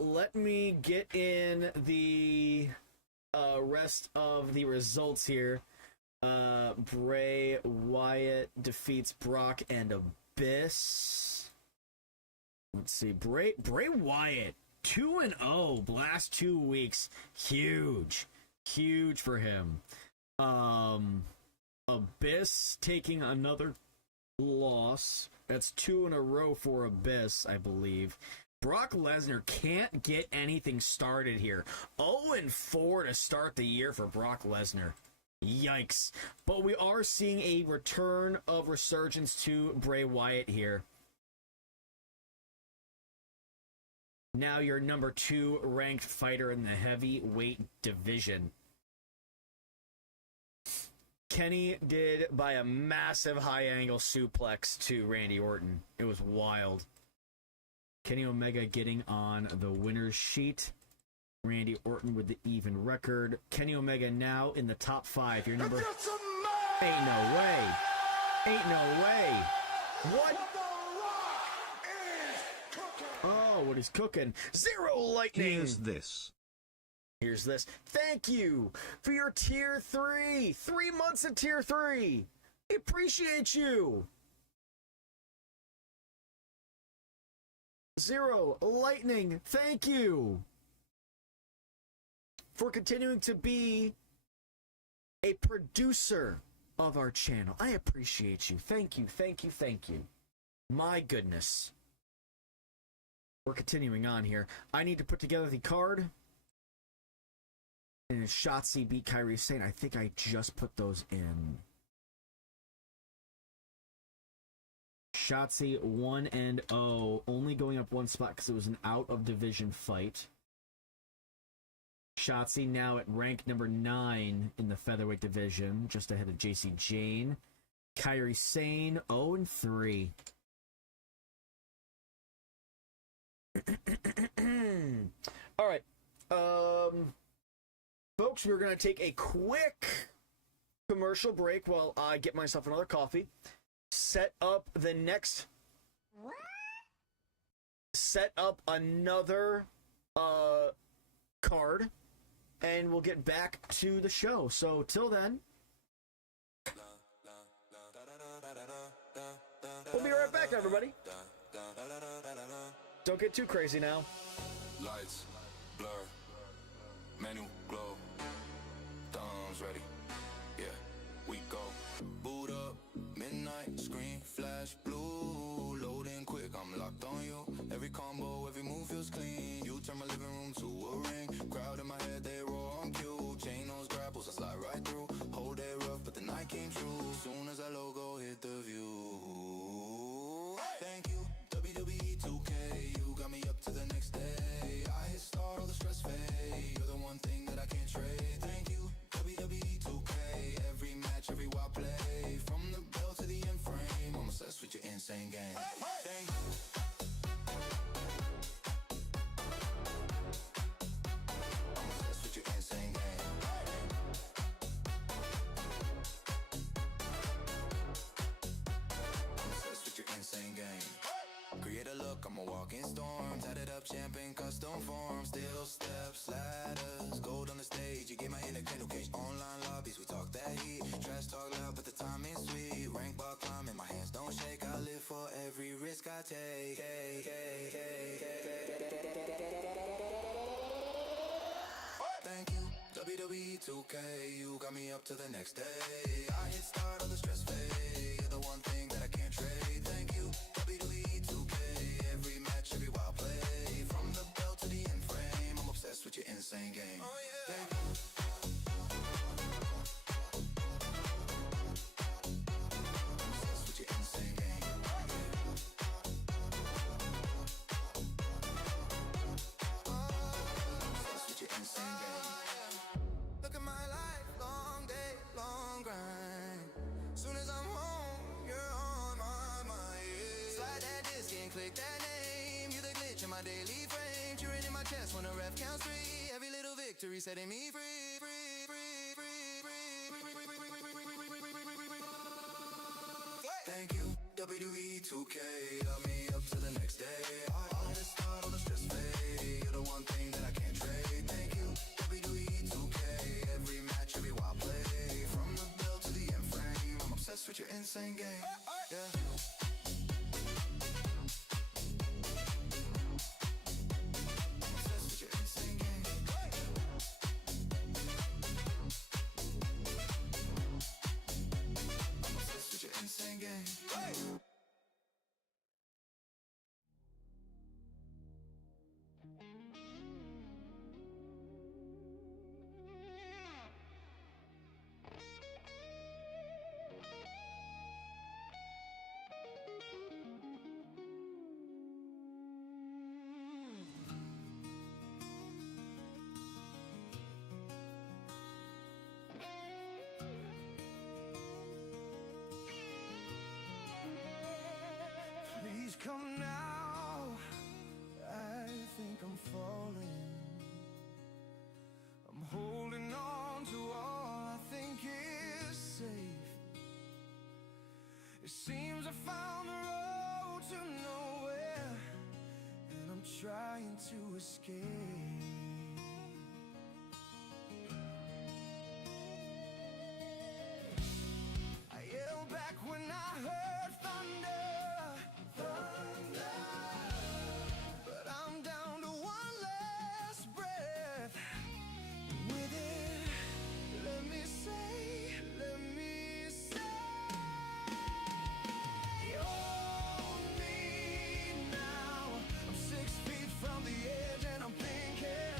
Let me get in the rest of the results here. Bray Wyatt defeats Brock and Abyss. Let's see. Bray Wyatt 2-0 last 2 weeks. Huge for him. Abyss taking another loss. That's 2 in a row for Abyss, I believe. Brock Lesnar can't get anything started here. 0-4 to start the year for Brock Lesnar. Yikes. But we are seeing a return of resurgence to Bray Wyatt here. Now your number 2 ranked fighter in the heavyweight division. Kenny did by a massive high angle suplex to Randy Orton. It was wild. Kenny Omega getting on the winner's sheet. Randy Orton with the even record. Kenny Omega now in the top 5. Your number. Ain't no way. What? Oh, what he's cooking. Zero Lightning. Here's this. Thank you for your tier 3. 3 months of tier 3. I appreciate you. Zero Lightning. Thank you for continuing to be a producer of our channel. I appreciate you. Thank you. My goodness. We're continuing on here. I need to put together the card. And Shotzi beat Kairi Sane. I think I just put those in. Shotzi 1-0, only going up 1 spot because it was an out-of-division fight. Shotzi now at rank number 9 in the featherweight division, just ahead of JC Jane. Kairi Sane 0-3. All right. Folks, we're going to take a quick commercial break while I get myself another coffee. Set up another card, and we'll get back to the show. So, till then, we'll be right back, everybody. Don't get too crazy now. Lights, blur, menu, glow, thumbs ready, yeah, we go. Boot up, midnight, screen, flash, blue, loading quick, I'm locked on you. Every combo, every move feels clean. You turn my living room to a ring. Crowd in my head, they roll on cue. Chain those grapples, I slide right through. Whole day rough, but the night came true. Soon as that logo hit the view. Thank you, WWE 2K. You got me up to the next day. I hit start, all the stress fade. You're the one thing that I can't trade. Thank you, WWE 2K. Every match, every wild play. From the bell to the end frame. I'm obsessed with your insane game. Thank you. take. Thank you, WWE 2K. You got me up to the next day. I hit start on the stress fade. You're the one thing that I can't trade. Thank you, WWE 2K. Every match, every wild play. From the belt to the end frame, I'm obsessed with your insane game. Oh yeah. Thank you. Look at my life, long day, long grind. Soon as I'm home, you're on my mind. Slide that disc and click that name. You're the glitch in my daily frame. Cheering in my chest when the ref counts three. Every little victory setting me free, free, free, free, free. Thank you, WWE 2K. Love me up to the next day. All this start, all the stress fade. You're the one thing that I can't trade. Thank you, WWE 2K. Every match, every wild play. From the bell to the end frame, I'm obsessed with your insane game. Yeah. Please come now. I think I'm falling. I'm holding on to all I think is safe. It seems I found the road to nowhere, and I'm trying to escape. I yelled back when I heard thunder, but I'm down to one last breath. With it, let me say, hold me now. I'm 6 feet from the edge and I'm thinking,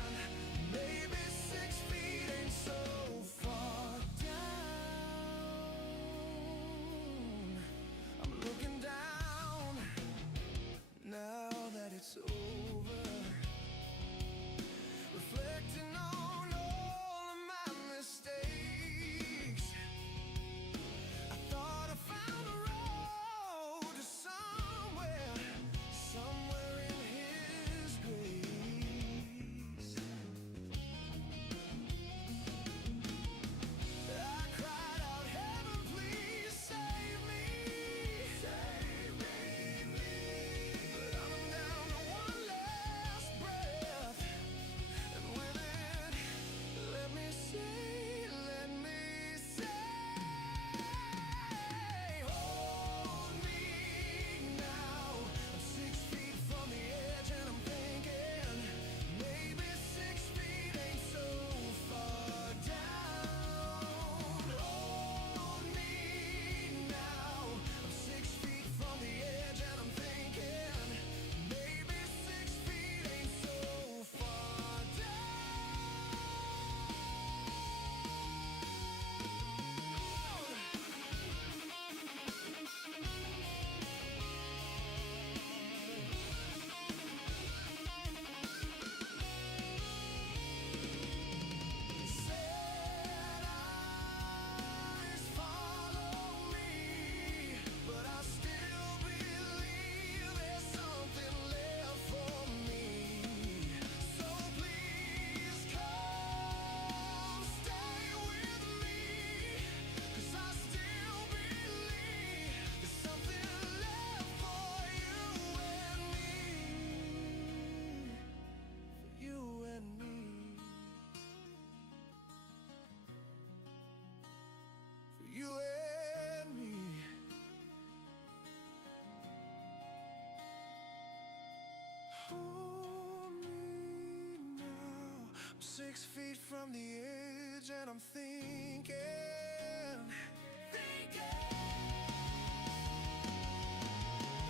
6 feet from the edge and I'm thinking.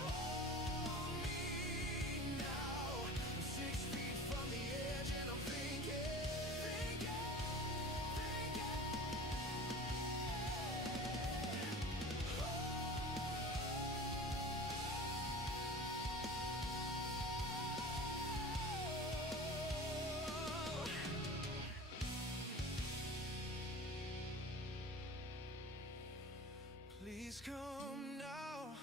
Hold me now. I'm 6 feet from the edge and I'm thinking. Please come now.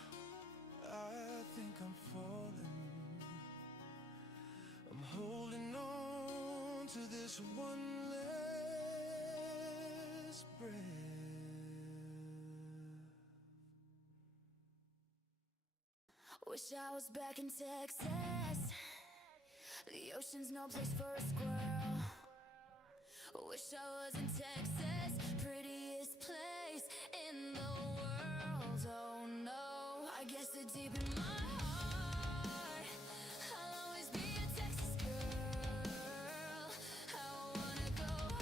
I think I'm falling. I'm holding on to this one last breath. Wish I was back in Texas. The ocean's no place for a squirrel. Wish I was in Texas, prettiest place in the world. Oh no, I guess that deep in my heart, I'll always be a Texas girl. I wanna go home.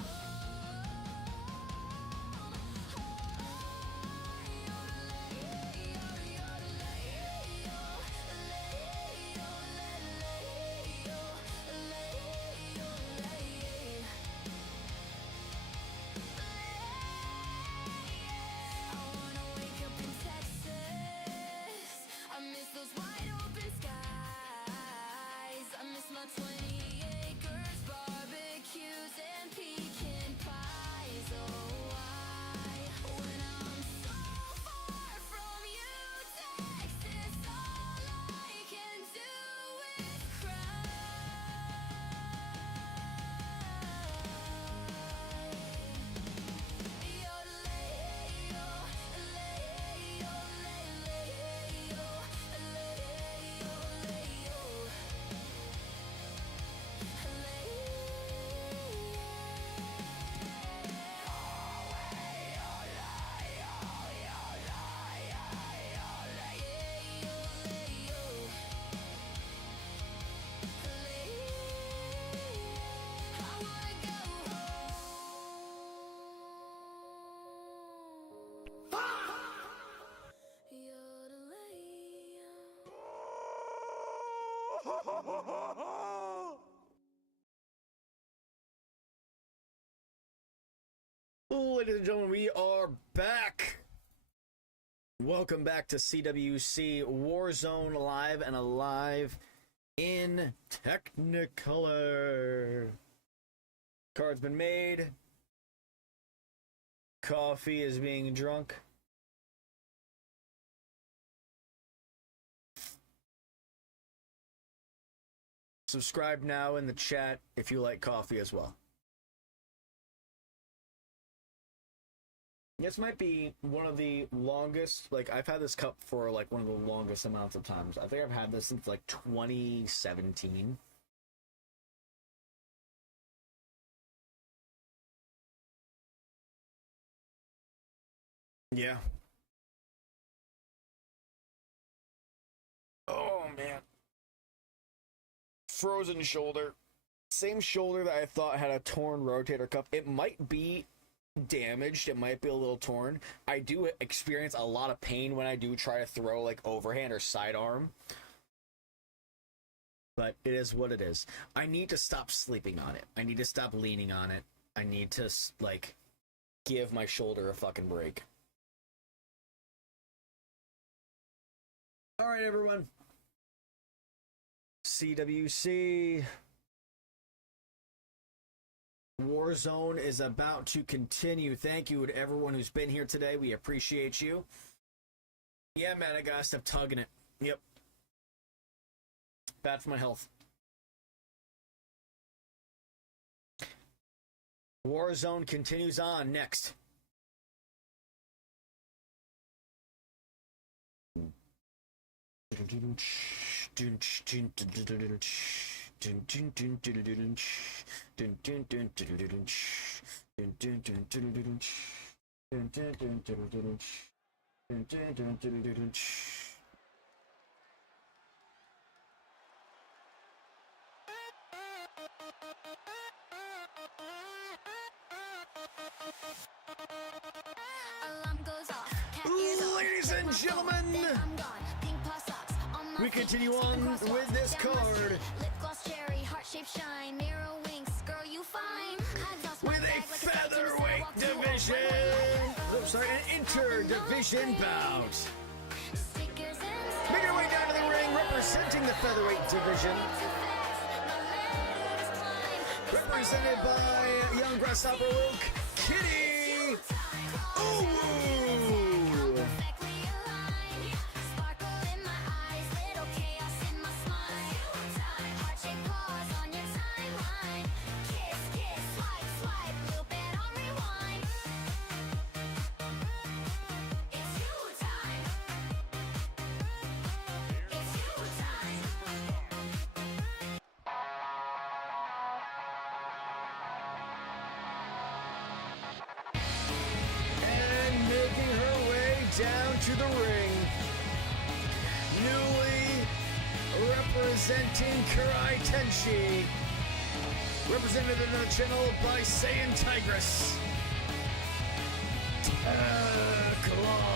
I wanna wake up in Texas. I miss those wide open skies. I miss my 20 acres, barbecues, and pecan pies. Oh, why, when I'm so far from you, Texas, all I can do is Ladies and gentlemen, we are back. Welcome back to CWC Warzone Live and Alive in Technicolor. Card's been made. Coffee is being drunk. Subscribe now in the chat if you like coffee as well. This might be one of the longest, like, I've had this cup for, like, one of the longest amounts of times. I think I've had this since, like, 2017. Yeah. Oh, man. Frozen shoulder. Same shoulder that I thought had a torn rotator cuff. It might be damaged, it might be a little torn. I do experience a lot of pain when I do try to throw like overhand or sidearm, but it is what it is. I need to stop sleeping on it. I need to stop leaning on it. I need to like give my shoulder a fucking break. All right, everyone. CWC Warzone is about to continue. Thank you to everyone who's been here today. We appreciate you. Yeah, man, I gotta stop tugging it. Yep. Bad for my health. Warzone continues on next. Alarm goes off, cat ears off, Ladies and gentlemen, then I'm gone. Pink paw socks on my we feet, continue taking on crosswalks with this down my card. street. Lip gloss cherry, heart-shaped shine, mirror winks, girl you fine. I toss my With bag a like a statue, featherweight sidewalk to walk division. one way. Oh, sorry, an interdivision bout. Stickers and Making her way down to the ring, representing the featherweight division. Represented by young grasshopper Luke, Kitty. Ooh. And making her way down to the ring, newly representing Kurai Tenshi, represented in the channel by Saiyan Tigress, Claw.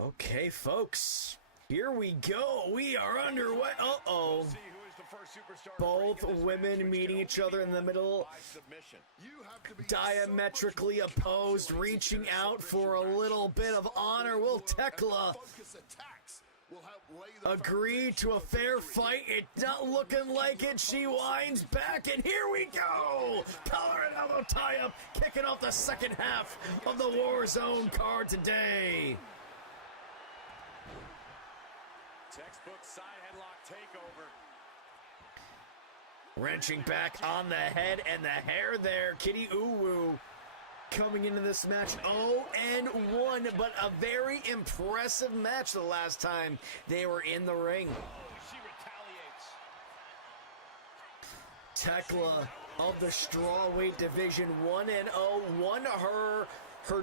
Okay, folks, here we go. We are underway. Uh-oh. Both women meeting each other in the middle, diametrically opposed, reaching out for a little bit of honor. Will Tekla agree to a fair fight? It's not looking like it. She winds back, and here we go. Collar and elbow tie-up, kicking off the second half of the Warzone card today. Textbook side headlock takeover. Wrenching back on the head and the hair there. Kitty Uwu coming into this match 0-1, but a very impressive match the last time they were in the ring. She retaliates. Tekla of the strawweight division 1-0, won her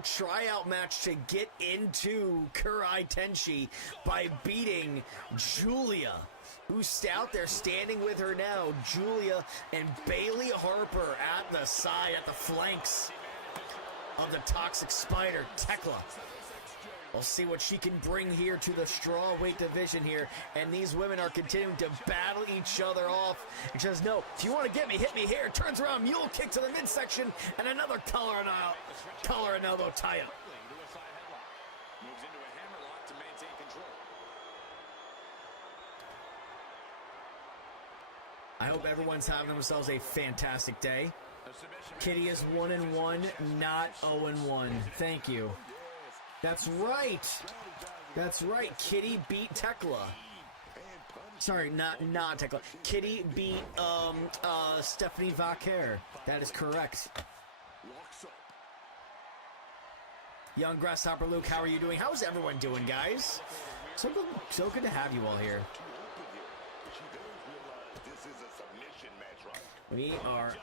tryout match to get into Kurai Tenshi by beating Julia, who's out there standing with her now. Julia and Bailey Harper at the side, at the flanks of the Toxic Spider, Tekla. We'll see what she can bring here to the strawweight division here. And these women are continuing to battle each other off. And says, no, if you want to get me, hit me here. Turns around, mule kick to the midsection, and another collar and elbow tie-up. Moves into a hammerlock to maintain control. I hope everyone's having themselves a fantastic day. Kitty is 1-1, not 0-1. Thank you. That's right. That's right. Kitty beat Tekla. Sorry, not Tekla. Kitty beat Stephanie Vaquer. That is correct. Young Grasshopper Luke, how are you doing? How's everyone doing, guys? So good to have you all here. We are...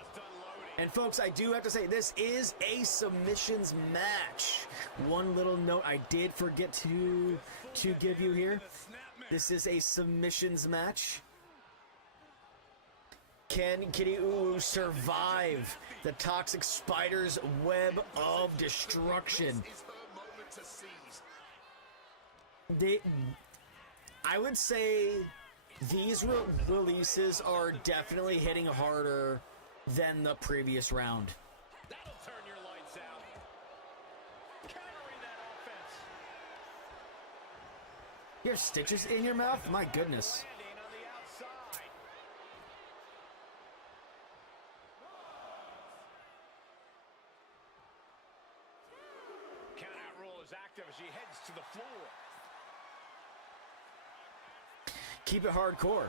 And folks, I do have to say, this is a submissions match. One little note I did forget to give you here. This is a submissions match. Can Kitty Uwu survive the Toxic Spider's web of destruction? I would say these releases are definitely hitting harder than the previous round. That'll turn your lights out. Countering that offense. You have stitches in your mouth? My goodness. Landing on the outside. Countout rule is active as she heads to the floor. Keep it hardcore.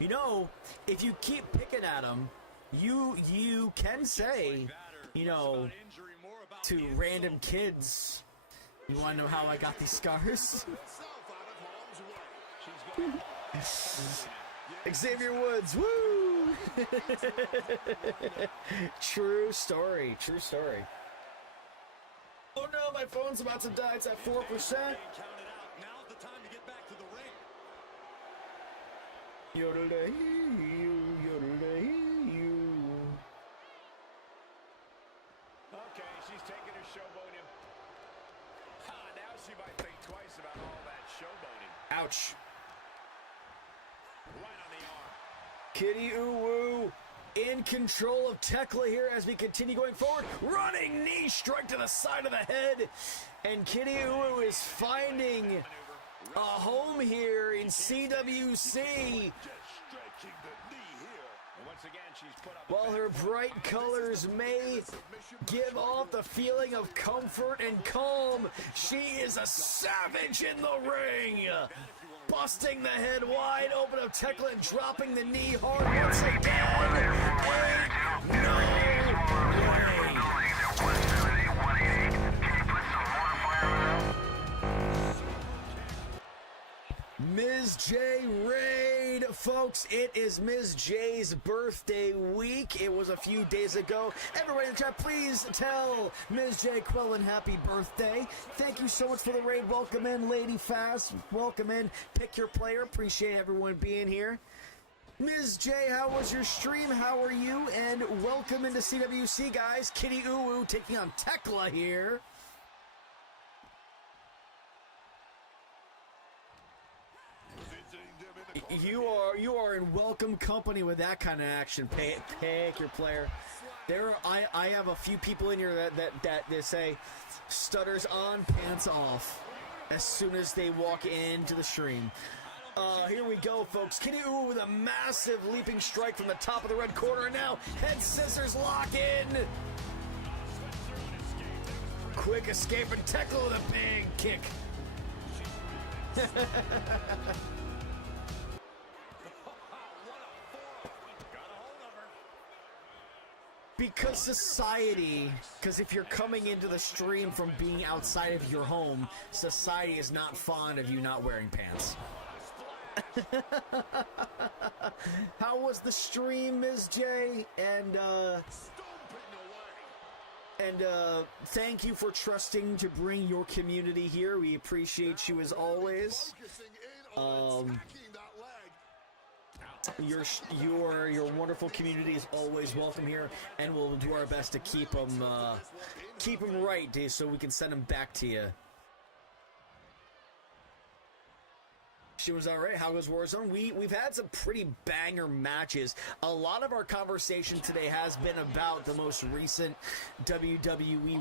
You know, if you keep picking at them, you can say, you know, to random kids, You want to know how I got these scars? Xavier Woods, woo! True story, true story. Oh no, my phone's about to die. It's at 4%. Now's the time to get back to the ring. Yodel-da-hee-you, yodel-da-hee-you. Okay, she's taking her showboat him. Now she might think twice about all that showboating. Ouch. Right on the arm. Kitty Uwu in control of Tekla here as we continue going forward. Running knee strike to the side of the head. And Kitty Uwu is finding a home here in CWC. While her bright colors may give off the feeling of comfort and calm, she is a savage in the ring. Busting the head wide open of Tekla and dropping the knee hard once again. Ain't no Ms. J Raid, folks, it is Ms. J's birthday week. It was a few days ago. Everybody in the chat, please tell Ms. J Quellen happy birthday. Thank you so much for the raid. Welcome in, Lady Fast. Welcome in. Pick your player. Appreciate everyone being here. Ms. J, how was your stream? How are you? And welcome into CWC, guys. Kitty Uwu taking on Tekla here. You are in welcome company with that kind of action. Pick your player. I have a few people in here that they say stutters on, pants off as soon as they walk into the stream. Here we go, folks. Kitty Uwu with a massive leaping strike from the top of the red corner. And now head scissors lock in. Quick escape and Tekla with a big kick. Because society, because if you're coming into the stream from being outside of your home, society is not fond of you not wearing pants. How was the stream, Ms. J? And thank you for trusting to bring your community here. We appreciate you as always. Your wonderful community is always welcome here, and we'll do our best to keep them right, Dave, so we can send them back to you. She was all right. How goes Warzone? We've had some pretty banger matches. A lot of our conversation today has been about the most recent WWE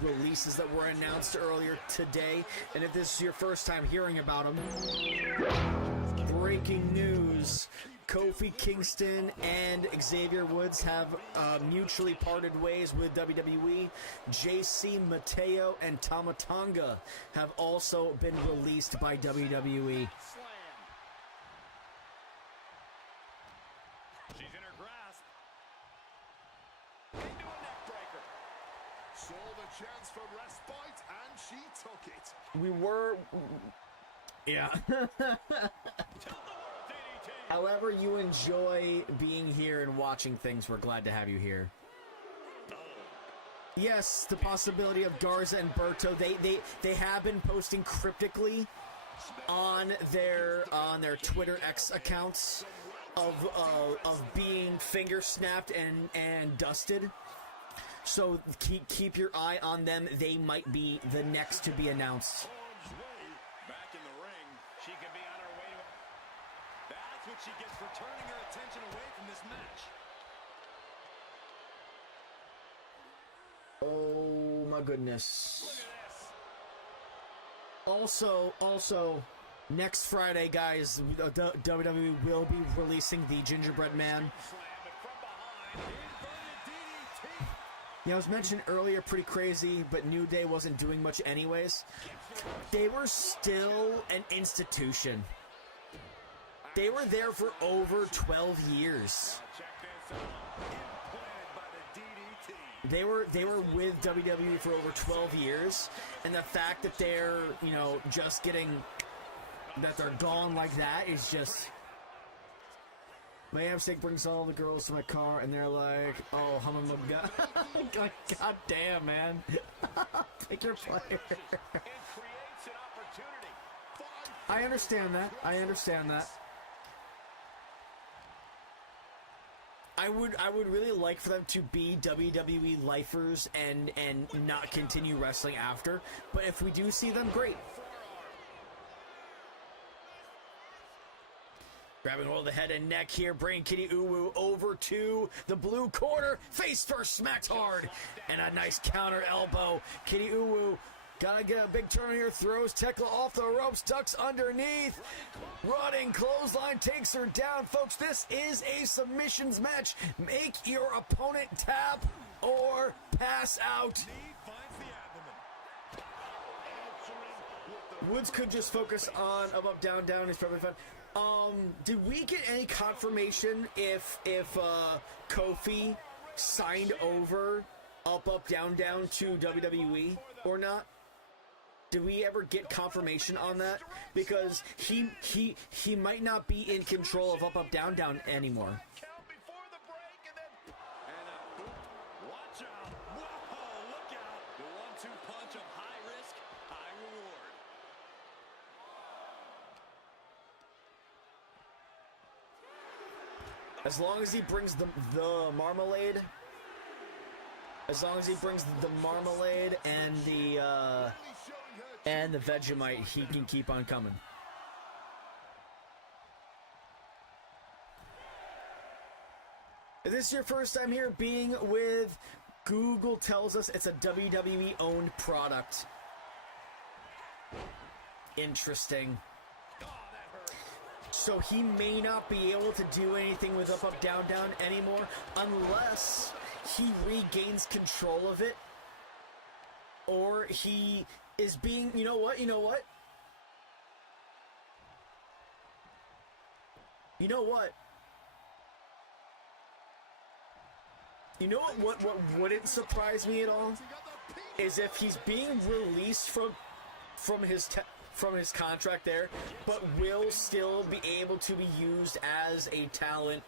releases that were announced earlier today. And if this is your first time hearing about them, breaking news. Kofi Kingston and Xavier Woods have mutually parted ways with WWE. JC Mateo and Tama Tonga have also been released by WWE. She's in her grasp. Into a neck breaker. Saw the chance for respite, and she took it. We were... Yeah. However you enjoy being here and watching things, we're glad to have you here. Yes, the possibility of Garza and Berto, they have been posting cryptically on their Twitter X accounts of being finger snapped and dusted. So keep your eye on them. They might be the next to be announced. Back in the ring, she could be on her way to... That's what she gets for turning her attention away from this match. Oh my goodness. Also, next Friday, guys, WWE will be releasing the Gingerbread Man. Yeah, I was mentioned earlier, pretty crazy, but New Day wasn't doing much anyways. They were still an institution. They were there for over 12 years. They were with WWE for over 12 years, and the fact that they're, you know, just getting, that they're gone like that is just... My namesake brings all the girls to my car, and they're like, oh, god. God damn, man. Pick your player. I understand that. I understand that. I would really like for them to be WWE lifers and not continue wrestling after. But if we do see them, great. Grabbing hold of the head and neck here, bringing Kitty Uwu over to the blue corner. Face first, smacked hard. And a nice counter elbow. Kitty Uwu gotta get a big turn here. Throws Tekla off the ropes, ducks underneath. Running clothesline takes her down. Folks, this is a submissions match. Make your opponent tap or pass out. Woods could just focus on up, down, down. It's probably fun. Did we get any confirmation if Kofi signed over up, down, down to WWE or not? Did we ever get confirmation on that? Because he might not be in control of up, down, down anymore. Watch out. Whoa, look out. The 1-2 punch of high risk, high reward. As long as he brings the marmalade, as long as he brings the marmalade and the Vegemite, he can keep on coming. If this is your first time here being with, Google tells us it's a WWE owned product. Interesting. So he may not be able to do anything with up, down, down anymore unless he regains control of it, or he is being, you know what? What wouldn't surprise me at all is if he's being released from his contract there, but will still be able to be used as a talent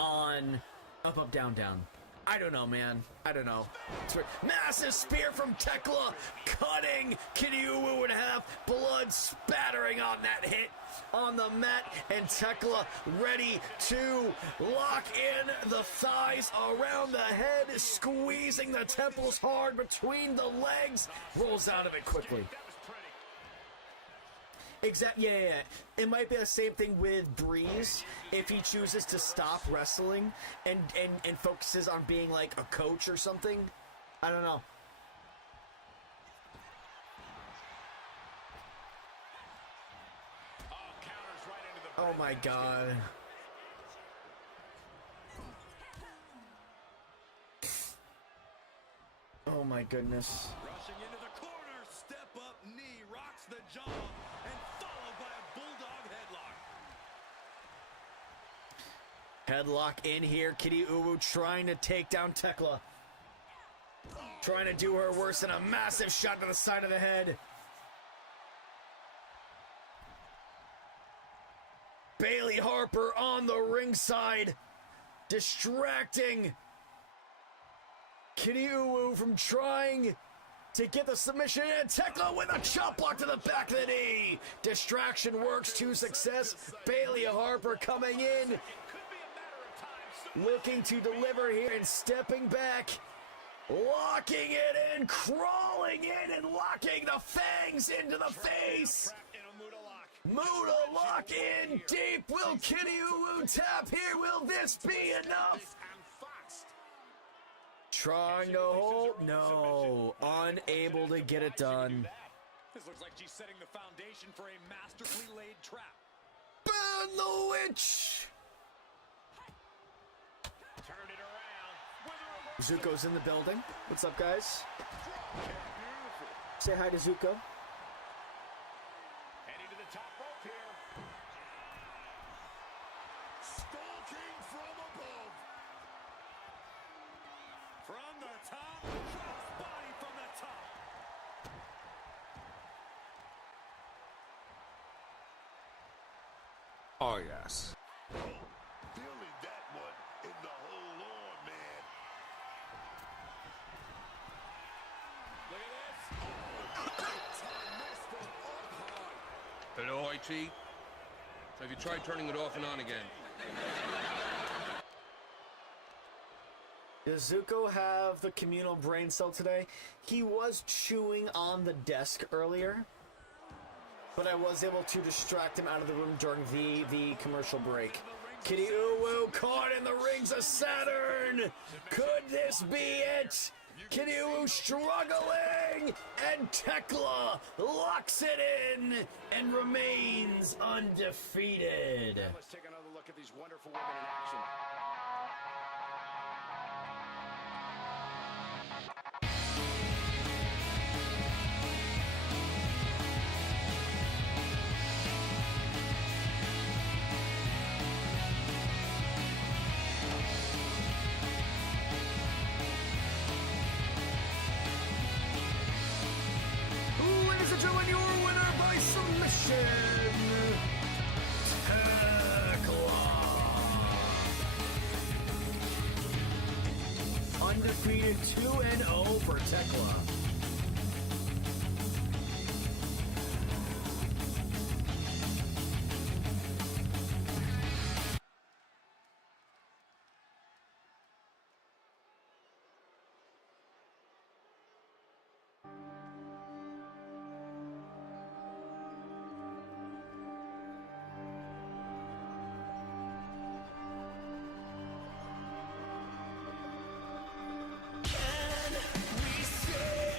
on up, down, down. I don't know, man. I don't know. Massive spear from Tekla, cutting Kitty Uwu in half. Blood spattering on that hit on the mat, and Tekla ready to lock in the thighs around the head, squeezing the temples hard between the legs. Rolls out of it quickly. Exactly. Yeah. It might be the same thing with Breeze if he chooses to stop wrestling and focuses on being like a coach or something. I don't know. Oh my god. Oh my goodness. Rushing into the corner, step up knee, rocks the jaw, and followed by a bulldog headlock. Headlock in here. Kitty Uwu trying to take down Tekla. Trying to do her worst, and a massive shot to the side of the head. Bailey Harper on the ringside, distracting Kitty Uwu from trying to get the submission in. Tekla with a chop block to the back of the knee. Distraction works to success. Bailey Harper coming in, looking to deliver here and stepping back. Locking it in, crawling in, and locking the fangs into the face. Muda lock in deep. Will Kitty Uwu tap here? Will this be enough? Trying to hold. No. Unable to get it done. This looks like she's setting the foundation for a masterfully laid trap. Burn the witch. Turn it around. Zuko's in the building. What's up, guys? Say hi to Zuko. Heading to the top rope here. Stalking from above. From the top Oh, yes. Feeling that one in the whole arm, man. Look at this. Hello, IT. Have you tried turning it off and on again? Does Zuko have the communal brain cell today? He was chewing on the desk earlier, but I was able to distract him out of the room during the commercial break. Kitty Uwu caught in the rings of Saturn! Could this be it? Kitty Uwu struggling! And Tekla locks it in and remains undefeated. Let's take another look at these wonderful women in action. Ladies and gentlemen, your winner by submission, Tekla. Undefeated 2-0 for Tekla. Can we say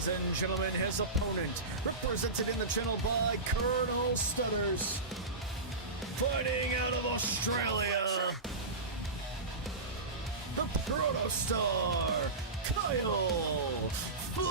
ladies and gentlemen, his opponent, represented in the channel by Colonel Stutters, fighting out of Australia, the Protostar, Kyle Fletcher.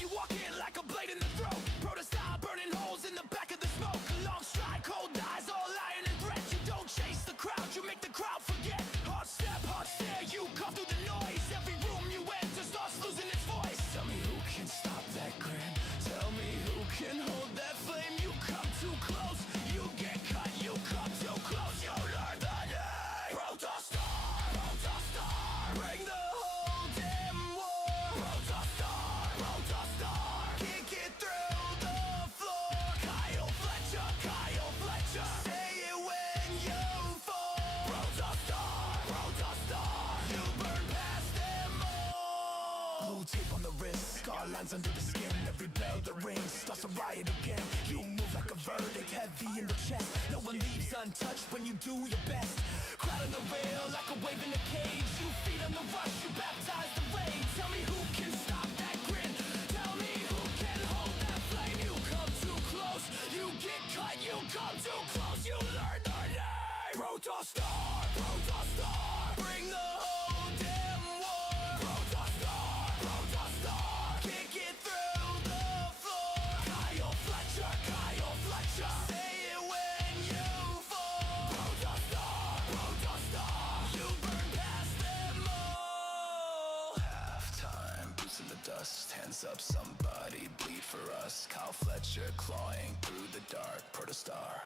You walk in like a blade in the throat. Protostar burning holes in the back of the smoke. Long stride, cold eyes, all iron and threat. You don't chase the crowd, you make the crowd forget. Hard step, hard stare, you come through the noise. Every room you enter starts losing its voice. Tell me who can stop that grin. Tell me who can hold that flame. You come too close, you get cut. You come too close, you learn the name. Protostar, Protostar, bring the whole damn war. Protostar, Protostar, kick it through the floor. Kyle Fletcher, Kyle Fletcher, say it when you fall. Protostar, Protostar, you burn past them all. Blue tape on the wrist, scar lines under the skin. Every bell that rings starts a riot again. You move like a verdict, heavy in the chest. No one leaves untouched when you do your best. Crowd on the rail like a wave in a cage. You feed on the rush, you baptize the rage. Tell me who can stop that grin. Tell me who can hold that flame. You come too close, you get cut. You come too close, you learn the name. Protostar, Protostar, bring the whole damn war. Protostar, Protostar, kick it through the floor. Kyle Fletcher, Kyle Fletcher, say it when you fall. Protostar, Protostar, you burn past them all. Halftime, boots in the dust, hands up, somebody bleed for us. Kyle Fletcher clawing through the dark. Protostar,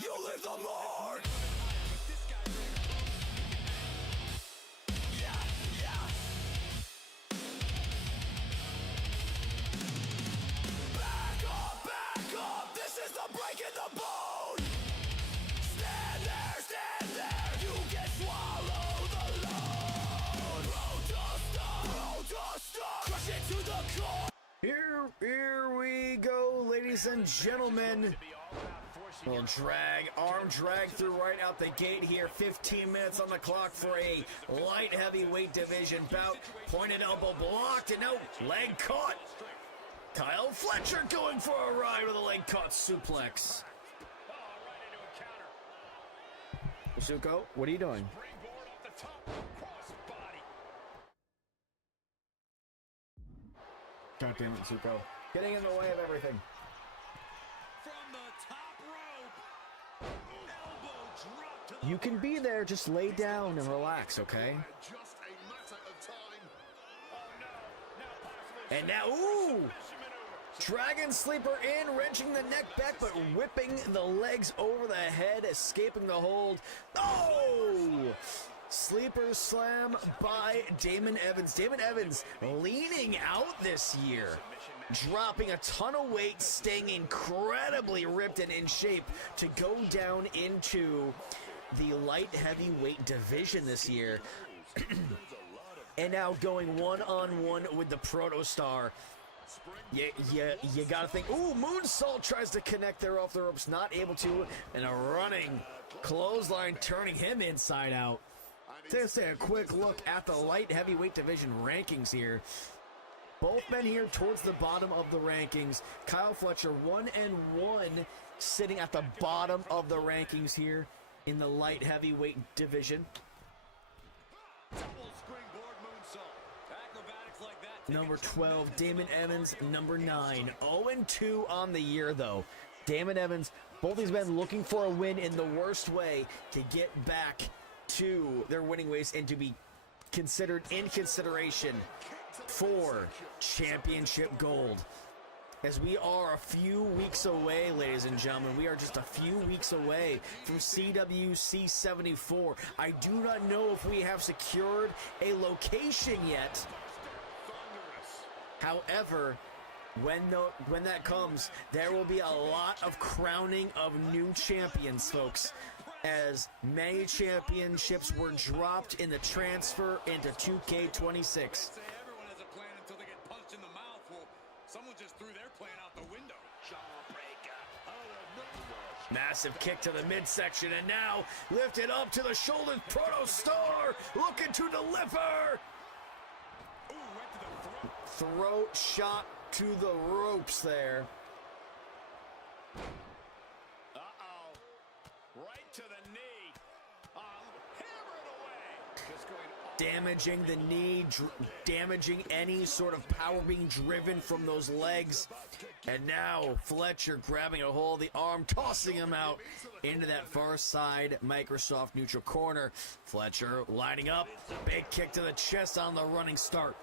you leave the mark. Yeah, yeah. Back up, this is the break in the bone. Stand there, you get swallowed alone. Protostar, Protostar, crush it to the core. Here we go, ladies and gentlemen. Little drag, arm drag through right out the gate here. 15 minutes on the clock for a light heavyweight division bout. Pointed elbow blocked, and no, leg caught. Kyle Fletcher going for a ride with a leg caught suplex. Zuko, what are you doing? God damn it, Zuko. Getting in the way of everything. You can be there, just lay down and relax, okay? And now, ooh! Dragon Sleeper in, wrenching the neck back, but whipping the legs over the head, escaping the hold. Oh! Sleeper slam by Damon Evans. Damon Evans leaning out this year, dropping a ton of weight, staying incredibly ripped and in shape to go down into the light heavyweight division this year. And now going one-on-one with the Protostar. You gotta think, ooh, Moonsault tries to connect there off the ropes, not able to, and a running clothesline turning him inside out. Let's take a quick look at the light heavyweight division rankings here. Both men here towards the bottom of the rankings. Kyle Fletcher 1-1, sitting at the bottom of the rankings here in the light heavyweight division. Number 12, Damon Evans, number 9. 0-2 on the year, though. Damon Evans, both these men looking for a win in the worst way to get back to their winning ways and to be considered in consideration for championship gold. As we are a few weeks away, ladies and gentlemen, we are just a few weeks away from CWC 74. I do not know if we have secured a location yet. However, when that comes, there will be a lot of crowning of new champions, folks, as many championships were dropped in the transfer into 2K26. Massive kick to the midsection, and now lifted up to the shoulders. Protostar looking to deliver. throat shot to the ropes there. Uh-oh. Right to the knee. Hammer it away. Just going Damaging the knee, damaging any sort of power being driven from those legs. And now Fletcher grabbing a hold of the arm, tossing him out into that far side Microsoft neutral corner. Fletcher lining up, big kick to the chest on the running start.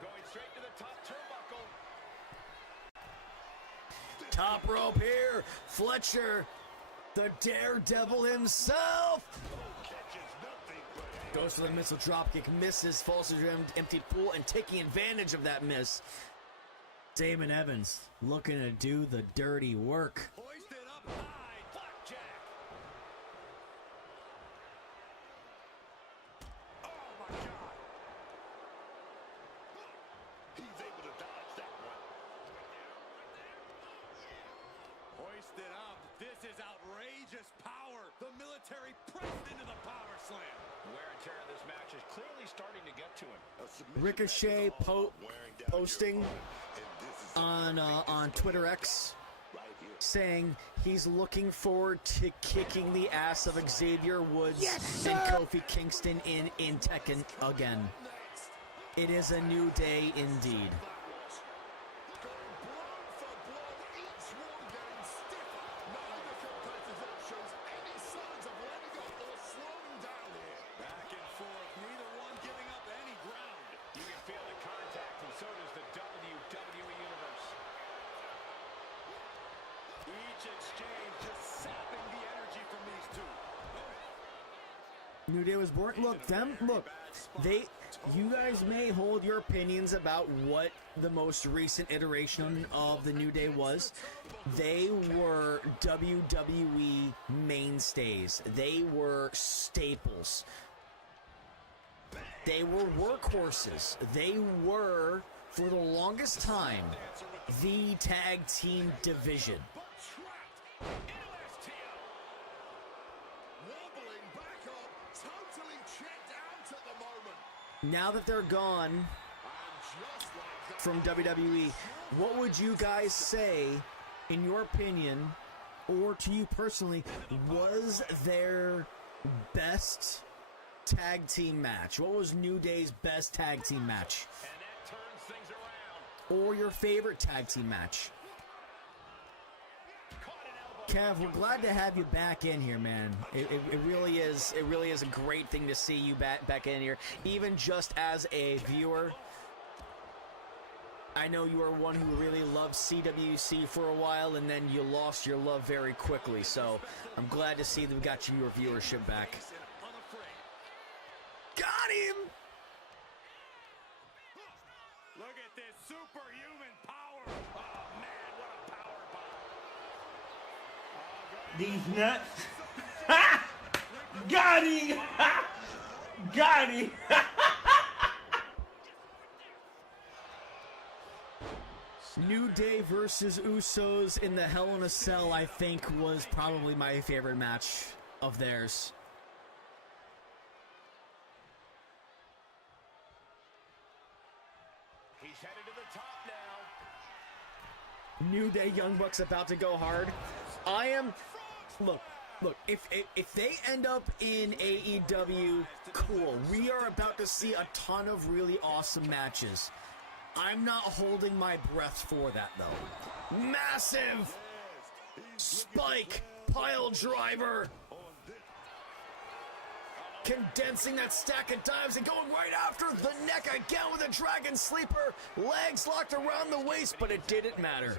going straight to the top turnbuckle. Top rope here, Fletcher, the daredevil himself. Goes for the missile dropkick, misses, falls into an empty pool, and taking advantage of that miss. Damon Evans looking to do the dirty work. Hoisted up high, flapjack. Oh my God! He's able to dodge that one. Hoisted up. This is outrageous power. The military pressed into the power slam. Wear and tear of this match is clearly starting to get to him. Ricochet posting on Twitter X saying he's looking forward to kicking the ass of Xavier Woods and Kofi Kingston in Tekken again. It is a new day indeed. Back and forth, neither one giving up any ground. You can feel the contact, and so does the WWE Universe. Each exchange just sapping the energy from these two. New Day was born. You guys may hold your opinions about what the most recent iteration of the New Day was. They were WWE mainstays. They were staples. They were workhorses. They were, for the longest time, the tag team division. Now that they're gone from WWE, what would you guys say, in your opinion, or to you personally, was their best tag team match? What was New Day's best tag team match? And that turns things around. Or your favorite tag team match? Kev, we're glad to have you back in here, man. It really is. It really is a great thing to see you back in here, even just as a viewer. I know you are one who really loved CWC for a while, and then you lost your love very quickly. So I'm glad to see that we got you your viewership back. Got him. Look at this superhuman power. Oh man, what a power bomb. These nuts. Ha! Got him! Ha! Got him! New Day versus Usos in the Hell in a Cell, I think, was probably my favorite match of theirs. He's headed to the top now. New Day Young Bucks about to go hard. Look, if they end up in AEW, cool. We are about to see a ton of really awesome matches. I'm not holding my breath for that, though. Massive spike pile driver. Condensing that stack of dives and going right after the neck again with a dragon sleeper. Legs locked around the waist, but it didn't matter.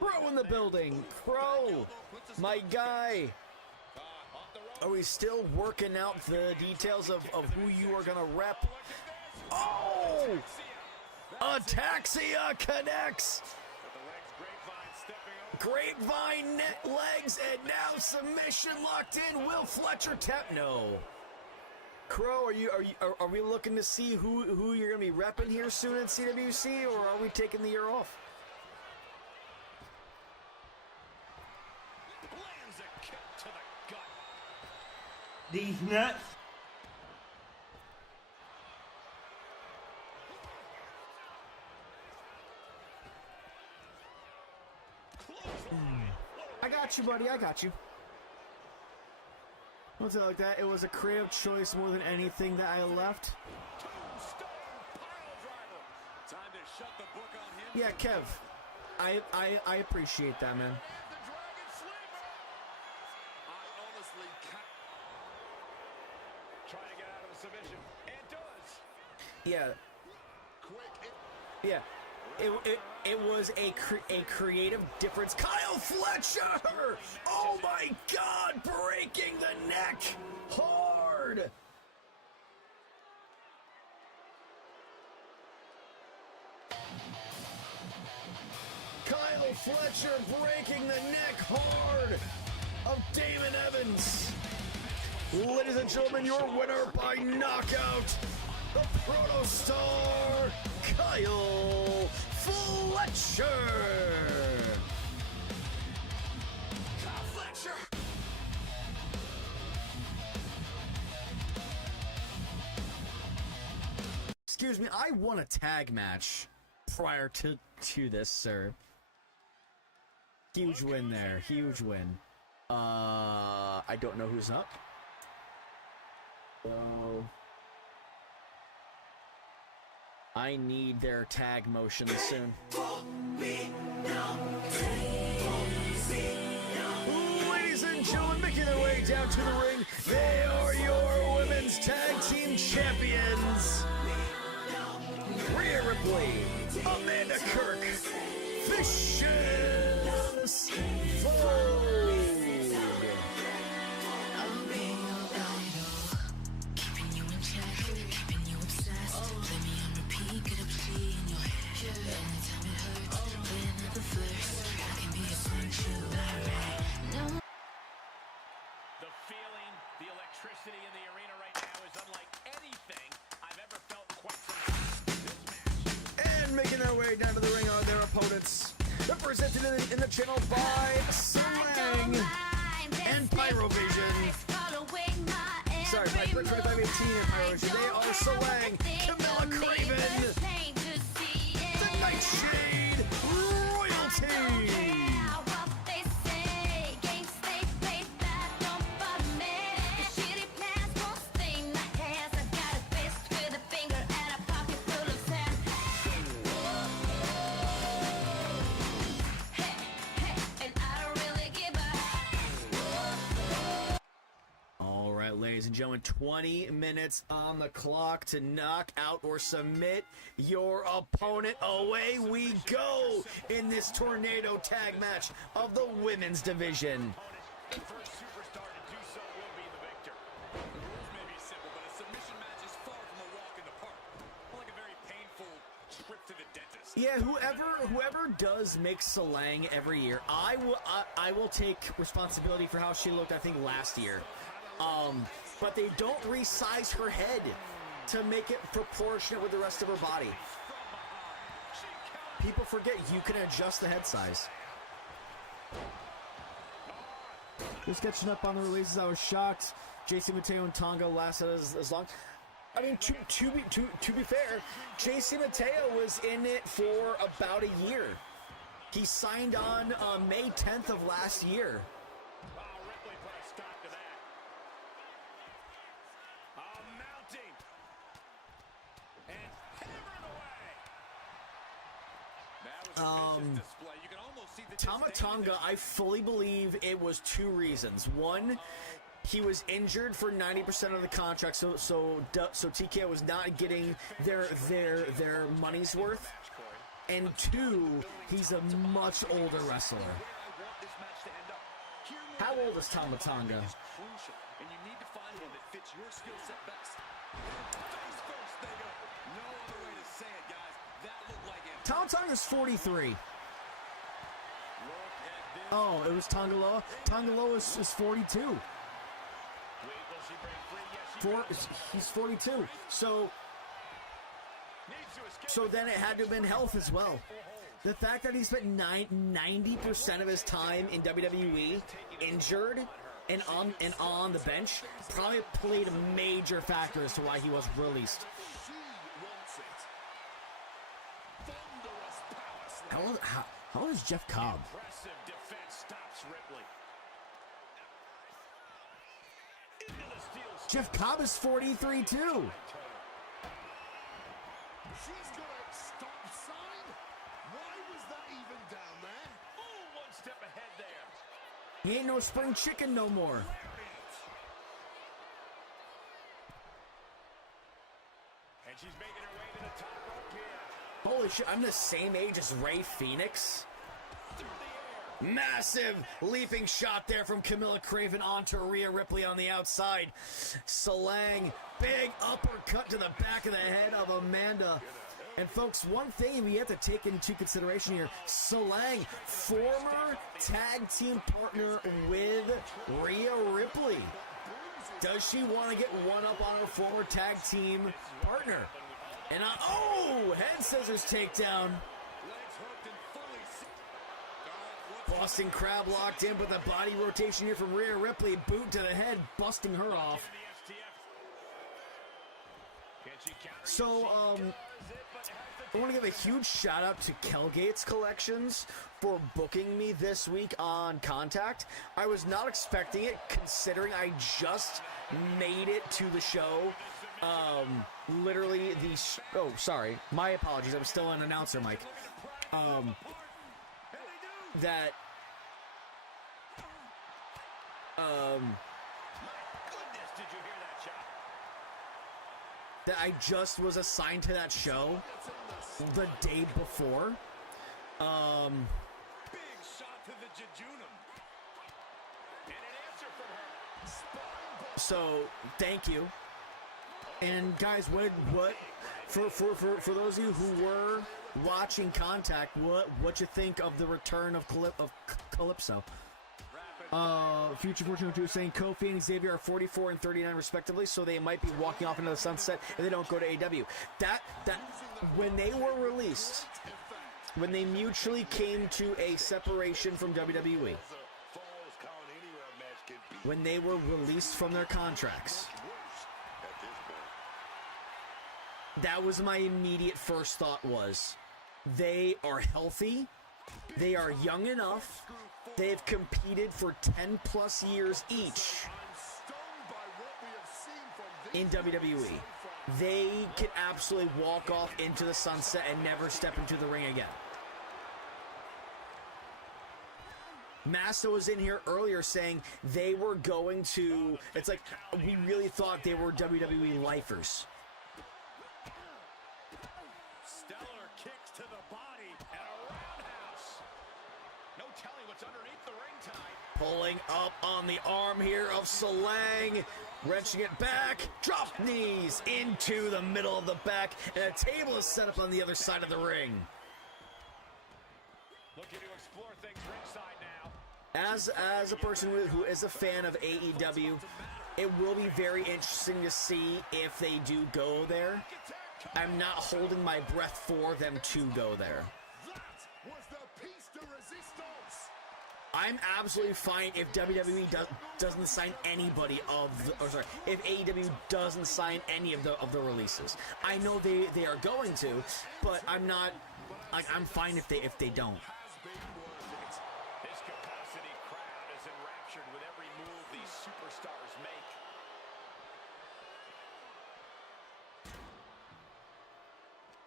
Crow in the building. Crow, my guy. Are we still working out the details of who you are going to rep? Oh! Ataxia connects. Grapevine net legs, and now submission locked in. Will Fletcher tap? No. Crow, are we looking to see who you're gonna be repping here soon in CWC, or are we taking the year off? Lands a kick to the gut. These nuts. got you, buddy. I got you. I'll tell you like that. It was a creative choice more than anything that I left. Yeah, Kev. I appreciate that, man. Trying to get out of a submission, and does. Yeah. Yeah. It was a creative difference. Kyle Fletcher! Oh my God! Breaking the neck hard! Kyle Fletcher breaking the neck hard of Damon Evans. Ladies and gentlemen, your winner by knockout, the Protostar, Kyle Fletcher. Kyle Fletcher. Excuse me, I won a tag match prior to this, sir. Huge win there, huge win. I don't know who's up. So I need their tag motion soon. Ladies and gentlemen, making their way down to the ring, they are your women's tag team champions. Rhea Ripley, Amanda Kirk, Vicious Vogue. The feeling, the electricity in the arena right now is unlike anything I've ever felt in quite some time. This match. And making their way down to the ring are their opponents. Represented in the channel by Slang and Pyrovision. Sorry, by 2518 and Pyrovision. They are Slang, Camilla Craven, the Nightshade Royalty. Ladies and gentlemen, 20 minutes on the clock to knock out or submit your opponent. Away we go in this tornado tag match of the women's division. The first superstar to do so will be the victor. The rules may be simple, but a submission match is far from a walk in the park. Like a very painful trip to the dentist. Yeah, whoever does make Salang every year, I will take responsibility for how she looked, I think, last year. But they don't resize her head to make it proportionate with the rest of her body. People forget you can adjust the head size. Just catching up on the releases, I was shocked. JC Mateo and Tonga lasted as long. I mean, to be fair, JC Mateo was in it for about a year. He signed on May 10th of last year. Tama Tonga, I fully believe it was two reasons. One, he was injured for 90% of the contract, so TK was not getting their money's worth. And two, he's a much older wrestler. How old is Tama Tonga? And you need to find one that fits your skill set best. Face first, they go. No other way to say it, guys. That looked like it. Tama Tonga's 43. Oh, it was Tongaloa? Tongaloa is 42. He's 42. So then it had to have been health as well. The fact that he spent 90% of his time in WWE injured and on the bench probably played a major factor as to why he was released. How old is Jeff Cobb? Impressive defense stops Ripley. Into the steel. Jeff Cobb is 43 too. She's got a stop sign. Why was that even down there? Oh, one step ahead there. He ain't no spring chicken no more. And she's making her way to the top rope here. Holy shit, I'm the same age as Ray Phoenix. Massive leaping shot there from Camilla Craven onto Rhea Ripley on the outside. Salang, big uppercut to the back of the head of Amanda. And folks, one thing we have to take into consideration here, Salang, former tag team partner with Rhea Ripley. Does she want to get one up on her former tag team partner? And head scissors takedown. Boston Crab locked in, but the body rotation here from Rhea Ripley, boot to the head, busting her off. So, I want to give a huge shout out to Kelgate's Collections for booking me this week on Contact. I was not expecting it, considering I just made it to the show. Literally oh, sorry, my apologies. I'm still an announcer, Mike. That I just was assigned to that show the day before. Big shot to the jejunum. And an answer from her. So thank you. And guys, what for those of you who were watching Contact, what you think of the return of Calypso? Future Fortune 2 saying Kofi and Xavier are 44 and 39 respectively, so they might be walking off into the sunset if they don't go to AEW. That when they were released, when they mutually came to a separation from WWE, when they were released from their contracts, that was my immediate first thought was, they are healthy, they are young enough, they've competed for 10 plus years each in WWE. They can absolutely walk off into the sunset and never step into the ring again. Massa was in here earlier saying they were going to, it's like, we really thought they were WWE lifers. Stellar kicks to the body and a roundhouse. No telling what's underneath the ring tide. Pulling up on the arm here of Salang, wrenching it back, drop knees into the middle of the back, and a table is set up on the other side of the ring. Looking to explore things ringside now. As a person who is a fan of AEW, it will be very interesting to see if they do go there. I'm not holding my breath for them to go there. I'm absolutely fine if WWE doesn't sign anybody if AEW doesn't sign any of the releases. I know they are going to, but I'm not. I'm fine if they don't. This capacity crowd is enraptured with every move these superstars make.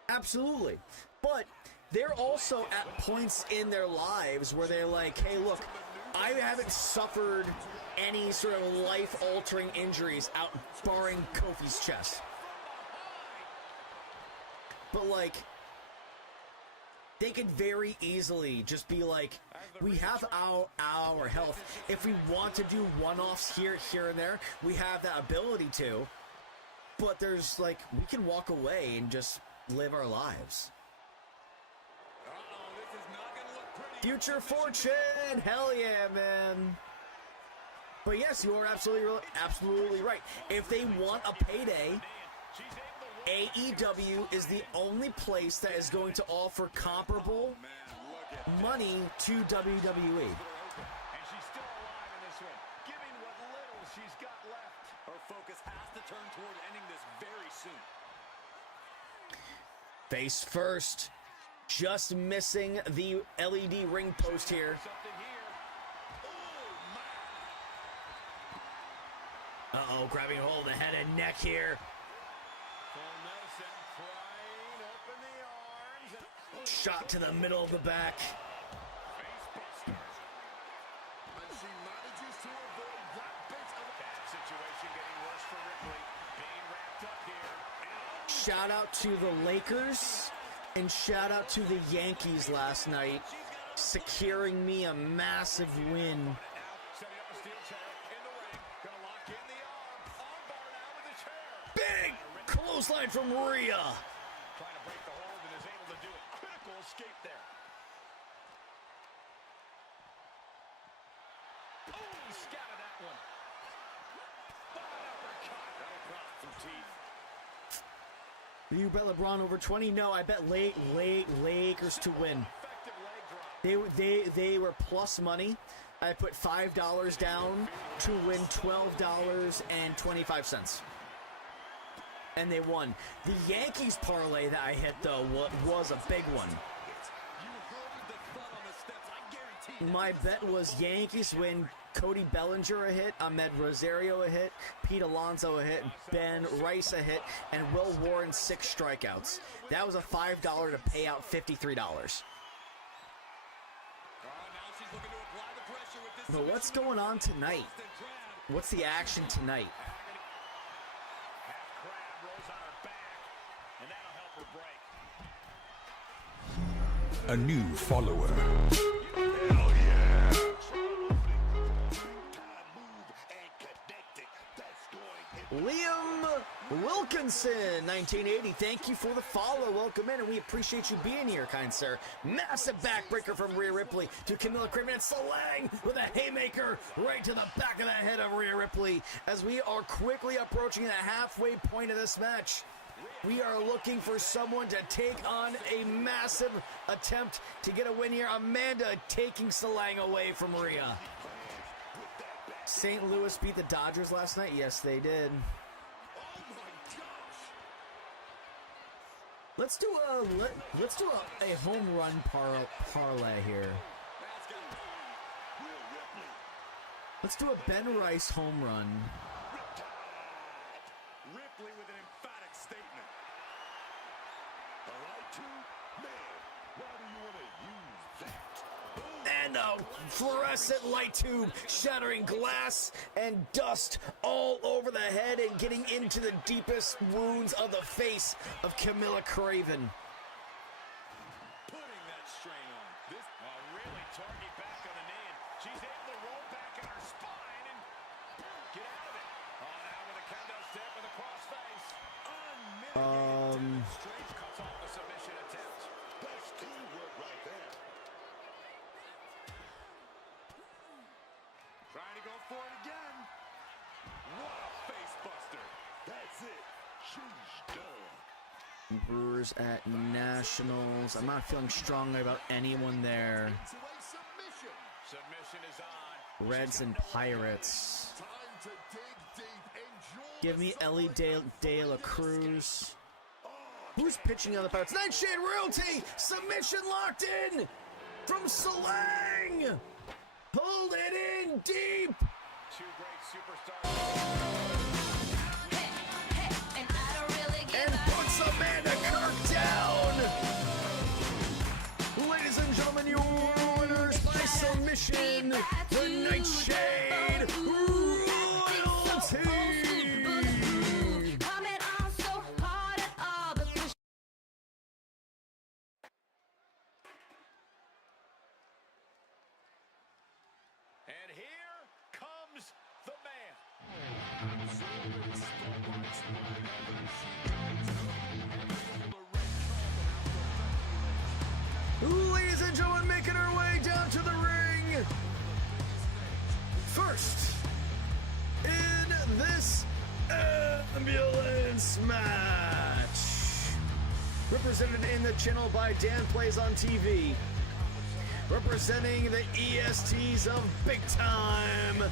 Absolutely, but they're also at points in their lives where they're like, hey, look, I haven't suffered any sort of life-altering injuries out barring Kofi's chest. But, like, they could very easily just be like, we have our health. If we want to do one-offs here and there, we have that ability to. But there's, like, we can walk away and just live our lives. Future Fortune! Hell yeah, man! But yes, you are absolutely right. If they want a payday, AEW is the only place that is going to offer comparable money to WWE. And she's still alive in this one, giving what little she's got left. Her focus has to turn toward ending this very soon. Face first. Just missing the LED ring post here. Uh-oh, grabbing a hold of the head and neck here. Shot to the middle of the back. Shout out to the Lakers and shout out to the Yankees last night, securing me a massive win. Big clothesline from Rhea. Trying to break the hold and is able to do it. Critical escape there. Oh, he scattered that one. Uppercut. That'll drop some teeth. You bet LeBron over 20? No, I bet Lakers to win. They were plus money. I put $5 down to win $12.25. And they won. The Yankees parlay that I hit, though, was a big one. My bet was Yankees win, Cody Bellinger a hit, Ahmed Rosario a hit, Pete Alonso a hit, Ben Rice a hit, and Will Warren 6 strikeouts. That was a $5 to pay out $53. But what's going on tonight? What's the action tonight? A new follower. Liam Wilkinson, 1980. Thank you for the follow. Welcome in, and we appreciate you being here, kind sir. Massive backbreaker from Rhea Ripley to Camilla Craven, and Salang with a haymaker right to the back of the head of Rhea Ripley as we are quickly approaching the halfway point of this match. We are looking for someone to take on a massive attempt to get a win here. Amanda taking Salang away from Rhea. St. Louis beat the Dodgers last night? Yes, they did. Let's do a home run parlay here. Let's do a Ben Rice home run. Ripley with an emphatic statement. And a fluorescent light tube shattering glass and dust all over the head and getting into the deepest wounds of the face of Camilla Craven. Putting that strain on. This really target back on the knee, and she's able to roll back on her spine and get out of it. On out with a kendo step with a cross face. Unmitigated demonstrates, cuts off the submission attempt. That's teamwork right there. Trying to go for it again. What a face buster. That's it. She's done. Brewers at Nationals. I'm not feeling strongly about anyone there. Submission is on. Reds and Pirates. Give me Ellie De La Cruz. Who's pitching on the Pirates? Nightshade Royalty! Submission locked in from Salang! Hold it in deep! Two great superstars. And puts Amanda Kirk down! Ladies and gentlemen, your winners by submission, the Nightshade Royalty! And here comes the man. Ladies and gentlemen, making our way down to the ring. First, in this ambulance match, represented in the channel by Dan Plays on TV, representing the ESTs of Big Time,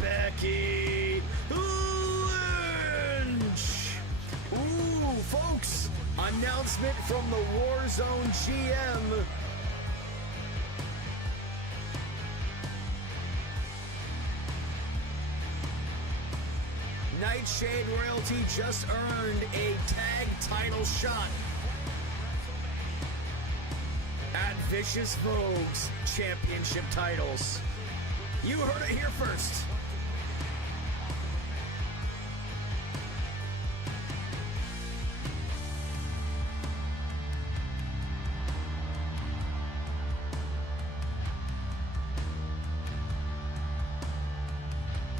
Becky Lynch. Ooh, folks, Announcement from the Warzone GM. Nightshade Royalty just earned a tag title shot at Vicious Vogue's championship titles. You heard it here first.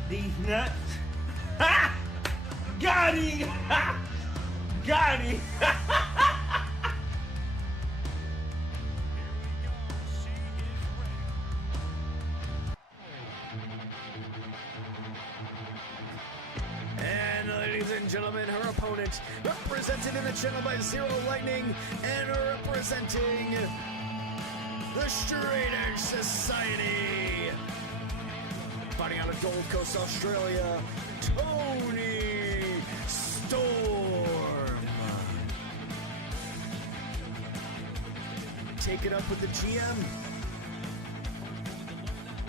These nuts. Ha! Got him! Ha! Got him! And ladies and gentlemen, her opponent, represented in the channel by Zero Lightning, and representing the Straight Edge Society, fighting out of Gold Coast, Australia, Tony Storm. Take it up with the GM.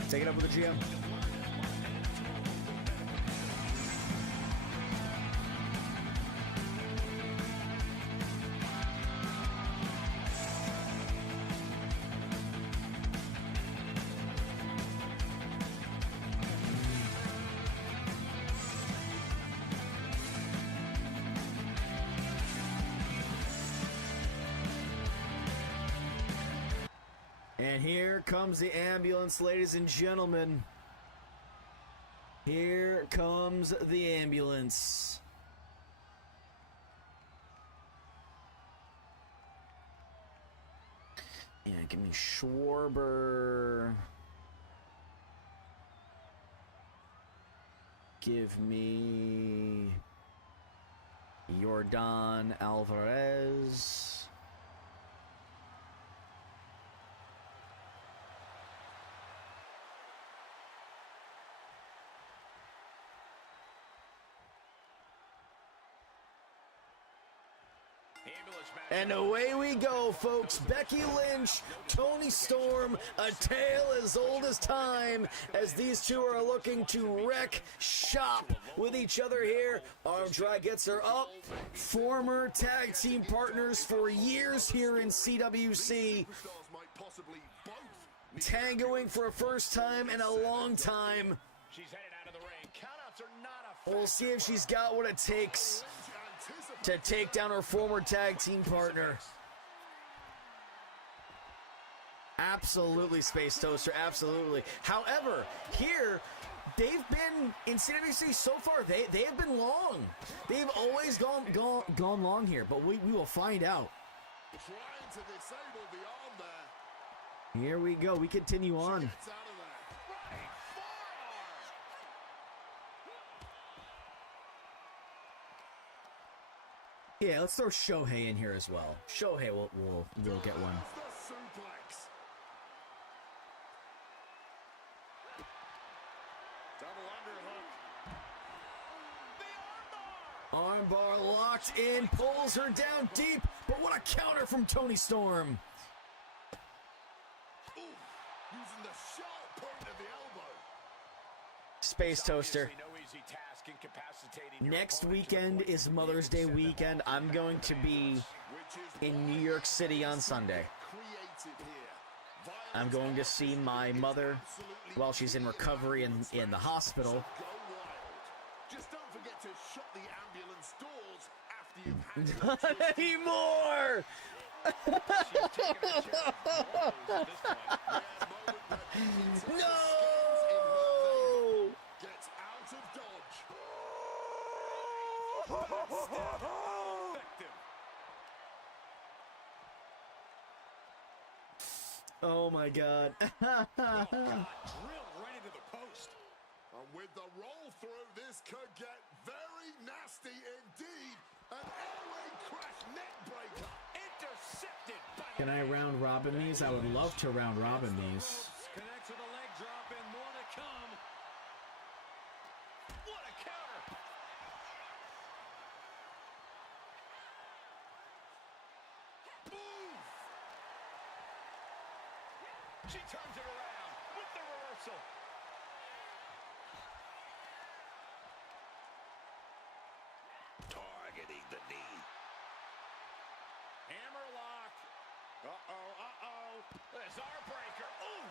Take it up with the GM. And here comes the ambulance, ladies and gentlemen. Here comes the ambulance. Yeah, give me Schwarber. Give me Yordan Alvarez. And away we go, folks. Becky Lynch, Tony Storm, a tale as old as time, as these two are looking to wreck shop with each other here. Armdry gets her up. Former tag team partners for years here in CWC. Tangoing for a first time in a long time. We'll see if she's got what it takes to take down her former tag team partner. Absolutely, Space Toaster, absolutely. However, here, they've been, in CWC so far, they have been long. They've always gone long here, but we will find out. Trying to disable the arm there. Here we go, we continue on. Gets out of there. Yeah, let's throw Shohei in here as well. Shohei will get one. The suplex. Double underhook. Armbar locked in, pulls her down deep, but what a counter from Tony Storm. Ooh, using the sharp point of the elbow. Space Toaster. Next weekend is Mother's Day weekend. I'm going to be in New York City on Sunday. I'm going to see my mother while she's in recovery in the hospital. Just don't forget to shut the ambulance doors after you've Not anymore! No! Gets out of dodge. Oh my god. Drilled right into the post. And with the roll through, this could get very nasty indeed. An airway crash neck breaker. Intercepted by Can I round robin these? I would love to round robin these. Connects with a leg drop and more to come. What a counter. She turns it around with the reversal. Targeting the knee. Hammerlock. Bizarre breaker. Ooh.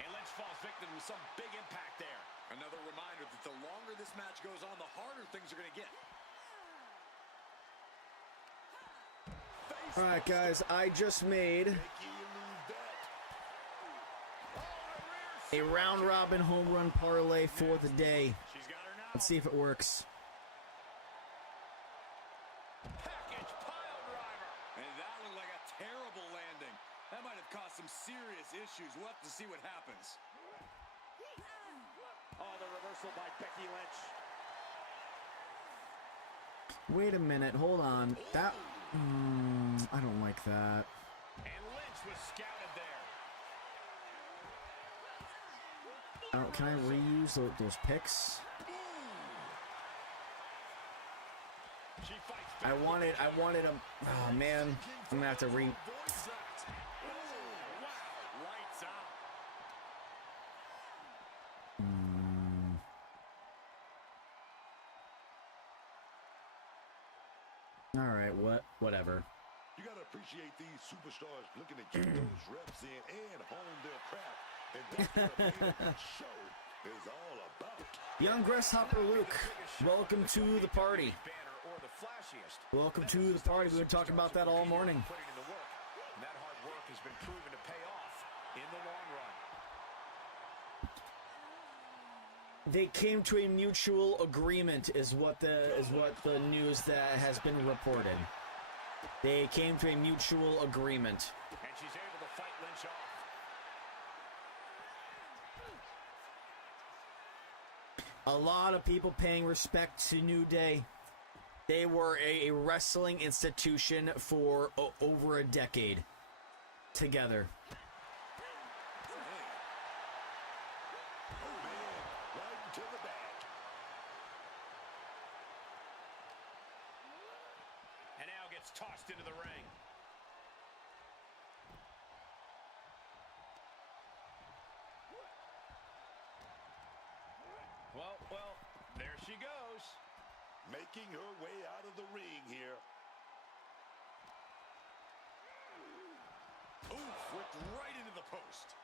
And Lynch falls victim to some big impact there. Another reminder that the longer this match goes on, the harder things are going to get. All right, guys, I just made a round robin home run parlay for the day. Let's see if it works. Package pile driver. And that looked like a terrible landing. That might have caused some serious issues. We'll have to see what happens. Oh, the reversal by Becky Lynch. Wait a minute, hold on. That I don't like that. And Lynch was scouted there. Can I reuse those picks? She fights I wanted a. Oh man, I'm gonna have to re. Wow, lights out. All right, whatever. You got to appreciate these superstars looking to get those reps in and hone their craft. And that's what a man show is all about. Young Grasshopper Luke, welcome to the party. Welcome to the party. We've been talking about that all morning. Putting in the work. And that hard work has been proven to pay off in the long run. They came to a mutual agreement, is what the news that has been reported. They came to a mutual agreement. And she's able to fight Lynch off. A lot of people paying respect to New Day. They were a wrestling institution for over a decade together. And now gets tossed into the ring. Well, there she goes. Making her way out of the ring here. Oof, whipped right into the post.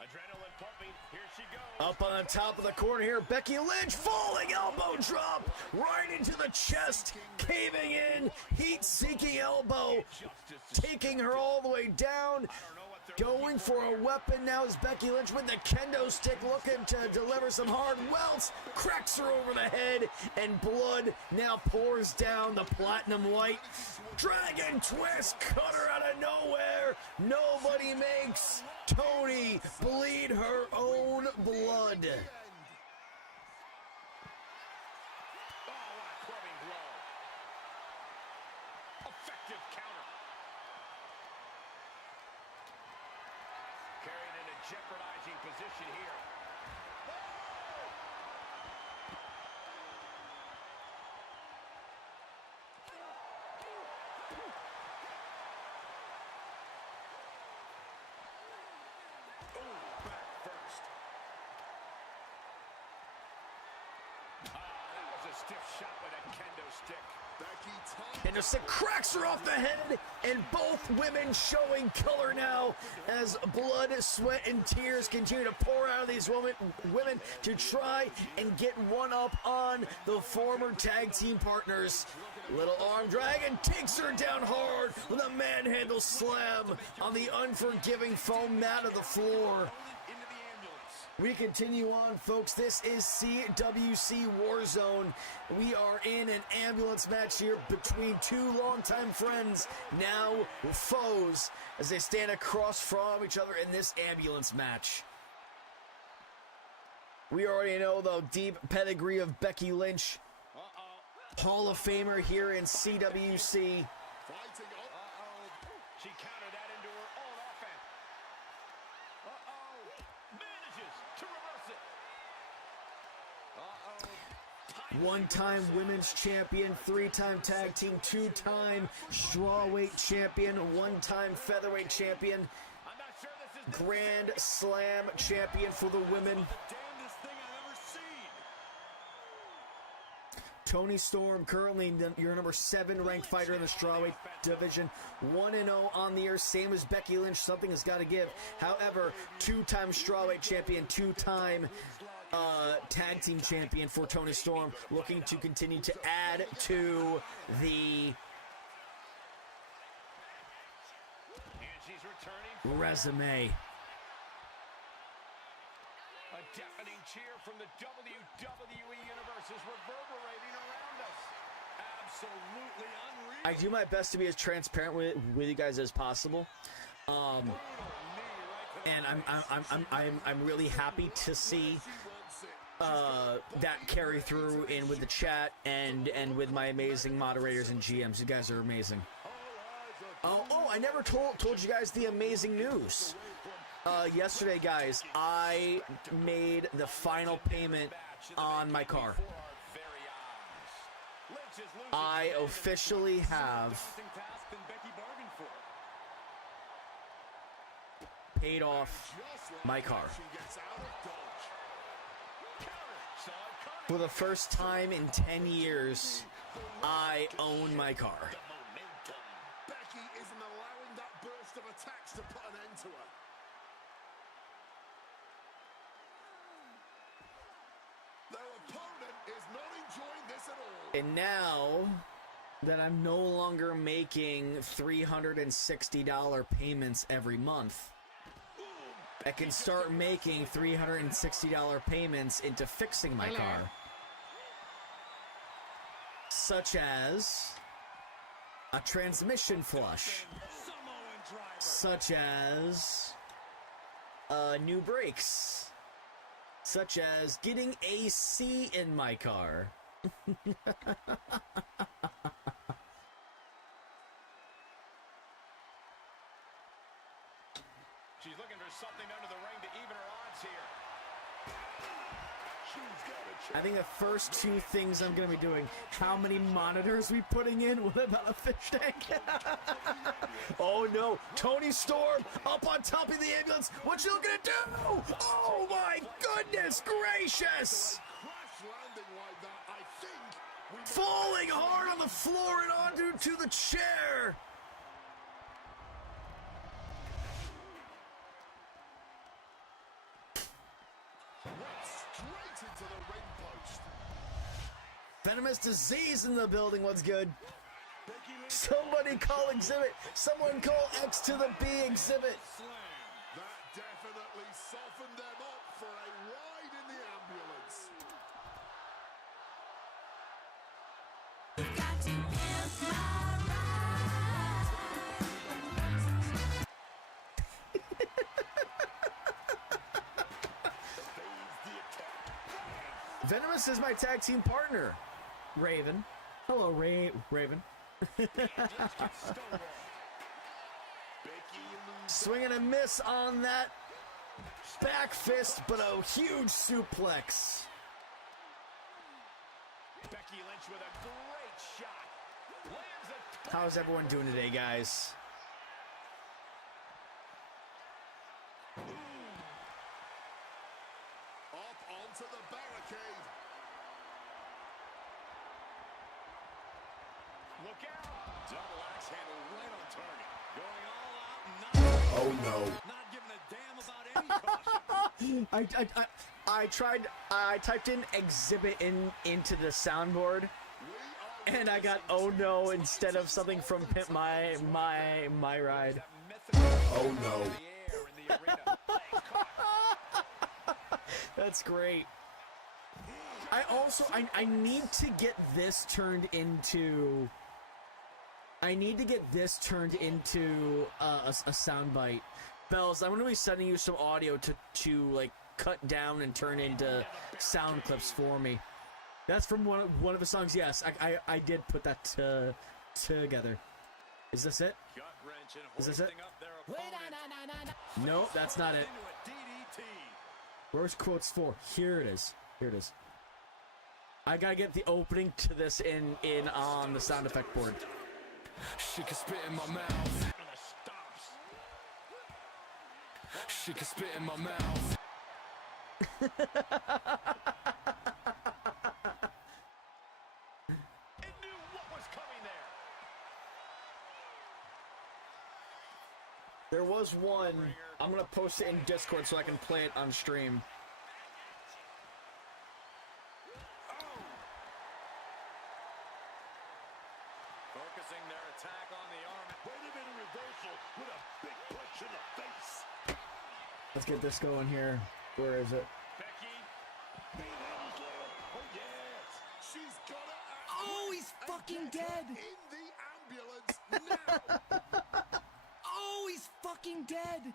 Adrenaline pumping. Here she goes. Up on the top of the corner here, Becky Lynch falling elbow drop right into the chest, caving in, heat-seeking elbow, taking her all the way down. Going for a weapon now is Becky Lynch with the kendo stick, looking to deliver some hard welts. Cracks her over the head, and blood now pours down the platinum white. Dragon twist, cutter out of nowhere. Nobody makes Tony bleed her own blood. Jeopardizing position here. Back first. That was a stiff shot with a kendo stick. Kendo stick cracks her off the head, and both women showing color now as blood, sweat, and tears continue to pour out of these women to try and get one up on the former tag team partners. Little arm drag and takes her down hard with a manhandle slam on the unforgiving foam mat of the floor. We continue on, folks. This is CWC Warzone. We are in an ambulance match here between two longtime friends, now foes, as they stand across from each other in this ambulance match. We already know the deep pedigree of Becky Lynch, Hall of Famer here in CWC. She countered that into her own offense. Manages to reverse it. one-time women's champion, three-time tag team, two-time strawweight champion, one-time featherweight champion, Grand Slam champion for the women. Toni Storm, currently your number 7 ranked fighter in the strawweight division, 1-0 on the year, same as Becky Lynch. Something has got to give. However, two-time strawweight champion, two-time tag team champion for Toni Storm, looking to continue to add to the resume. A deafening cheer from the WWE Universe is reverberating around us. Absolutely unreal. I do my best to be as transparent with you guys as possible. And I'm really happy to see that carry through in with the chat and with my amazing moderators and GMs. You guys are amazing. Oh, I never told you guys the amazing news. Yesterday, guys, I made the final payment on my car. I officially have paid off my car. For the first time in 10 years, I own my car. Becky isn't allowing that burst of attacks to put an end to her. Their opponent is not enjoying this at all. And now that I'm no longer making $360 payments every month, I can start making $360 payments into fixing my car. Such as a transmission flush. Such as new brakes. Such as getting AC in my car. She's looking for something under the ring to even her odds here. I think the first two things I'm going to be doing, how many monitors we putting in? What about a fish tank? Oh no, Toni Storm up on top of the ambulance. What you going to do? Oh my goodness gracious! Falling hard on the floor and onto the chair. Venomous disease in the building. What's good? Somebody call exhibit. Someone call X to the B exhibit. That definitely softened them up for a ride in the ambulance. Got to end my ride. Venomous is my tag team partner. Raven. Hello, Raven. Swing and a miss on that back fist, but a huge suplex. Becky Lynch with a great shot. How's everyone doing today, guys? Up onto the barricade. Look out! Double axe handle right on target. Going all out and not, Oh no. not giving a damn about any caution. I typed in exhibit into the soundboard, and I got oh no instead of something from Pimp My Ride. Oh no. That's great. I need to get this turned into. I need to get this turned into a soundbite. Bells, I'm going to be sending you some audio to like cut down and turn into sound clips for me. That's from one of the songs. Yes, I did put that together. Is this it? Is this it? No, that's not it. Where's quotes 4? Here it is. Here it is. I gotta get the opening to this in on the sound effect board. She can spit in my mouth. She can spit in my mouth. There was one. I'm gonna post it in Discord so I can play it on stream. Focusing their attack on the arm. Wait a minute, reversal with a big punch in the face. Let's get this going here. Where is it? Becky. Oh, yes. She's got it. Oh, he's fucking dead. In the ambulance now. Oh, he's fucking dead.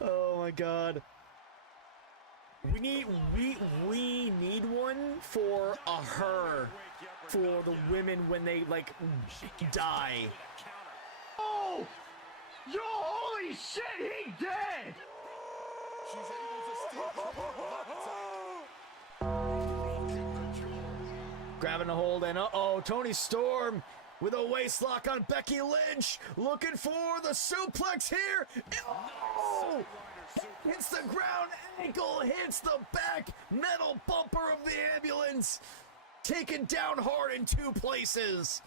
Oh my god. We need one for her, for the women when they like die. Oh! Yo, holy shit, he dead! She's able to steal Grabbing a hold and uh-oh, Toni Storm with a waist lock on Becky Lynch, looking for the suplex here. Oh! Hits the ground, ankle hits the back, metal bumper of the ambulance, taken down hard in two places.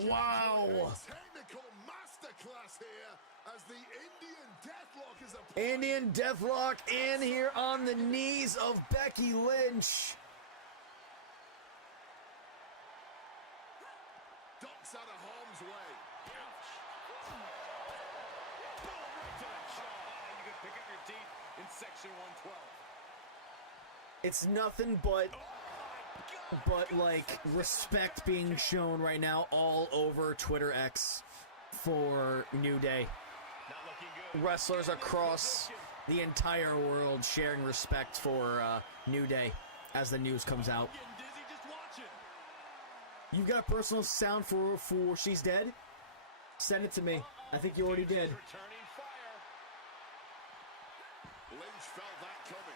Wow. Technical masterclass here as the Indian Deathlock is applied. Indian Deathlock in here on the knees of Becky Lynch. Ducks out of harm's way. You can pick up your teeth in section 112. It's nothing but like respect being shown right now all over Twitter X for New Day. Wrestlers across the entire world sharing respect for New Day as the news comes out. You've got a personal sound for She's Dead? Send it to me. I think you already did. Lynch felt that coming.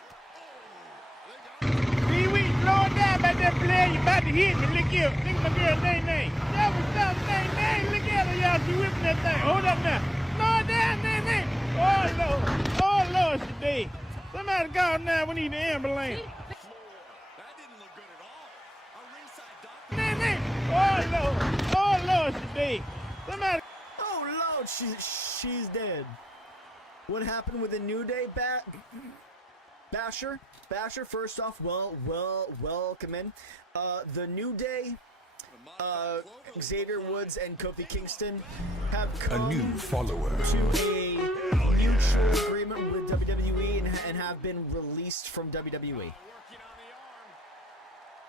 See, we slowing down about that player. You about to hit me. Look here. Think my girl Nay. That was stop Nay. Look at her, y'all. She whipping that thing. Hold up now. Slow it down, Nay. Oh, Lord, she dead. Somebody call now. We need the ambulance. That didn't look good at all. A ringside doctor. Nay. Oh, Lord, she dead. Somebody. Oh Lord, she's dead. What happened with the New Day Basher, first off, welcome in. The New Day, Xavier Woods and Kofi Kingston have come a new follower to a mutual agreement with WWE and have been released from WWE.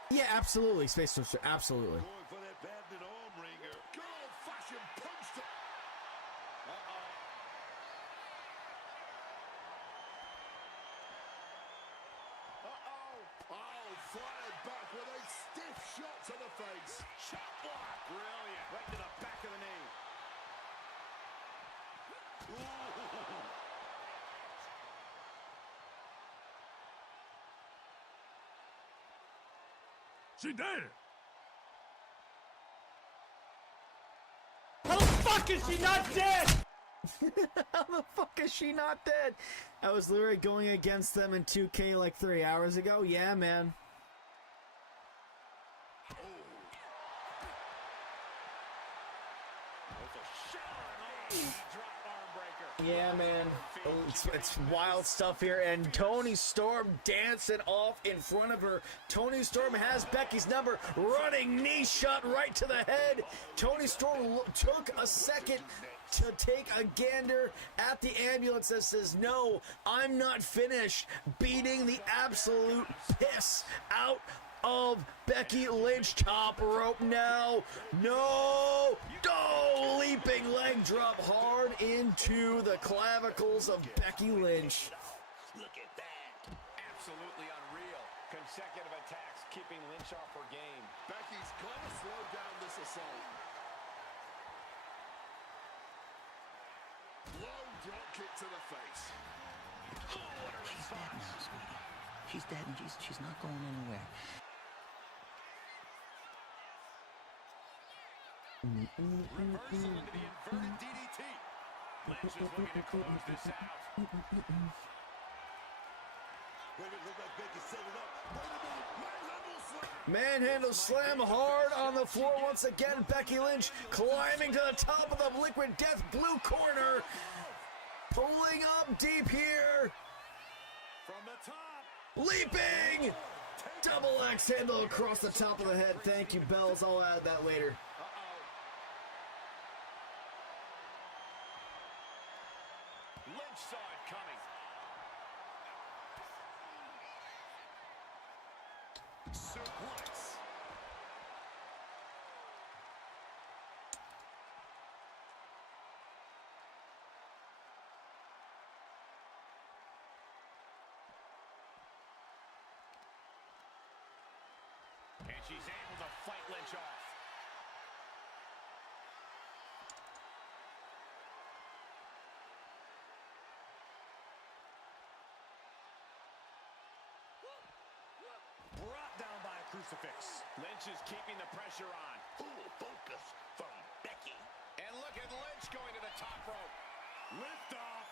Yeah, absolutely, Space Toaster, absolutely. Going for that banded arm wringer. Good old-fashioned punch to... Oh, fired back with a stiff shot to the face. Shot block. Brilliant. Right to the back of the knee. She dead. How the fuck is she not dead? How the fuck is she not dead? I was literally going against them in 2K like 3 hours ago. Yeah, man. Yeah, man. It's wild stuff here. And Toni Storm dancing off in front of her. Toni Storm has Becky's number. Running knee shot right to the head. Toni Storm took a second to take a gander at the ambulance that says, no, I'm not finished. Beating the absolute piss out of Becky Lynch. Top rope now. No! Leaping leg drop hard into the clavicles of Becky Lynch. Look at that. Absolutely unreal. Consecutive attacks keeping Lynch off her game. Becky's got to slow down this assault. Low drop kick to the face. She's dead now, sweetie. She's dead and she's not going anywhere. Reversal into the inverted DDT. Lynch is looking to close this out. Manhandle slam hard on the floor once again. Becky Lynch climbing to the top of the Liquid Death blue corner. Pulling up deep here. From the top. Leaping! Double axe handle across the top of the head. Thank you, Bells. I'll add that later. Lynch saw it coming. Suplex. And she's able to fight Lynch off. Brought down by a crucifix. Lynch is keeping the pressure on. Ooh, focus from Becky. And look at Lynch going to the top rope. Lift off.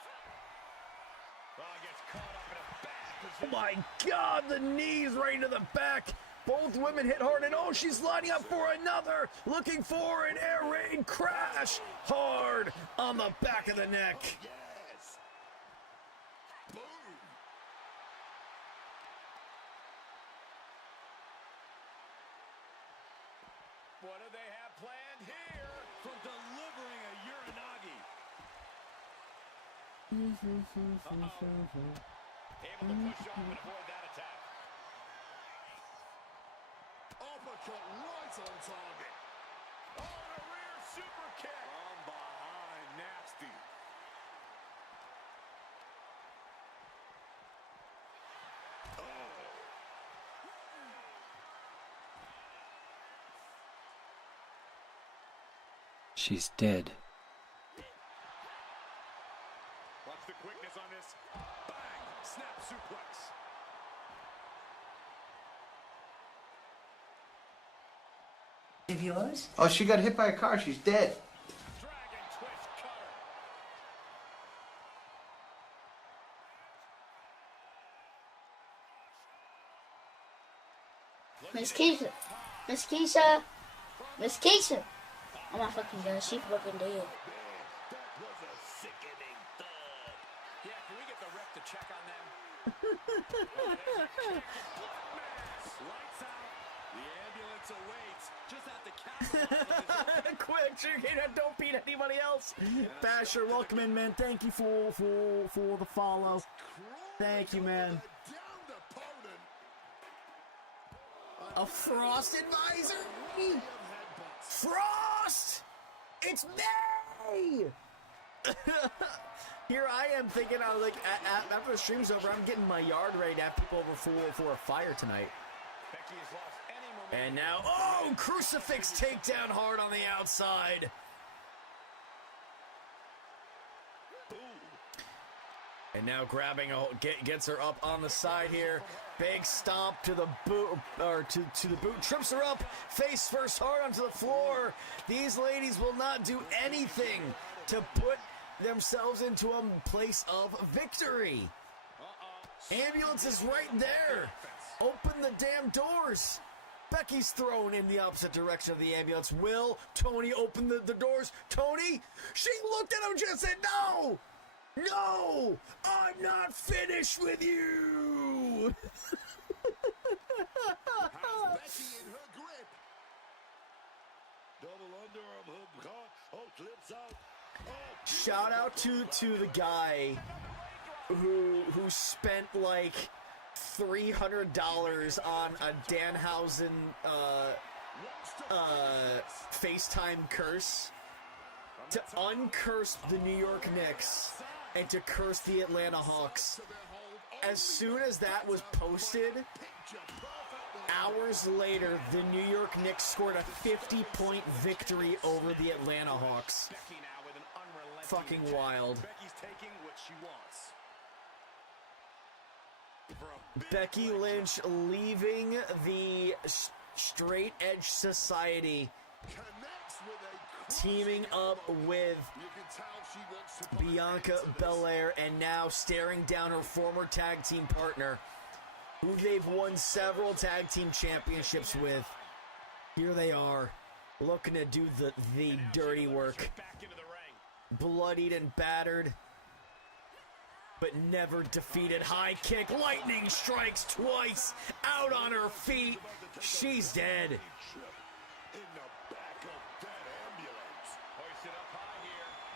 Oh, gets caught up in a bad position. Oh my God, the knees right into the back. Both women hit hard, and oh, she's lining up for another. Looking for an air raid crash. Hard on the back of the neck. Yes. Boom. What do they have planned here? From delivering a Uranagi. Able to push off and avoid that attack. Uppercut right on target. Oh, and a rear super kick. From behind, nasty. She's dead. Watch the quickness on this. Bang! Snap suplex. Of yours? Oh, she got hit by a car. She's dead. Dragon twist cutter. Miss Keisha. Miss Keisha. Miss Keisha. Oh my fucking god, she fucking dead. That was a sickening thud. Yeah, can we get the ref to check on them? Lights out. The ambulance awaits. Just have to capitalize. Quick, Chicken, don't beat anybody else. Basher, welcome in, man. Thank you for the follow. Thank you, man. A Frost advisor? Frost! It's May! Here I am thinking, I was like, after the stream's over, I'm getting my yard ready to have people over for a fire tonight. Becky has lost any momentum. And now, oh, crucifix takedown hard on the outside. And now grabbing gets her up on the side here. Big stomp to the boot, or to the boot, trips her up, face first hard onto the floor. These ladies will not do anything to put themselves into a place of victory. Ambulance is right there. Open the damn doors. Becky's thrown in the opposite direction of the ambulance. Will Tony open the doors? Tony? She looked at him and just said, no! No! I'm not finished with you! Becky in her grip. Double underarm hook. Oh, clips out. Oh, Shout out to the guy who spent like $300 on a Danhausen FaceTime curse to uncurse the New York Knicks and to curse the Atlanta Hawks. As soon as that was posted, hours later, the New York Knicks scored a 50-point victory over the Atlanta Hawks. Fucking wild. Becky's taking what she wants. Becky Lynch leaving the Straight Edge Society, teaming up with Bianca Belair, and now staring down her former tag team partner, who they've won several tag team championships with. Here they are, looking to do the dirty work. Bloodied and battered, but never defeated. High kick, lightning strikes twice, out on her feet. She's dead.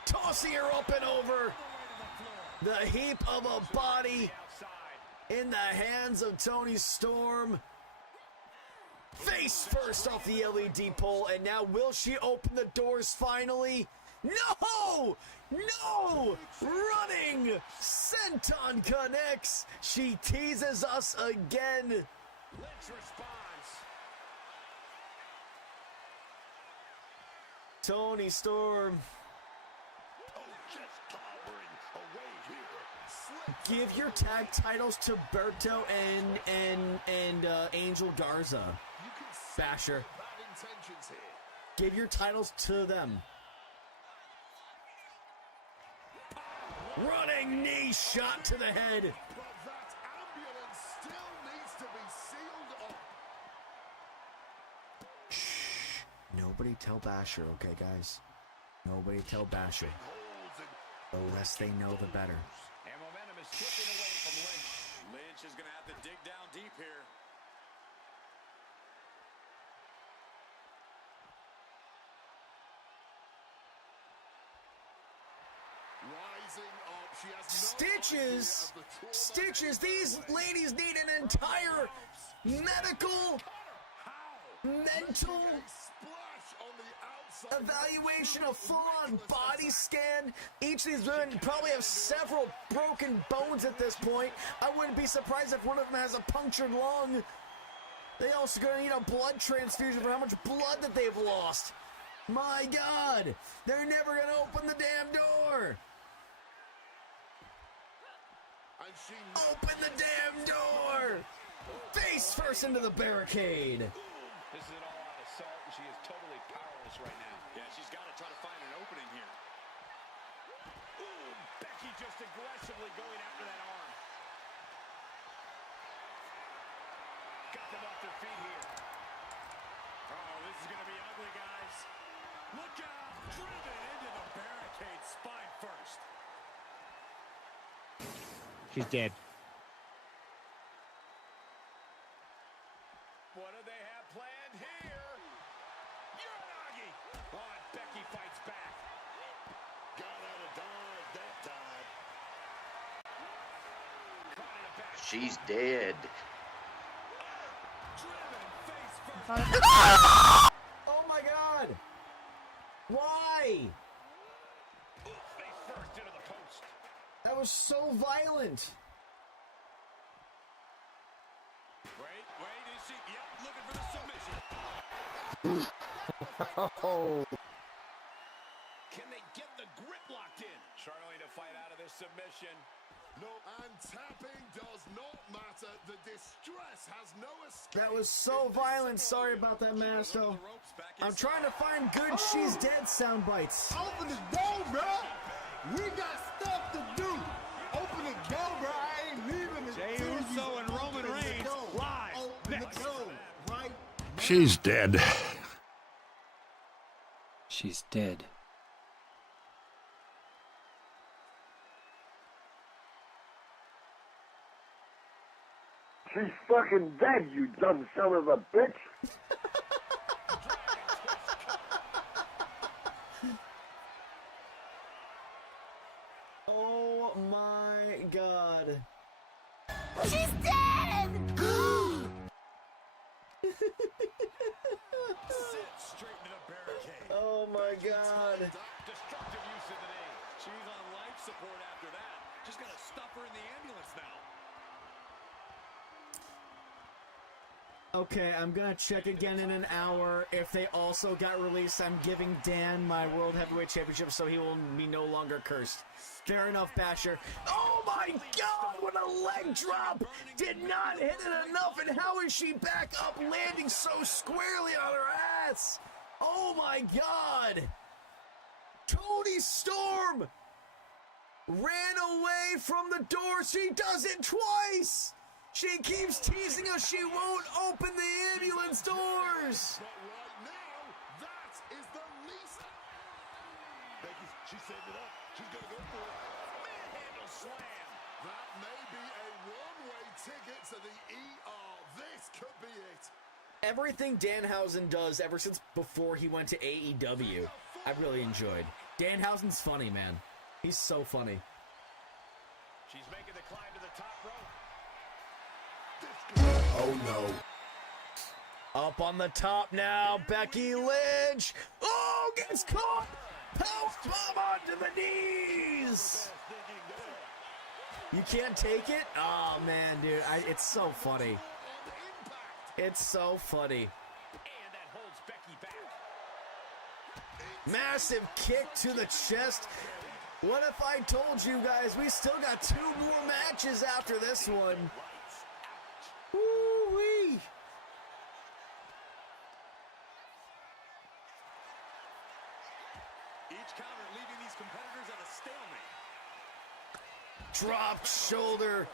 Tossing her up and over. The heap of a body in the hands of Toni Storm. Face first off the LED pole, and now will she open the doors finally? No! No! Running! Senton connects. She teases us again. Lynch responds. Toni Storm. Give your tag titles to Berto and Angel Garza. Basher. Give your titles to them. Running knee shot to the head. But that ambulance still needs to be sealed up. Shh. Nobody tell Basher, okay, guys? Nobody tell Basher. The less they know, the better. And momentum is shifting away from Lynch. Lynch is going to have to dig down deep here. Stitches, these ladies need an entire medical, mental evaluation, a full-on body scan. Each of these women probably have several broken bones at this point. I wouldn't be surprised if one of them has a punctured lung. They also gonna need a blood transfusion for how much blood that they've lost. My God, they're never gonna open the damn door. Open the damn door! Face first into the barricade. This is an all-out assault, and she is totally powerless right now. Yeah, she's got to try to find an opening here. Ooh, Becky just aggressively going after that arm. Got them off their feet here. Oh, this is going to be ugly, guys. Look out! Driven into the barricade, spine first. She's dead. What do they have planned here? Uranagi! Oh, and Becky fights back. Got out of dodge that time. Caught in a back. She's dead. Oh my God! Why? Face first into the post. That was so violent. Wait, is she? Yep, looking for the submission. Oh. Can they get the grip locked in? Charlie to fight out of this submission. No, and tapping does not matter. The distress has no escape. That was so violent. Sorry about that, Masto. I'm trying to find good She's Dead sound bites. Open the door, bro. We got stuff to do. Open the door, bro. I ain't leaving it. Jey Uso and Roman Reigns live next. Right. She's dead. She's dead. She's fucking dead, you dumb son of a bitch. Oh my God. She's dead! Straight into the barricade. Oh my God. Destructive use of the knee. She's on life support after that. Just gonna stuff her in the ambulance now. Okay, I'm gonna check again in an hour. If they also got released, I'm giving Dan my World Heavyweight Championship so he will be no longer cursed. Fair enough, Basher. Oh my god, what a leg drop! Did not hit it enough, and how is she back up, landing so squarely on her ass? Oh my god! Toni Storm ran away from the door. She does it twice! She keeps teasing us she won't open the ambulance doors! But right now, that is the least. She saved it up. She's gonna go for it. Manhandle slam. That may be a one-way ticket to the ER. This could be it. Everything Danhausen does ever since before he went to AEW, I've really enjoyed. Danhausen's funny, man. He's so funny. She's making the climb to the top rope. Oh no. Up on the top now, Becky Lynch. Oh, gets caught. Powerbomb onto the knees. You can't take it? Oh, man, dude. It's so funny. It's so funny. And that holds Becky back. Massive kick to the chest. What if I told you guys we still got 2 more matches after this one? Woo-wee. Each counter leaving these competitors at a stalemate. Dropped shoulder.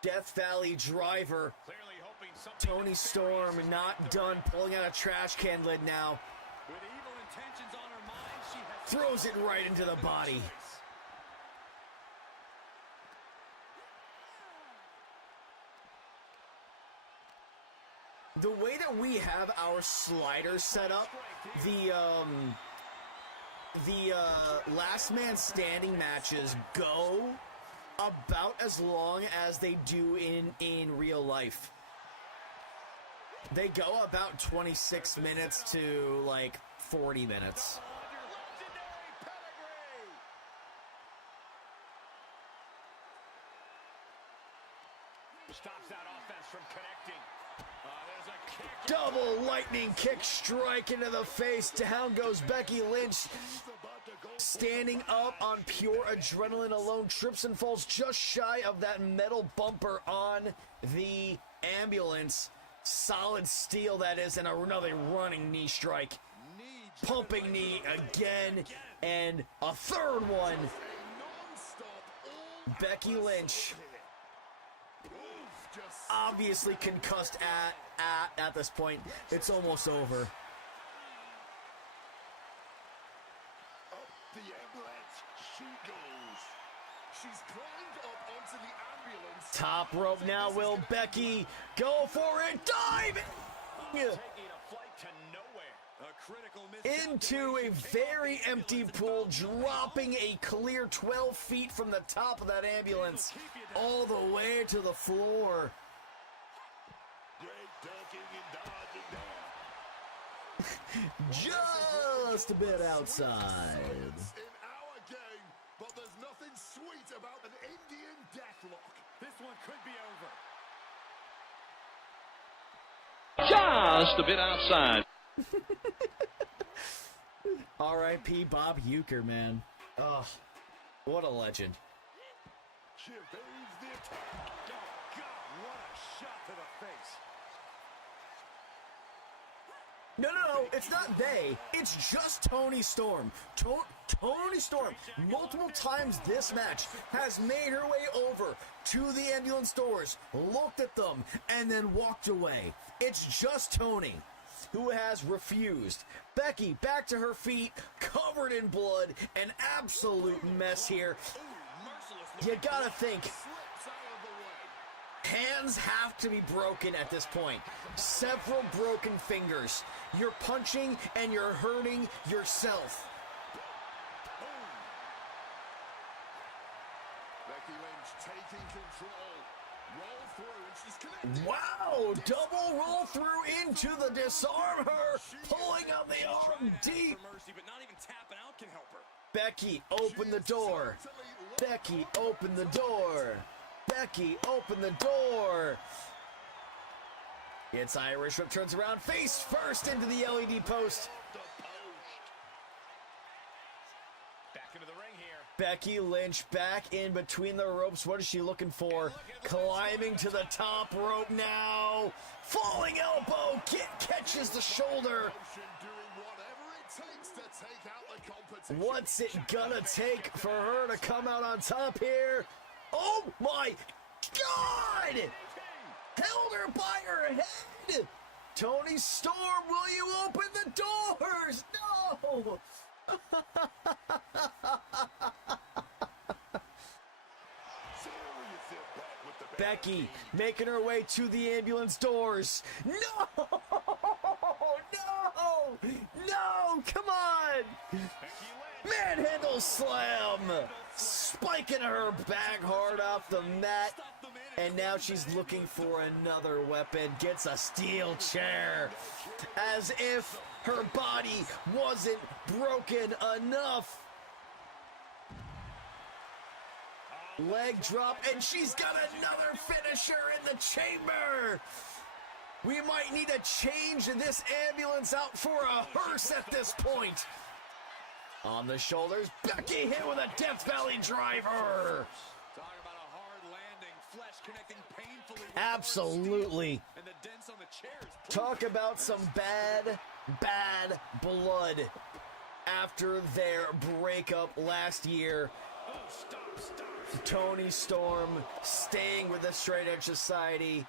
Death Valley driver. Clearly hoping something Toni Storm not done, pulling out a trash can lid now. With evil intentions on her mind, she has Throws it right into the body. The way that we have our slider set up, the last man standing matches go about as long as they do in real life. They go about 26 minutes to like 40 minutes. stops that offense from connecting. There's a kick. Double lightning kick strike into the face. Down goes Becky Lynch. Standing up on pure adrenaline alone, trips and falls just shy of that metal bumper on the ambulance. Solid steel, that is, and another running knee strike. Pumping knee again, and a third one. Becky Lynch, obviously concussed at this point. It's almost over. The ambulance, she goes. She's climbed up onto the ambulance. Top rope now, will Becky go for it? Diving! Taking a flight to nowhere. A critical miss Into a very empty pool, dropping a clear 12 feet from the top of that ambulance all the way to the floor. Great ducking and dodging there. Just a bit outside. In our game, but there's nothing sweet about an Indian deathlock. This one could be over. Just a bit outside. R.I.P. Bob Uecker, man. Oh, what a legend. She evades the attack. Oh, God, what a shot to the face. No, it's not they. It's just Toni Storm. Toni Storm, multiple times this match, has made her way over to the ambulance doors, looked at them, and then walked away. It's just Toni who has refused. Becky back to her feet, covered in blood, an absolute mess here. You gotta think, hands have to be broken at this point. Several broken fingers. You're punching and you're hurting yourself. Becky Lynch taking control. Roll through and she's connected. Wow, double roll through into the disarm her, pulling out the arm deep. Mercy, but not even tapping out can help her. Becky opened the door Becky, open the door. Becky, open the door. It's Irish Whip, turns around, face first into the LED post. Back into the ring here. Becky Lynch back in between the ropes. What is she looking for? Climbing to the top rope now. Falling elbow. Catches the shoulder. What's it gonna take for her to come out on top here? Oh my God! Held her by her head. Tony Storm, will you open the doors? No! Becky making her way to the ambulance doors. No! No! No! Come on! Manhandle slam! Spiking her back hard off the mat. And now she's looking for another weapon. Gets a steel chair. As if her body wasn't broken enough. Leg drop, and she's got another finisher in the chamber. We might need to change this ambulance out for a hearse at this point. On the shoulders, Becky hit with a Death Valley driver. Talk about a hard landing, flesh connecting painfully. Absolutely. And the dents on the chairs. Talk about some bad blood after their breakup last year. Oh, stop. Tony Storm staying with the Straight Edge Society.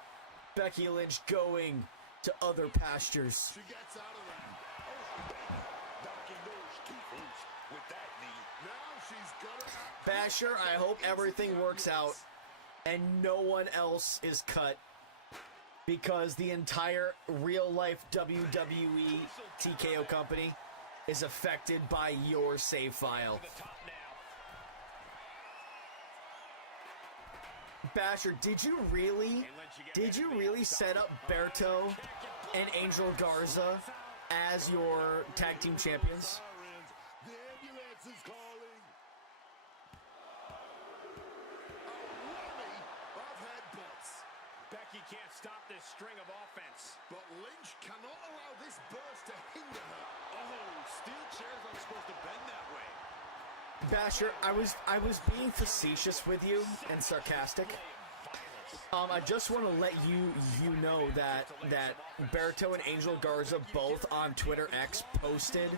Becky Lynch going to other pastures. She gets out of that. Docking those teeth with that knee. Now she's got her. Basher, I hope everything works out and no one else is cut, because the entire real-life WWE TKO company is affected by your save file. Basher, did you really set up Berto and Angel Garza as your tag team champions? The ambulance is calling. A rally of headbutts. Becky can't stop this string of offense. But Lynch cannot allow this burst to hinder her. Oh, steel chairs aren't supposed to bend that way. Basher, I was being facetious with you and sarcastic. I just want to let you know that Berto and Angel Garza both on Twitter X posted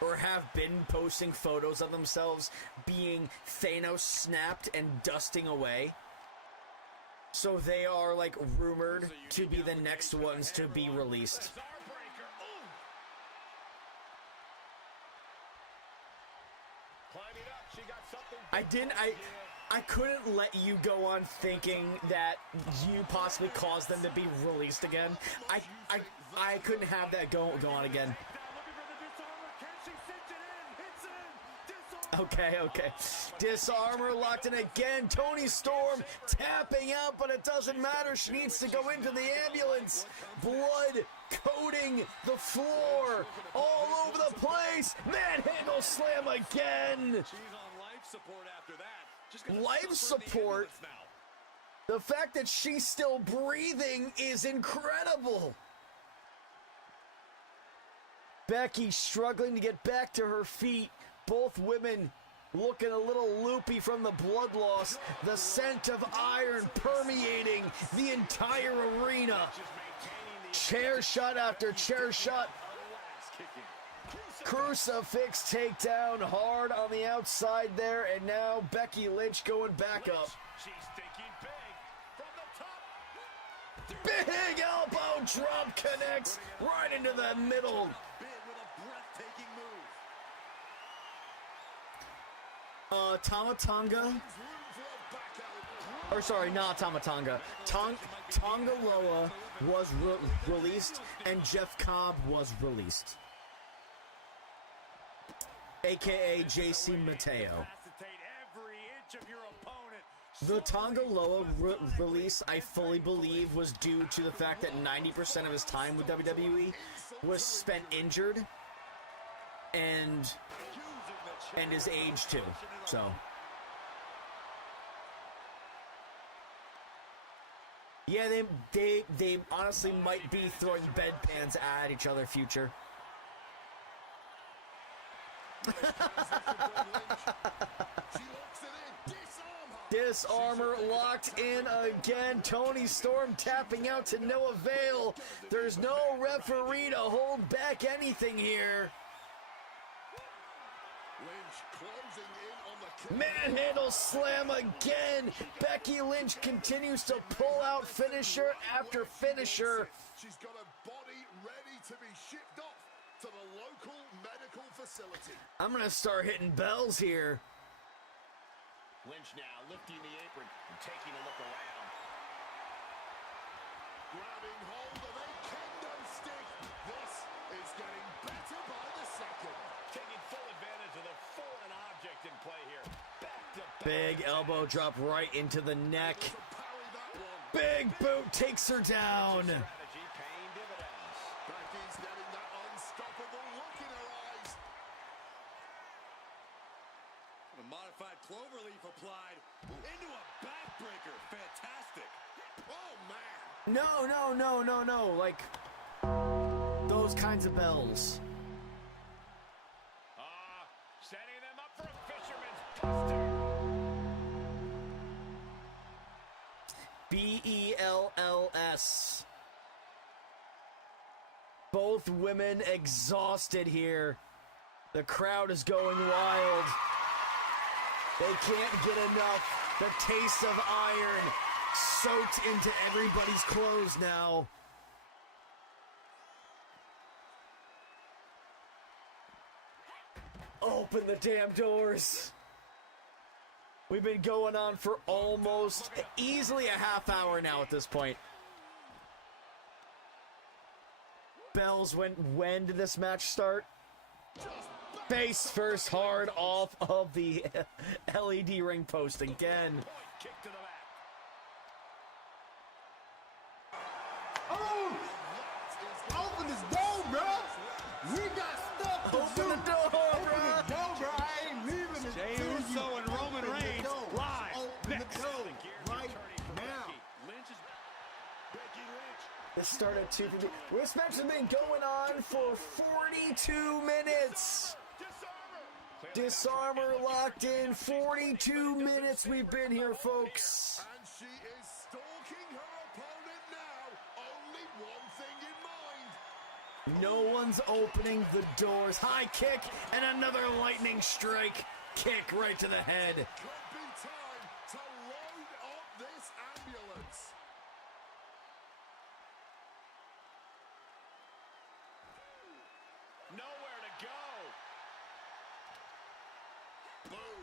or have been posting photos of themselves being Thanos snapped and dusting away. So they are like rumored to be the next ones to be released. I couldn't let you go on thinking that you possibly caused them to be released again. I couldn't have that go on again. Okay. Disarmor locked in again. Tony Storm tapping out, but it doesn't matter. She needs to go into the ambulance. Blood coating the floor all over the place. Manhandle slam again. She's on life support after that. Life support? The fact that she's still breathing is incredible. Becky struggling to get back to her feet. Both women looking a little loopy from the blood loss. The scent of iron permeating the entire arena. Chair shot after chair shot. Crucifix takedown hard on the outside there, and now Becky Lynch going back up. She's thinking big from the top. Big elbow drop connects right into the middle. Tamatanga. Or sorry, not Tamatanga. Tonga Loa was released, and Jeff Cobb was released. AKA JC Mateo. The Tonga Loa release, I fully believe, was due to the fact that 90% of his time with WWE was spent injured and his age too. So Yeah, they honestly might be throwing bedpans at each other, future. Disarmor locked in again. Toni Storm tapping out to no avail. There's no referee to hold back anything here. Manhandle slam again. Becky Lynch continues to pull out finisher after finisher. She's got a body ready to be shipped off to the local medical facility. I'm gonna start hitting bells here. Lynch now lifting the apron and taking a look around. Grabbing hold of a kendo stick. This is getting better by the second. Taking full advantage of the foreign object in play here. Back to back. Big elbow drop right into the neck. Big boot takes her down. Strategy paying dividends. Becky's getting that unstoppable look in her eyes. A modified cloverleaf applied into a backbreaker. Fantastic. Oh, man. No. Like, those kinds of bells. Setting them up for a fisherman's buster. BELLS. Both women exhausted here. The crowd is going wild. They can't get enough. The taste of iron soaked into everybody's clothes now. Open the damn doors. We've been going on for almost easily a half hour now at this point. Bells, when did this match start? Face first hard off of the LED ring post again. Oh! Open this door, bro! We got stuff to Open do! the door, bro! Open the door, bro! I ain't leaving it. Jey Uso and Roman Reigns live next. Right now. This started at 2:50. This match has been going on for 42 minutes. Disarmor locked in. 42 minutes we've been here, folks. And she is stalking her opponent now. Only one thing in mind. No one's opening the doors. High kick and another lightning strike. Kick right to the head. Could be time to load up this ambulance. Nowhere to go. Boom.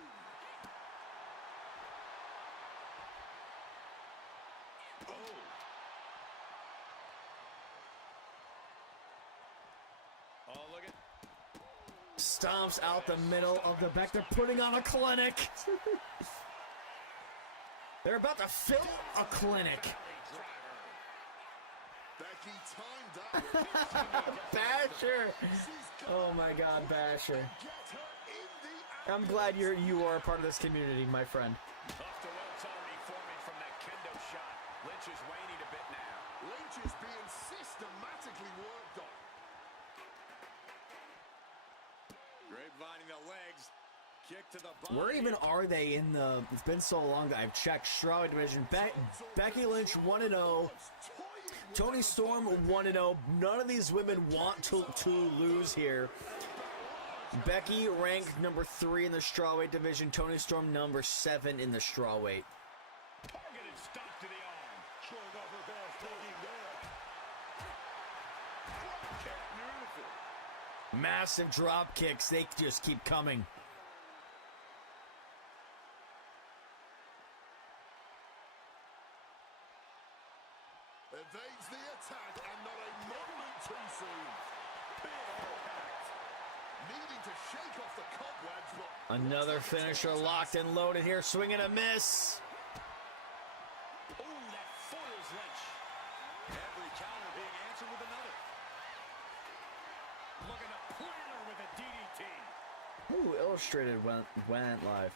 Oh, look at. Stomps out the middle of the back. They're putting on a clinic. They're about to fill a clinic. Becky timed that. Basher. Oh my God, Basher. I'm glad you are a part of this community, my friend. Off the ropes already forming from that kendo shot. Lynch is waning a bit now. Lynch is being systematically worked on. Grapevining the legs. Kick to the body. Where even are they in the... It's been so long that I've checked. Strawweight division. Becky Lynch 1-0. Toni Storm 1-0. None of these women want to lose here. Becky ranked number 3 in the strawweight division. Toni Storm number 7 in the strawweight. Targeted stop to the arm. Showing off her balls, taking down. Massive drop kicks. They just keep coming. Evades the attack and not a moment too soon. Big impact. Needing to shake off the cobwebs, but Another finisher locked and loaded here. Swing and a miss. Ooh, that foils Lynch. Every counter being answered with another. Looking to plant her with a DDT. Ooh, Illustrated went live.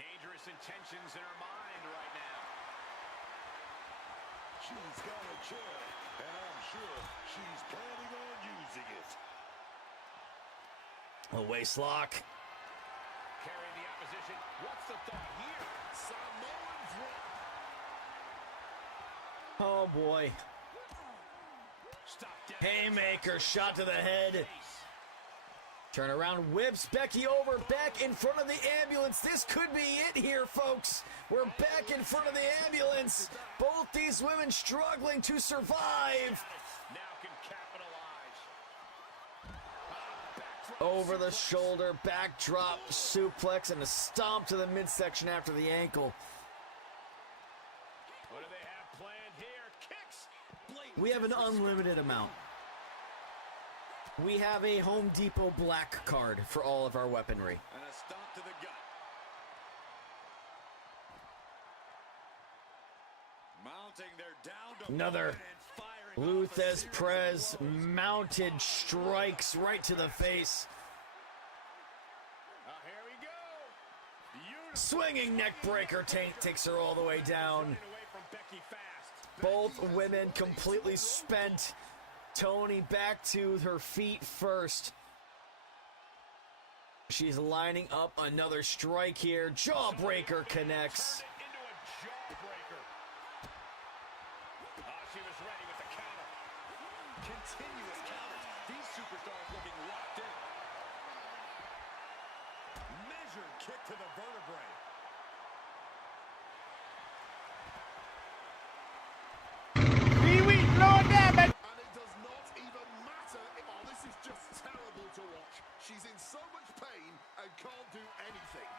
Dangerous intentions in her mind right now. She's got a chair, and I'm sure she's planning on using it. A waist lock. Carrying the opposition. What's the thought here? Samoan drop. Oh boy. Haymaker, shot to the head. Turn around, whips Becky over, back in front of the ambulance. This could be it here, folks. We're back in front of the ambulance. Both these women struggling to survive. Now can capitalize. Over the shoulder, backdrop, suplex, and a stomp to the midsection after the ankle. What do they have planned here? Kicks. We have an unlimited amount. We have a Home Depot black card for all of our weaponry. And a stomp to the gut. Mounting their down to Another Luthez Perez mounted strikes right to the face. Here we go. Swinging neck breaker takes her all the way down. Both women completely spent. Tony back to her feet first. She's lining up another strike here. Jawbreaker connects. She was ready with the counter. Continuous counters. These superstars looking locked in. Measured kick to the vertebrae. Pee-wee, slow it down, baby. And it does not even matter. Oh, this is just terrible to watch. She's in so much pain and can't do anything.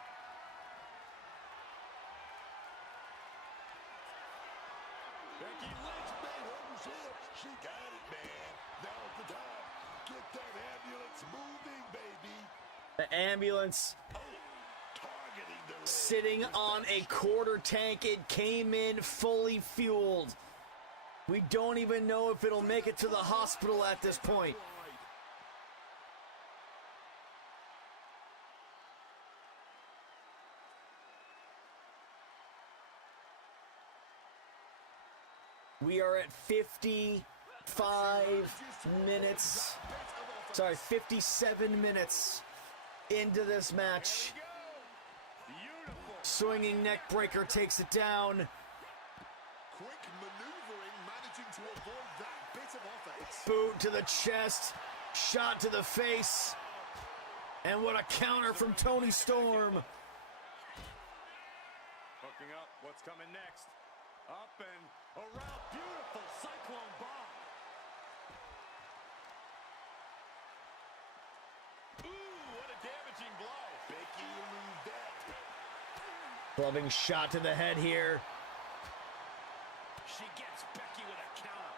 Becky Lynch made her shit. She got it, man. Now's the time. Get that ambulance moving, baby. The ambulance sitting on a quarter tank. It came in fully fueled. We don't even know if it'll make it to the hospital at this point. We are at 55 minutes. Sorry, 57 minutes into this match. Swinging neck breaker takes it down. Quick maneuvering, managing to avoid that bit of offense. Boot to the chest, shot to the face. And what a counter from Toni Storm. Hooking up. What's coming next? Up and around. Beautiful cyclone bomb. Ooh, what a damaging blow. Becky lose that. Clubbing shot to the head here. She gets Becky with a counter.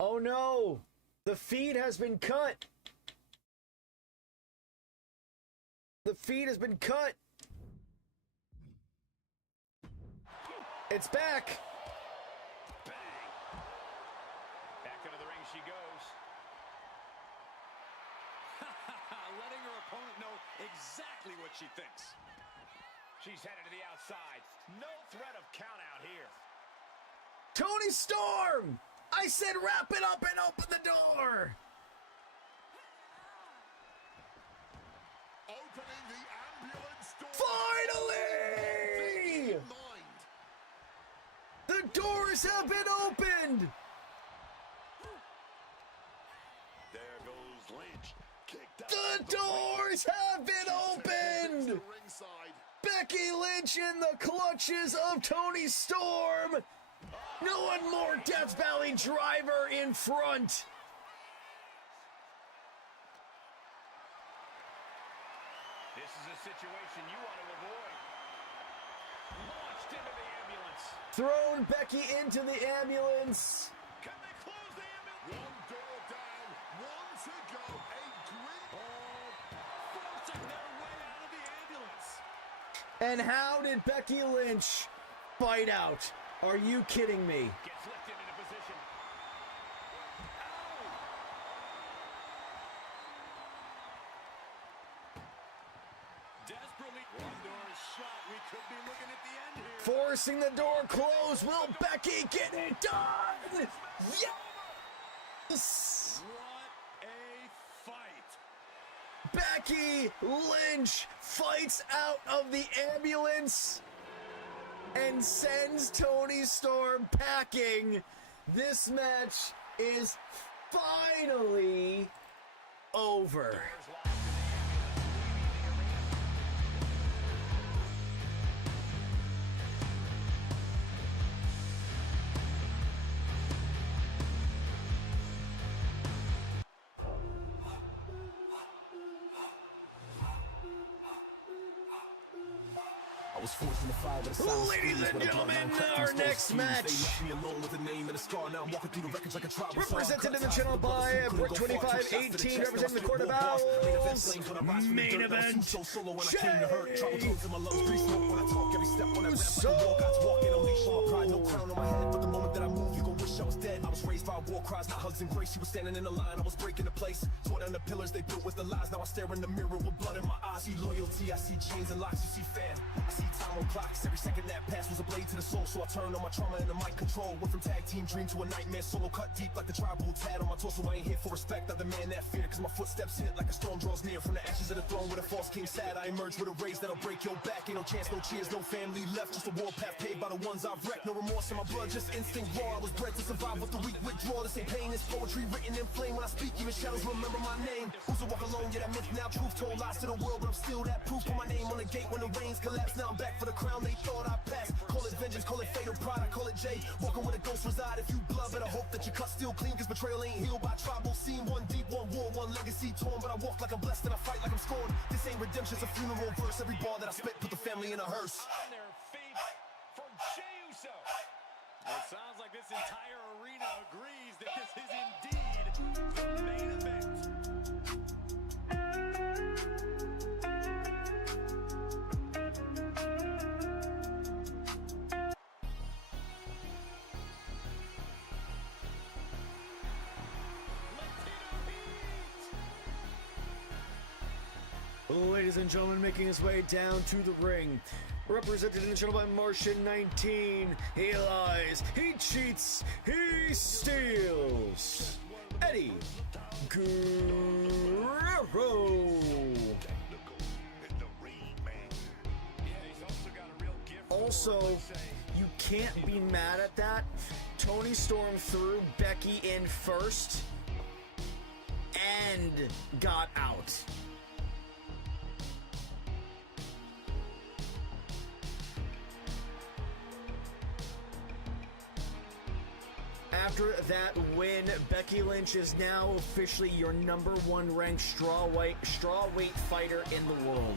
Oh no! The feed has been cut. The feed has been cut. It's back. Back into the ring she goes. Letting her opponent know exactly what she thinks. She's headed to the outside. No threat of count out here. Toni Storm! I said wrap it up and open the door! Opening the ambulance door. Finally! The doors have been opened! There goes Lynch. Kicked out. The doors have been opened! Becky Lynch in the clutches of Toni Storm! No one more Death Valley driver in front! This is a situation you want to avoid. Launched into the ambulance. Thrown Becky into the ambulance. Can they close the ambulance? One door down, one to go. A green ball. Forcing their way out of the ambulance. And how did Becky Lynch fight out? Are you kidding me? Gets lifted into position. Desperately. One door shot. We Forcing the door closed. Will Becky get it done? Yes! What a fight. Becky Lynch fights out of the ambulance and sends Toni Storm packing. This match is finally over. Ladies and gentlemen, our next match, represented in the channel by Brick2518, representing the Court of Owls, main event, Jey I was raised by war cries, not hugs and grace. She was standing in the line, I was breaking the place. Tore down the pillars they built with the lies. Now I stare in the mirror with blood in my eyes. See loyalty, I see chains and locks. You see fan, I see time on clocks. Every second that passed was a blade to the soul. So I turned on my trauma and the mic control. Went from tag team dream to a nightmare. Solo cut deep like the tribal tat on my torso. I ain't here for respect, I demand that fear. Cause my footsteps hit like a storm draws near. From the ashes of the throne where the false king sat, I emerge with a raise that'll break your back. Ain't no chance, no cheers, no family left. Just a warpath paved by the ones I've wrecked. No remorse in my blood, just instinct raw. I was bred to survive with the weak withdraw. This ain't pain, it's poetry written in flame. When I speak, even shadows remember my name. Who's a walk alone, yeah, that myth now. Truth told lies to the world, but I'm still that proof. Put my name on the gate when the rains collapse. Now I'm back for the crown they thought I passed. Call it vengeance, call it fatal pride, I call it Jay. Walking where the ghosts reside. If you blood, better hope that your cut still clean. Cause betrayal ain't healed by tribal scene. One deep, one war, one legacy torn. But I walk like I'm blessed and I fight like I'm scorned. This ain't redemption, it's a funeral verse. Every bar that I spit, put the family in a hearse. On their feet for Jey Uso. It sounds like this entire arena agrees that this is indeed the main event. Ladies and gentlemen, making his way down to the ring, represented in the channel by Martian 19. He lies, he cheats, he steals. Eddie Guerrero. Also, you can't be mad at that. Toni Storm threw Becky in first and got out. After that win, Becky Lynch is now officially your #1 ranked strawweight fighter in the world.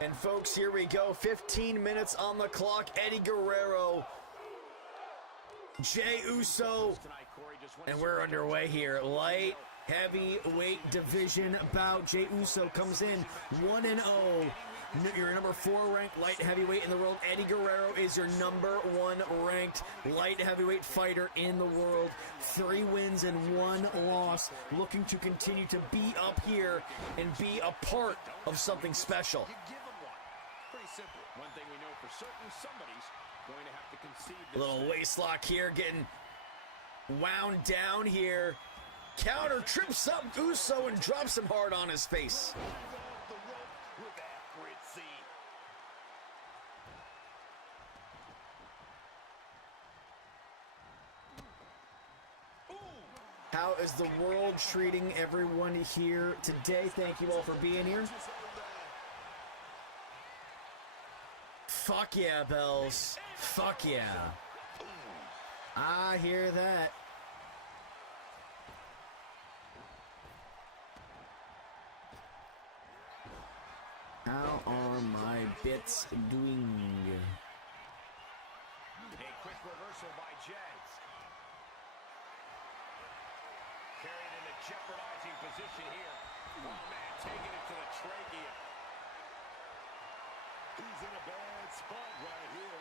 And folks, here we go. 15 minutes on the clock. Eddie Guerrero, Jey Uso, and we're underway here. Light heavyweight division bout. Jey Uso comes in 1-0. Your #4 ranked light heavyweight in the world. Eddie Guerrero is your #1 ranked light heavyweight fighter in the world. 3 wins and 1 loss. Looking to continue to be up here and be a part of something special. Pretty simple. One thing we know for certain, somebody's going to have to concede this. A little waist lock here, getting wound down here. Counter trips up Uso and drops him hard on his face. How is the world treating everyone here today? Thank you all for being here. Fuck yeah, Bells. Fuck yeah. I hear that. How are my bits doing? A quick reversal by Jey. Carried in a jeopardizing position here. Oh, man, taking it to the trachea. He's in a bad spot right here.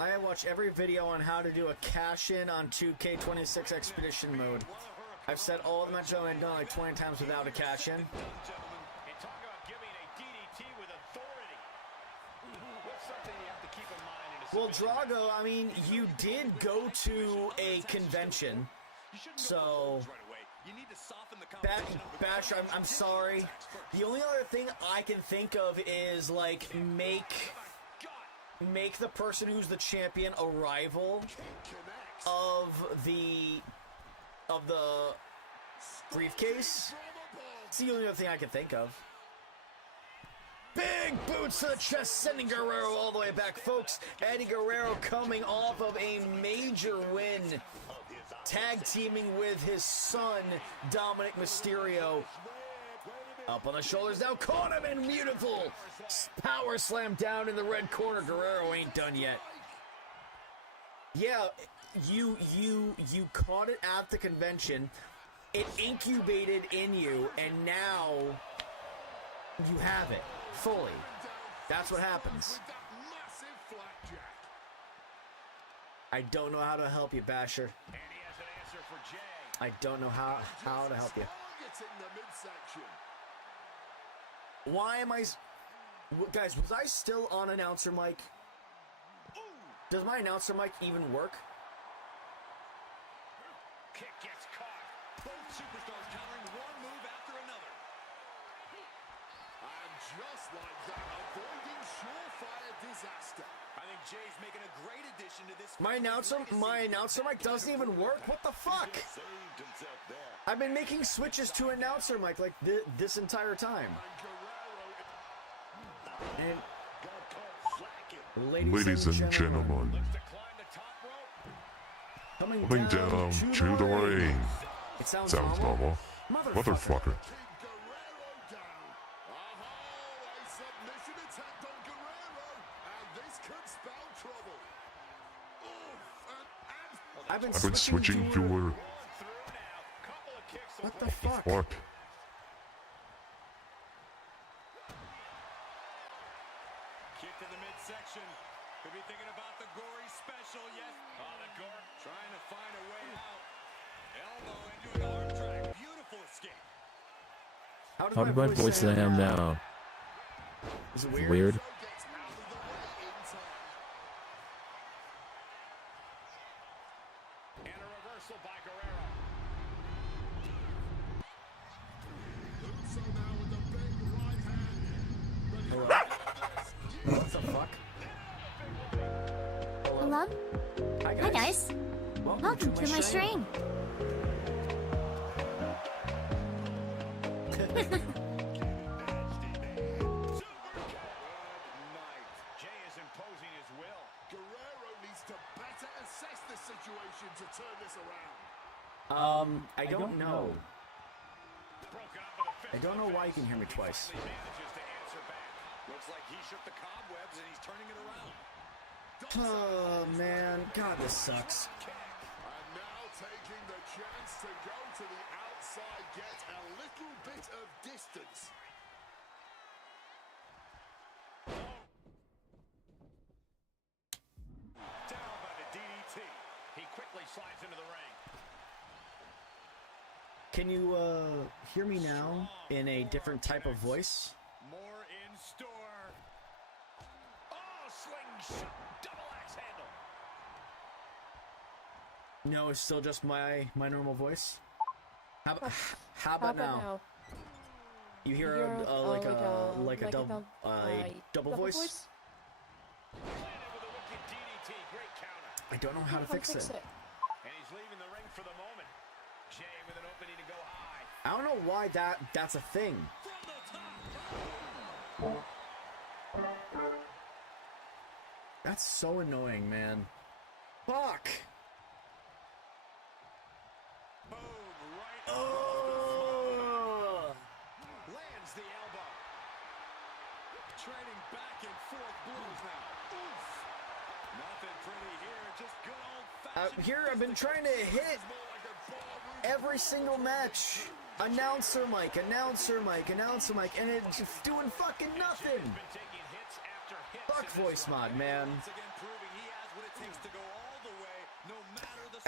I watch every video on how to do a cash-in on 2K26 Expedition mode. I've said all the matches I've done like 20 times without a cash-in. And talk about giving a DDT with authority. What's something you have to keep in mind in a Well, Drago, I mean, you did go to a convention, so Bash, I'm sorry. The only other thing I can think of is like make the person who's the champion a rival of the briefcase. It's the only other thing I can think of. Big boots to the chest, sending Guerrero all the way back, folks. Eddie Guerrero coming off of a major win, tag teaming with his son, Dominic Mysterio. Up on the shoulders now, caught him in beautiful power slam down in the red corner. Guerrero ain't done yet. Yeah, you caught it at the convention. It incubated in you, and now you have it fully. That's what happens. I don't know how to help you, Basher. I don't know how to help you. Why am I... Guys, was I still on announcer mic? Does my announcer mic even work? Kick gets caught. Both superstars countering one move after another. And just like that, avoiding surefire disaster. I think Jay's making a great addition to this. My announcer mic doesn't even work? What the fuck? I've been making switches to announcer mic like this entire time. And Ladies and gentlemen, coming down to the ring. It sounds normal. Motherfucker. I've been switching your... What the fuck? What? Kick to the midsection. Could be thinking about the gory special, yes. Oh, the gore trying to find a way out. Elbow into an arm drag. Beautiful escape. How did my voice sound now? Is it weird? And a reversal by Guerrero. What the fuck? Hello? Hi guys. Welcome to my stream. Jay is imposing his will. Guerrero needs to better assess the situation to turn this around. I don't know. I don't know why you can hear me twice. Looks like he shook the cobwebs and he's turning it around. Oh man, God, this sucks. And now taking the chance to go to the outside, get a little bit of distance. Down by the DDT. He quickly slides into the ring. Can you hear me now in a different type of voice? More in store. Oh, slingshot. Double axe handle. No, it's still just my normal voice. How about now? You hear like a double voice? I don't know how to fix it. And he's leaving the ring for the moment. Jay with an opening to go high. I don't know why that's a thing. That's so annoying, man. Fuck. Lands the elbow. Trading back and forth blows now. Oof. Nothing pretty here. Just good old-fashioned. Here I've been trying to hit every single match. Announcer mic, and it's just doing fucking nothing. Fuck voice mod, man.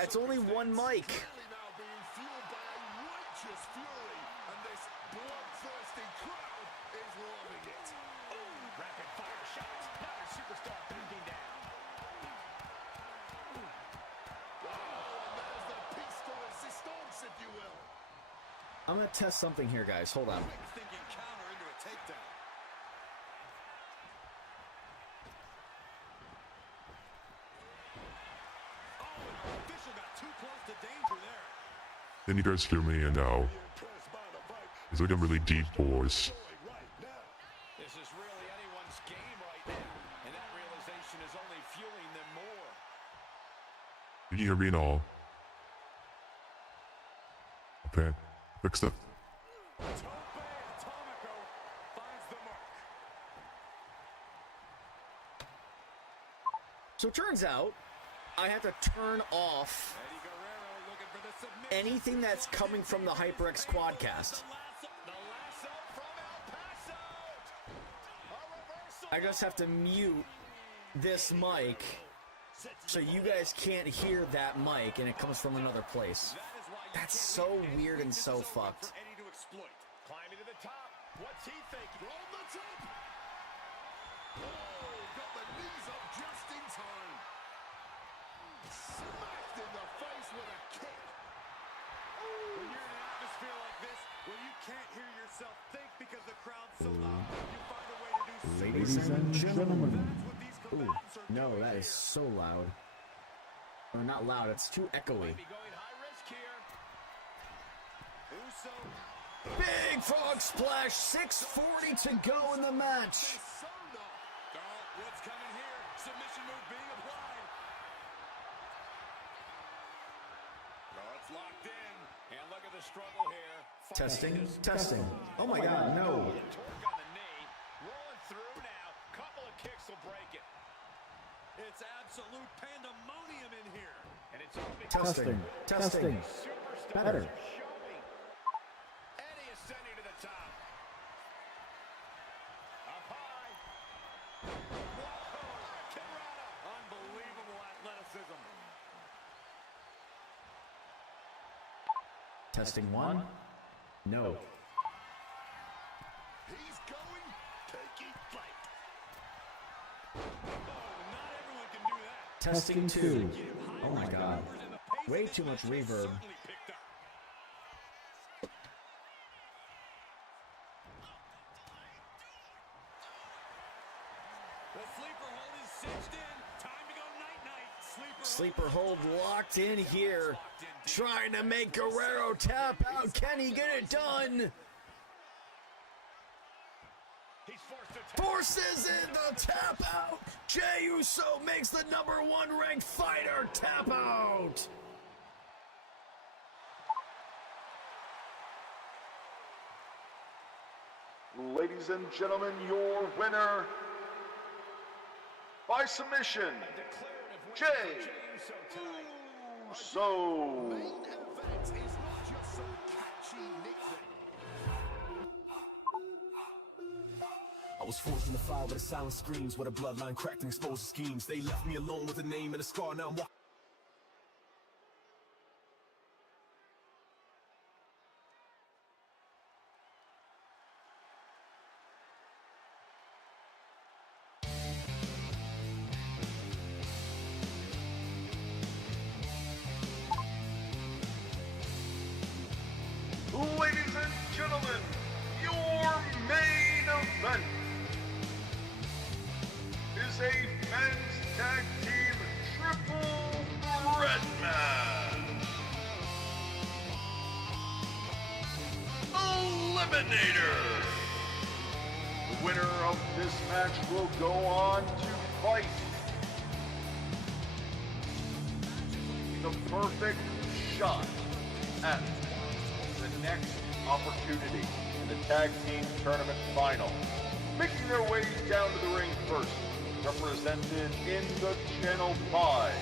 That's only one mic. Now being fueled by a righteous fury, and this bloodthirsty crowd is loving it. Rapid fire shots. Another superstar beating down. And there's the piece de resistance, if you will. I'm gonna test something here, guys. Hold on. Thinking counter into a takedown. Official got too close to danger there. Can you guys hear me now? It's looking really deep, boys. This is really anyone's game right now, and that realization is only fueling them more. Can you hear me now? Okay, fix it. So it turns out I have to turn off anything that's coming from the HyperX Quadcast. I just have to mute this mic so you guys can't hear that mic and it comes from another place. That's so weird and so fucked. Climbing to the top. What's he thinking? From the top. Oh, got the knees up just in time. Smacked in the face with a kick. When you're in an atmosphere like this, when you can't hear yourself think because the crowd's so loud, you find a way to do so. Ladies and gentlemen. Ooh, no, that is so loud. Or not loud, it's too echoey. Big frog splash, 6:40 to go in the match. What's coming here? Submission move being applied. No, it's locked in. And look at the struggle here. Testing. Oh my God, no. Torque on the knee. Rolling through now. Couple of kicks will break it. It's absolute pandemonium in here. And it's all because Testing. Better. Eddie ascending to the top. Up high. Whoa! Kimura. Unbelievable athleticism. Testing one. No. He's going. Taking flight. Testing two. Oh my God. Way too much reverb. Sleeper hold locked in here. Trying to make Guerrero tap out. Can he get it done? Forces in the tap out. Jey Uso makes the #1 ranked fighter tap out. Ladies and gentlemen, your winner by submission, Jey Uso. I was forced in the fire with the silent screams, where the bloodline cracked and exposed the schemes. They left me alone with a name and a scar. Now I'm walking. Ladies and gentlemen, your main event is a men's tag team triple threat match. Eliminator. The winner of this match will go on to fight the perfect shot at the next opportunity in the tag team tournament final. Making their way down to the ring first, represented in the channel by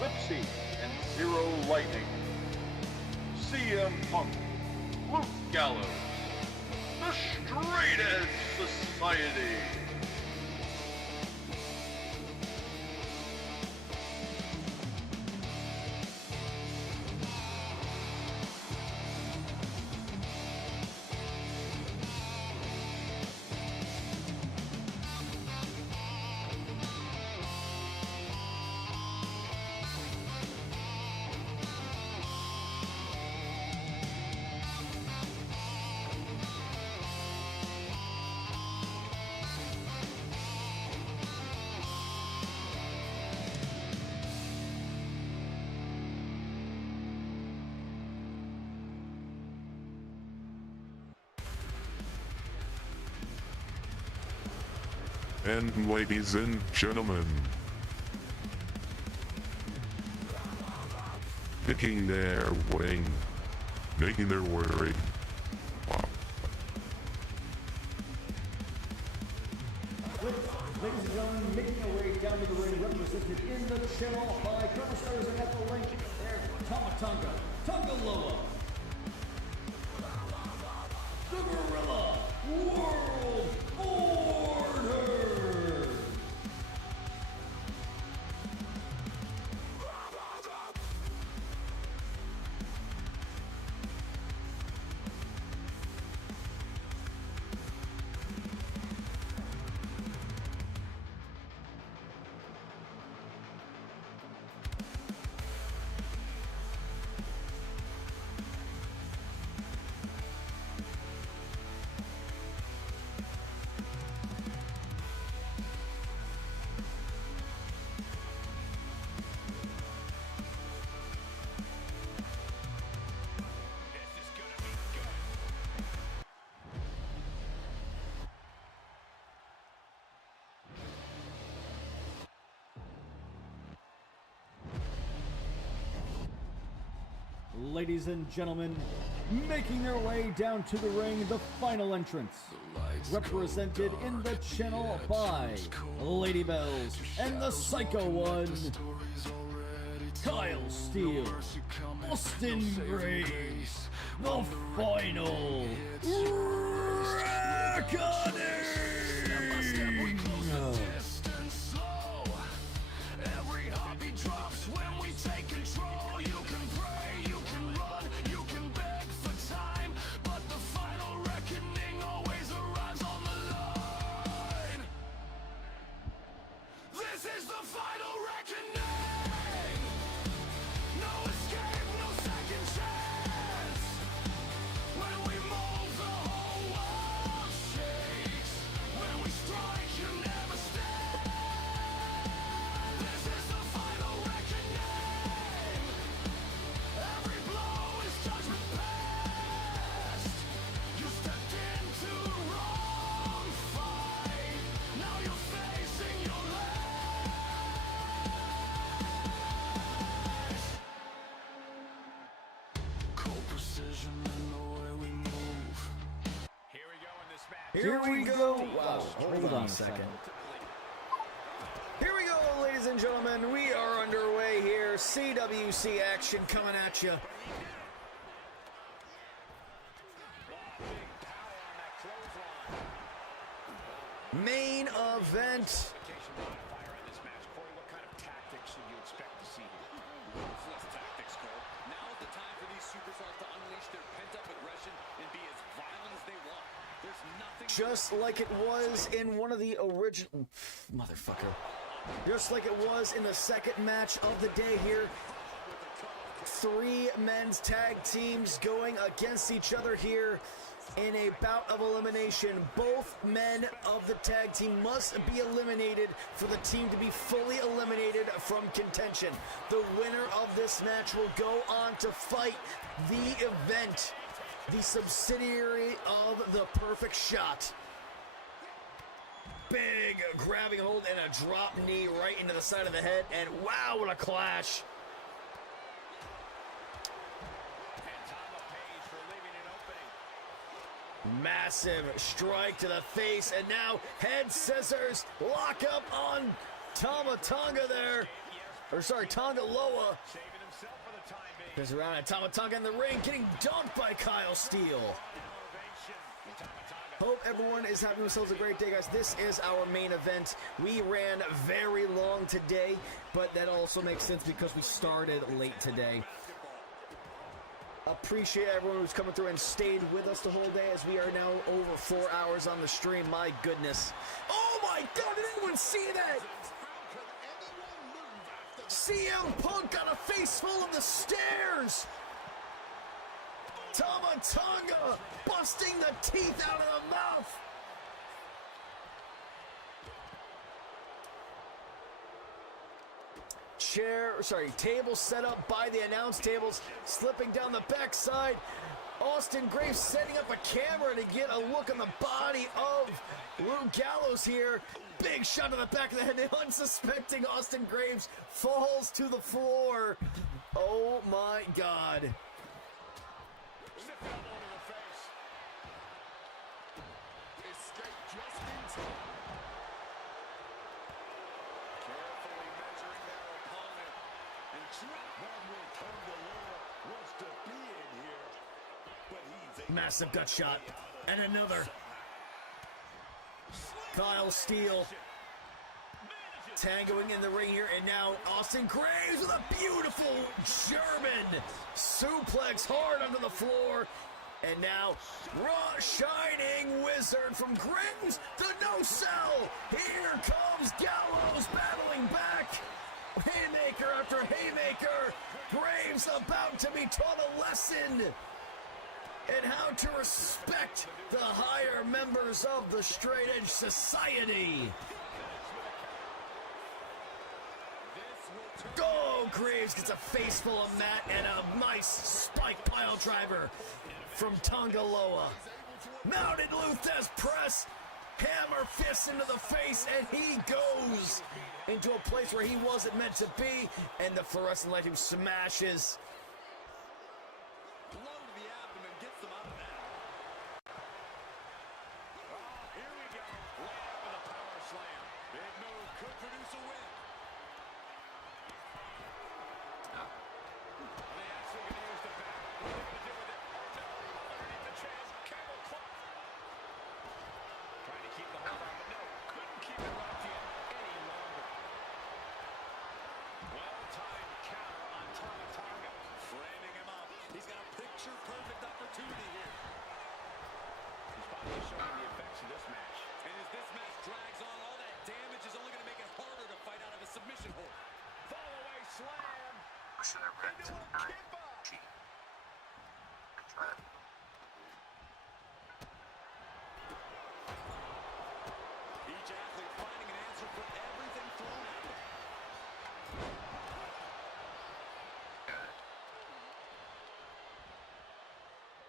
Lipsy and Zero Lightning, CM Punk, Luke Gallows, the Straight Edge Society. And ladies and gentlemen, making their way. Wow. Ladies and gentlemen, making their way down to the ring, represented in the channel by Colonel Stars and at the link, there's Tama Tonga Loa, the Gorilla World Order. Ladies and gentlemen, making their way down to the ring, the final entrance, represented in the channel by Lady Bells and the Psycho One, Kyle Steele, Austin Graves, the final reckoning. Every heartbeat drops when we take control. You can pray, you can run, you can beg for time, but the final reckoning always arrives on the line. This is the final reckoning. No escape, no second chance. When we move, the whole world shakes. When we strike, you never stand. This is the final reckoning. Every blow is judgment past. You stepped into the wrong fight. Now you're facing your last. Cold precision in the way we move. Here we go in this match. Here we go. Wow, hold on a second. Here we go, ladies and gentlemen. We are underway here. CWC action coming at you. Main event. What kind of tactics should you expect to see here? Ruthless tactics, Cole. Now is the time for these superstars to unleash their pent-up aggression and be as violent as they want. There's nothing... Just like it was in one of the original... Motherfucker. Just like it was in the second match of the day here. 3 men's tag teams going against each other here in a bout of elimination. Both men of the tag team must be eliminated for the team to be fully eliminated from contention. The winner of this match will go on to fight the event, the subsidiary of the Perfect Shot. Big grabbing hold and a drop knee right into the side of the head, and wow, what a clash. Massive strike to the face, and now head scissors, lock up on Tama Tonga there. Or sorry, Tonga Loa. Goes around and Tama Tonga in the ring, getting dumped by Kyle Steele. Hope everyone is having themselves a great day, guys. This is our main event. We ran very long today, but that also makes sense because we started late today. Appreciate everyone who's coming through and stayed with us the whole day, as we are now over 4 hours on the stream. My goodness. Oh my God, did anyone see that? CM Punk got a face full of the stairs. Tama Tonga busting the teeth out of the mouth. Table set up by the announce tables, slipping down the backside Austin Graves setting up a camera to get a look on the body of Luke Gallows here. Big shot to the back of the head. The unsuspecting Austin Graves falls to the floor. Oh my God. Escape just in time. Carefully measuring their opponent. And that will turn the law wants to be in here. But he's Massive gut shot. And another. Kyle Steele tangoing in the ring here, and now Austin Graves with a beautiful German suplex hard onto the floor. And now Raw Shining Wizard from Grimms, the no-sell. Here comes Gallows battling back. Haymaker after haymaker. Graves about to be taught a lesson and how to respect the higher members of the Straight Edge Society. Go! Graves gets a face full of mat and a nice spike pile driver from Tongaloa. Mounted Luthez press, hammer fist into the face, and he goes into a place where he wasn't meant to be, and the fluorescent light smashes.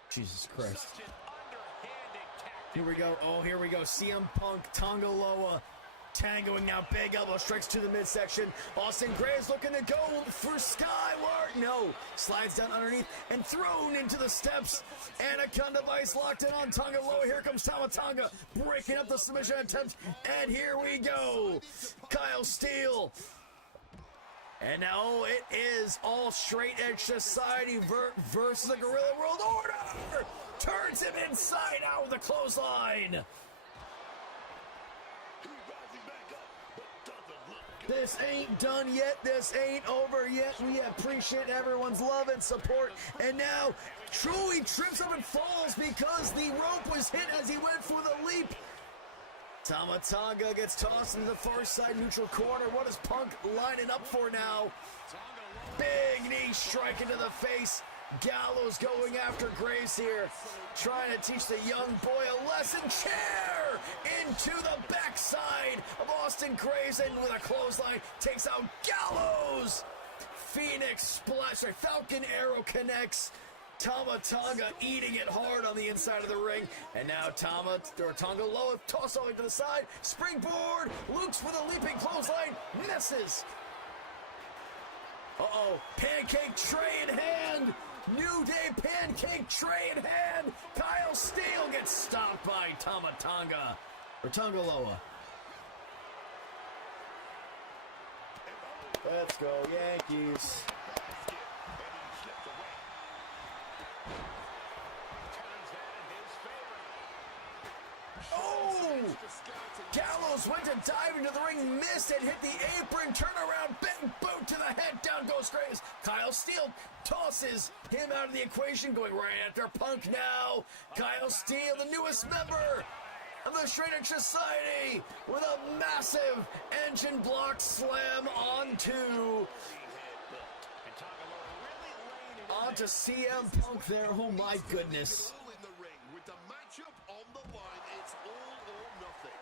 Jesus Christ. Here we go. Oh, here we go. CM Punk, Tongaloa, tangoing now. Big elbow strikes to the midsection. Austin Graves looking to go for Skyward. No. Slides down underneath and thrown into the steps. Anaconda Vice locked in on Tongaloa. Here comes Tama Tonga breaking up the submission attempt. And here we go. Kyle Steele. And now it is all Straight Edge Society versus the Gorilla World Order. Turns him inside out with a clothesline. This ain't done yet. This ain't over yet. We appreciate everyone's love and support. And now Truly trips up and falls because the rope was hit as he went for the leap. Tama Tonga gets tossed into the far side neutral corner. What is Punk lining up for now? Big knee strike into the face. Gallows going after Graves here. Trying to teach the young boy a lesson. Chair into the backside of Austin Graves, and with a clothesline takes out Gallows. Phoenix splash. Falcon Arrow connects. Tama Tonga eating it hard on the inside of the ring. And now Tonga Loa tossed all the way to the side. Springboard. Luke's with a leaping clothesline. Misses. Uh-oh. Pancake tray in hand. New Day pancake tray in hand. Kyle Steele gets stopped by Tama Tonga. Or Tonga Loa. Let's go, Yankees. Oh! Gallows went to dive into the ring, missed and hit the apron, turnaround, big boot to the head, down goes Graves. Kyle Steele tosses him out of the equation, going right after Punk now. Kyle Steele, the newest member of the Straight Edge Society, with a massive engine block slam onto CM Punk there. Oh my goodness. With the matchup on the line, it's all or nothing.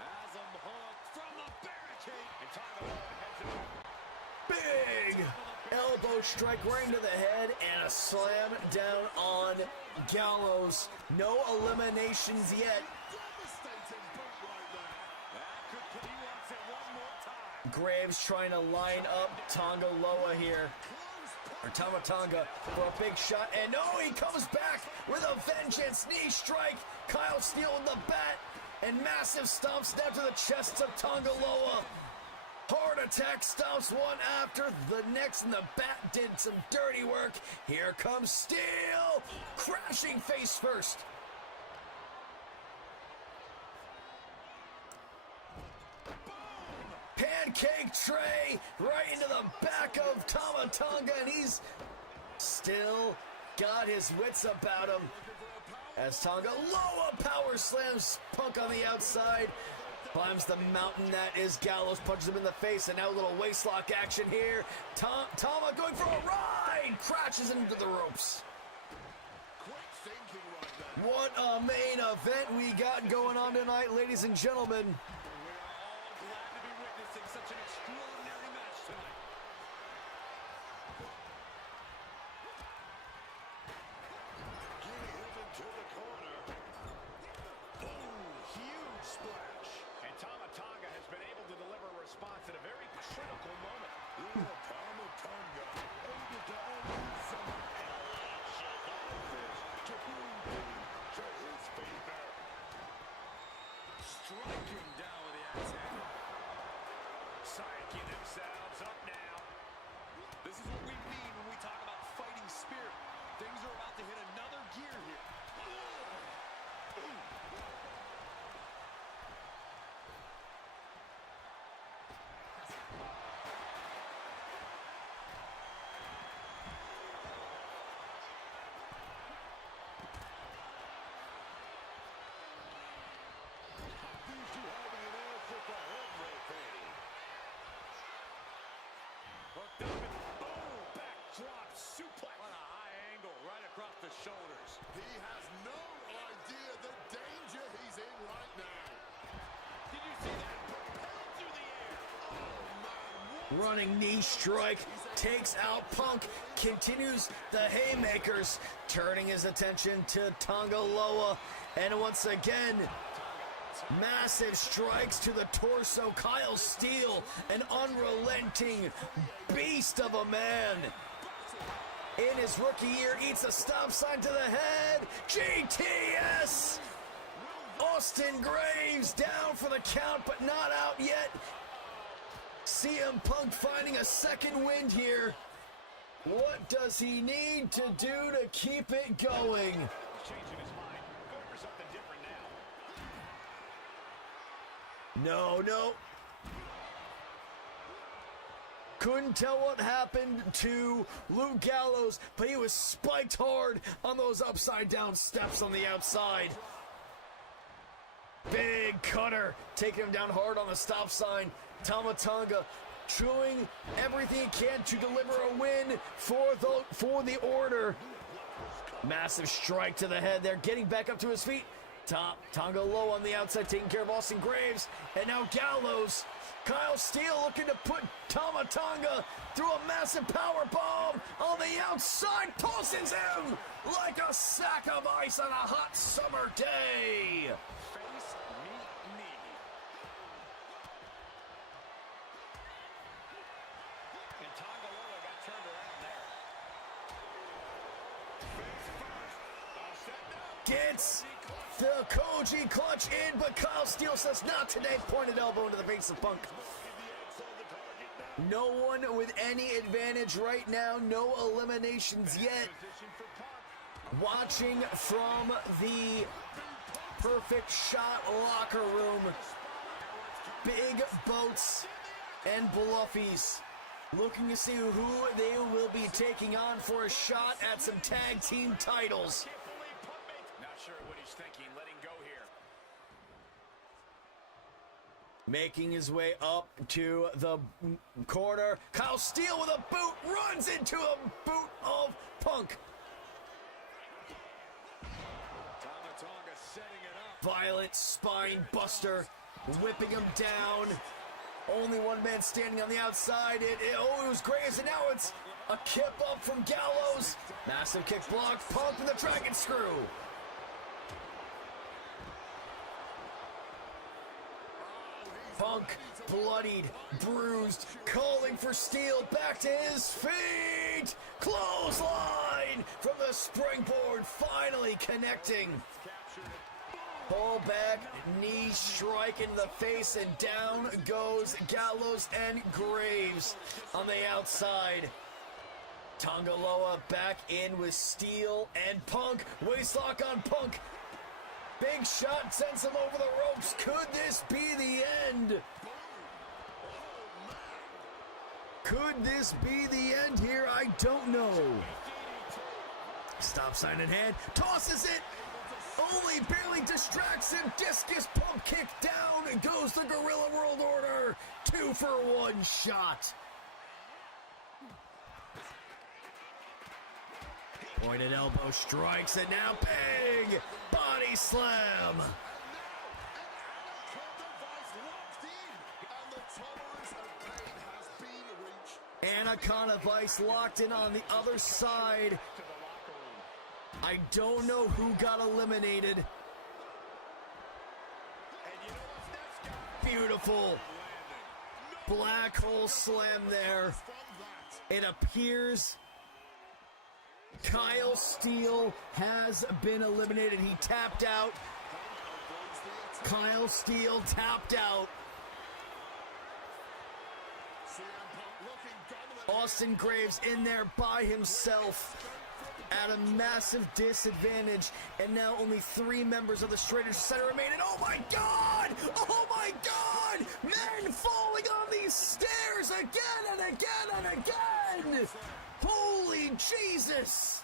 As Big elbow strike right into the head and a slam down on Gallows. No eliminations yet. Graves trying to line up Tonga Loa here. Or Tama Tonga for a big shot. And oh, he comes back with a vengeance knee strike. Kyle Steele with the bat. And massive stomps down to the chest of Tonga Loa. Hard attack stomps one after the next, and the bat did some dirty work. Here comes Steele, crashing face first. Pancake tray right into the back of Tama Tonga, and he's still got his wits about him. As Tonga Loa power slams Punk on the outside. Climbs the mountain that is Gallows, punches him in the face, and now a little waistlock action here. Tama going for a ride, crashes into the ropes. What a main event we got going on tonight, ladies and gentlemen. Striking down with the axe handle. Psyching themselves up now. This is what we mean when we talk about fighting spirit. Things are about to hit another gear here. Hooked up and boom! Backdrop suplex. What a high angle right across the shoulders. He has no idea the danger he's in right now. Did you see that? Propelled through the air. Oh, man. Running knee strike, takes out Punk, continues the haymakers, turning his attention to Tonga Loa, and once again, massive strikes to the torso. Kyle Steele, an unrelenting beast of a man. In his rookie year, eats a stop sign to the head. GTS! Austin Graves down for the count, but not out yet. CM Punk finding a second wind here. What does he need to do to keep it going? Changing his mind. Going for something different now. No. Couldn't tell what happened to Luke Gallows, but he was spiked hard on those upside down steps on the outside. Big cutter, taking him down hard on the stop sign. Tama Tonga doing everything he can to deliver a win for the order. Massive strike to the head there, getting back up to his feet. Tonga Loa on the outside, taking care of Austin Graves. And now Gallows. Kyle Steele looking to put Tama Tonga through a massive power bomb on the outside. Tosses him like a sack of ice on a hot summer day. Face, meet, knee. And Tonga Loa got turned around there. Face first. Gets the Koji clutch in, but Kyle Steele says not today. Pointed elbow into the face of Punk. No one with any advantage right now. No eliminations yet. Watching from the Perfect Shot locker room. Big Boats and Bluffies looking to see who they will be taking on for a shot at some tag team titles. Not sure what he's thinking, letting go here. Making his way up to the corner. Kyle Steele with a boot, runs into a boot of Punk. Tama Tonga setting it up. Violent spine buster, whipping him down. Only one man standing on the outside. It was Graves, and now it's a kip up from Gallows. Massive kick block. Punk with the dragon screw. Punk, bloodied, bruised, calling for Steel, back to his feet! Clothesline from the springboard, finally connecting. Pull back, knee strike into the face, and down goes Gallows and Graves on the outside. Tonga Loa back in with Steel and Punk. Waistlock on Punk. Big shot sends him over the ropes. Could this be the end? Could this be the end here? I don't know. Stop sign in hand. Tosses it. Only barely distracts him. Discus pump kick down. And goes the Gorilla World Order. 2 for 1 shot. Pointed elbow strikes, and now big body slam. Anaconda Vice locked in on the other side. I don't know who got eliminated. Beautiful black hole slam there. It appears Kyle Steele has been eliminated. He tapped out. Kyle Steele tapped out. Austin Graves in there by himself at a massive disadvantage. And now only 3 members of the Straight Edge Center remain. And oh my God! Oh my God! Men falling on these stairs again and again and again! Holy Jesus!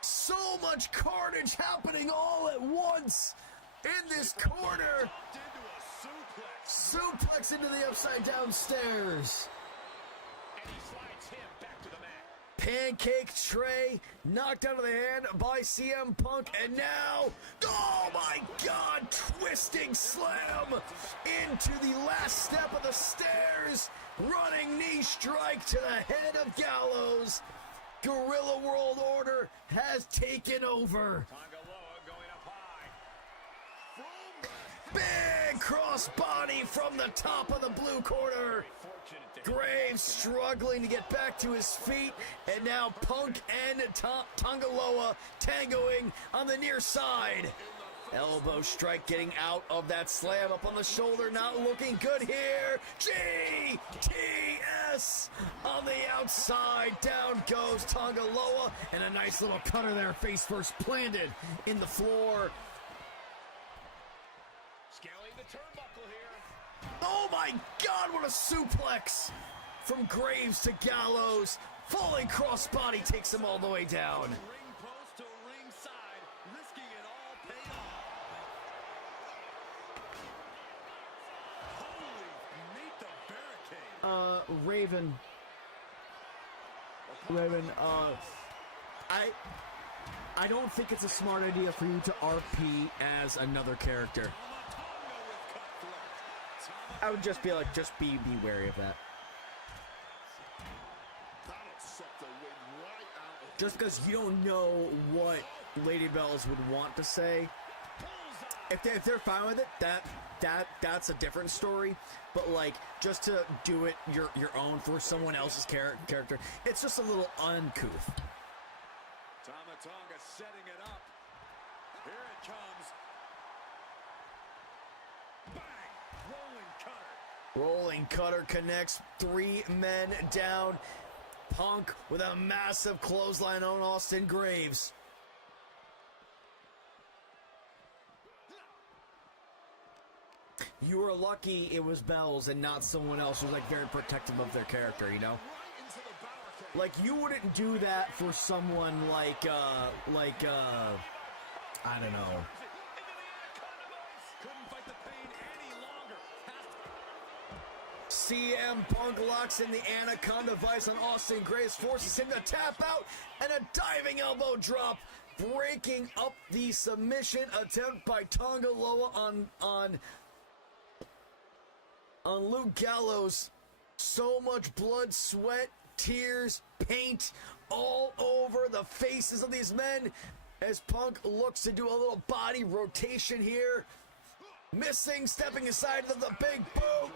So much carnage happening all at once in this corner. Suplex into the upside down stairs. Pancake tray knocked out of the hand by CM Punk, and now, oh my God, twisting slam into the last step of the stairs. Running knee strike to the head of Gallows. Gorilla World Order has taken over. Big crossbody from the top of the blue corner. Graves struggling to get back to his feet, and now Punk and Tonga Loa tangoing on the near side. Elbow strike getting out of that slam up on the shoulder, not looking good here. GTS on the outside, down goes Tonga Loa, and a nice little cutter there, face first planted in the floor. Oh my God, what a suplex from Graves to Gallows. Falling crossbody takes him all the way down. Raven, I don't think it's a smart idea for you to RP as another character. I would just be like, be wary of that. Just because you don't know what Lady Bells would want to say. If they're fine with it, that's a different story. But like, just to do it your own for someone else's character, it's just a little uncouth. Tama Tonga setting it up. Here it comes. Bang! Rolling cutter. Rolling cutter connects 3 men down. Punk with a massive clothesline on Austin Graves. You were lucky it was Bells and not someone else who's like very protective of their character, you know? Like, you wouldn't do that for someone like I don't know. CM Punk locks in the Anaconda Vice on Austin Graves, forces him to tap out, and a diving elbow drop, breaking up the submission attempt by Tonga Loa on on Luke Gallows. So much blood, sweat, tears, paint all over the faces of these men as Punk looks to do a little body rotation here. Missing, stepping aside of the big boot.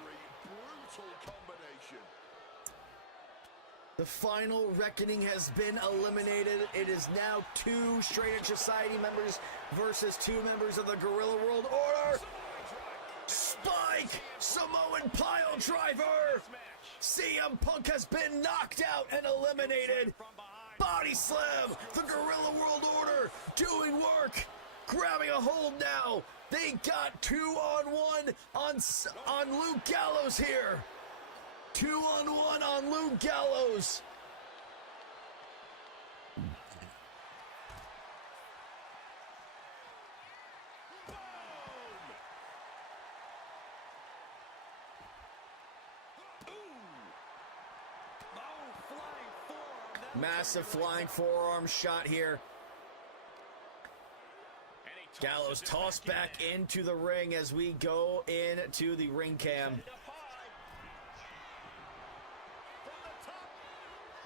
The final reckoning has been eliminated. It is now 2 Straight Edge Society members versus 2 members of the Gorilla World Order. Spike! Samoan pile driver! CM Punk has been knocked out and eliminated. Body slam! The Gorilla World Order doing work! Grabbing a hold now! They got 2-on-1 on Luke Gallows here! 2-on-1 on Luke Gallows! Massive flying forearm shot here. Gallows tossed back into the ring as we go into the ring cam.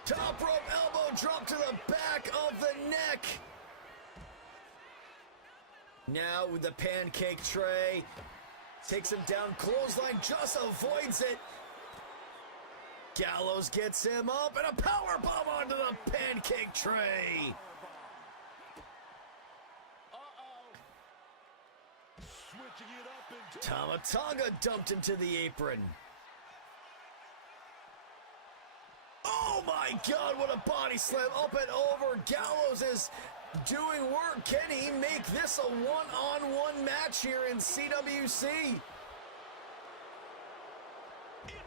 Top rope elbow drop to the back of the neck. Now with the pancake tray. Takes him down, clothesline, just avoids it. Gallows gets him up and a power bomb onto the pancake tray. Tama Tonga dumped into the apron. Oh my God, what a body slam up and over. Gallows is doing work. Can he make this a one-on-one match here in CWC?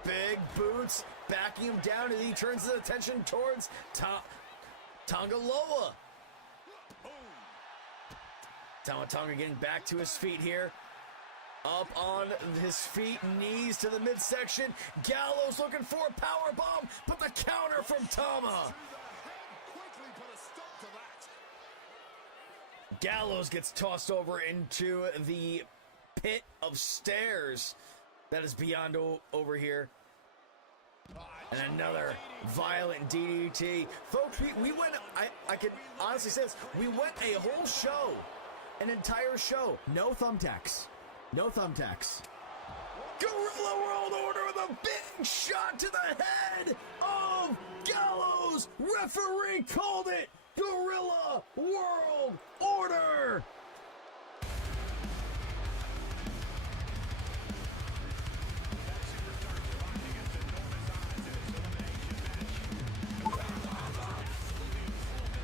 Big boots, backing him down as he turns his attention towards Tonga Loa. Tama Tonga getting back to his feet here. Up on his feet, knees to the midsection. Gallows looking for a power bomb, but the counter from Tama. Gallows gets tossed over into the pit of stairs that is beyond over here. And another violent DDT. Folks, we went, I can honestly say this, we went a whole show, an entire show. No thumbtacks. No thumbtacks. Gorilla World Order with a big shot to the head of Gallows. Referee called it. Gorilla World Order.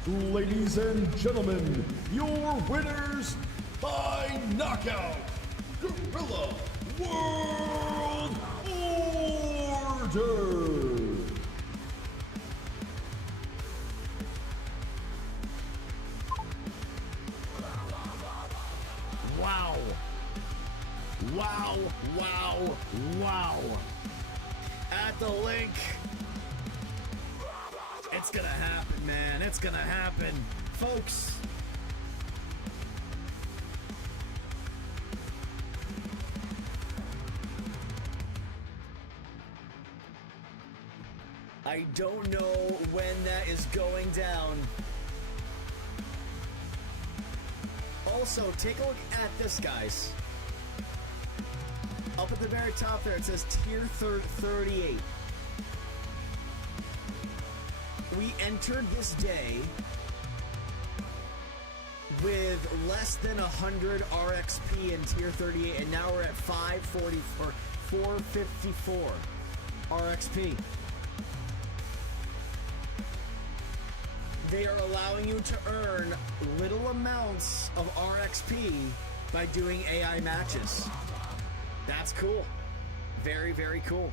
Ladies and gentlemen, your winners by knockout, Gorilla World Order. Wow. Wow, wow, wow. At the link. It's gonna happen, man. It's gonna happen. Folks. I don't know when that is going down. Also, take a look at this, guys. Up at the very top there, it says Tier 38. We entered this day with less than 100 RXP in Tier 38, and now we're at 454 RXP. They are allowing you to earn little amounts of RXP by doing AI matches. That's cool. Very, very cool.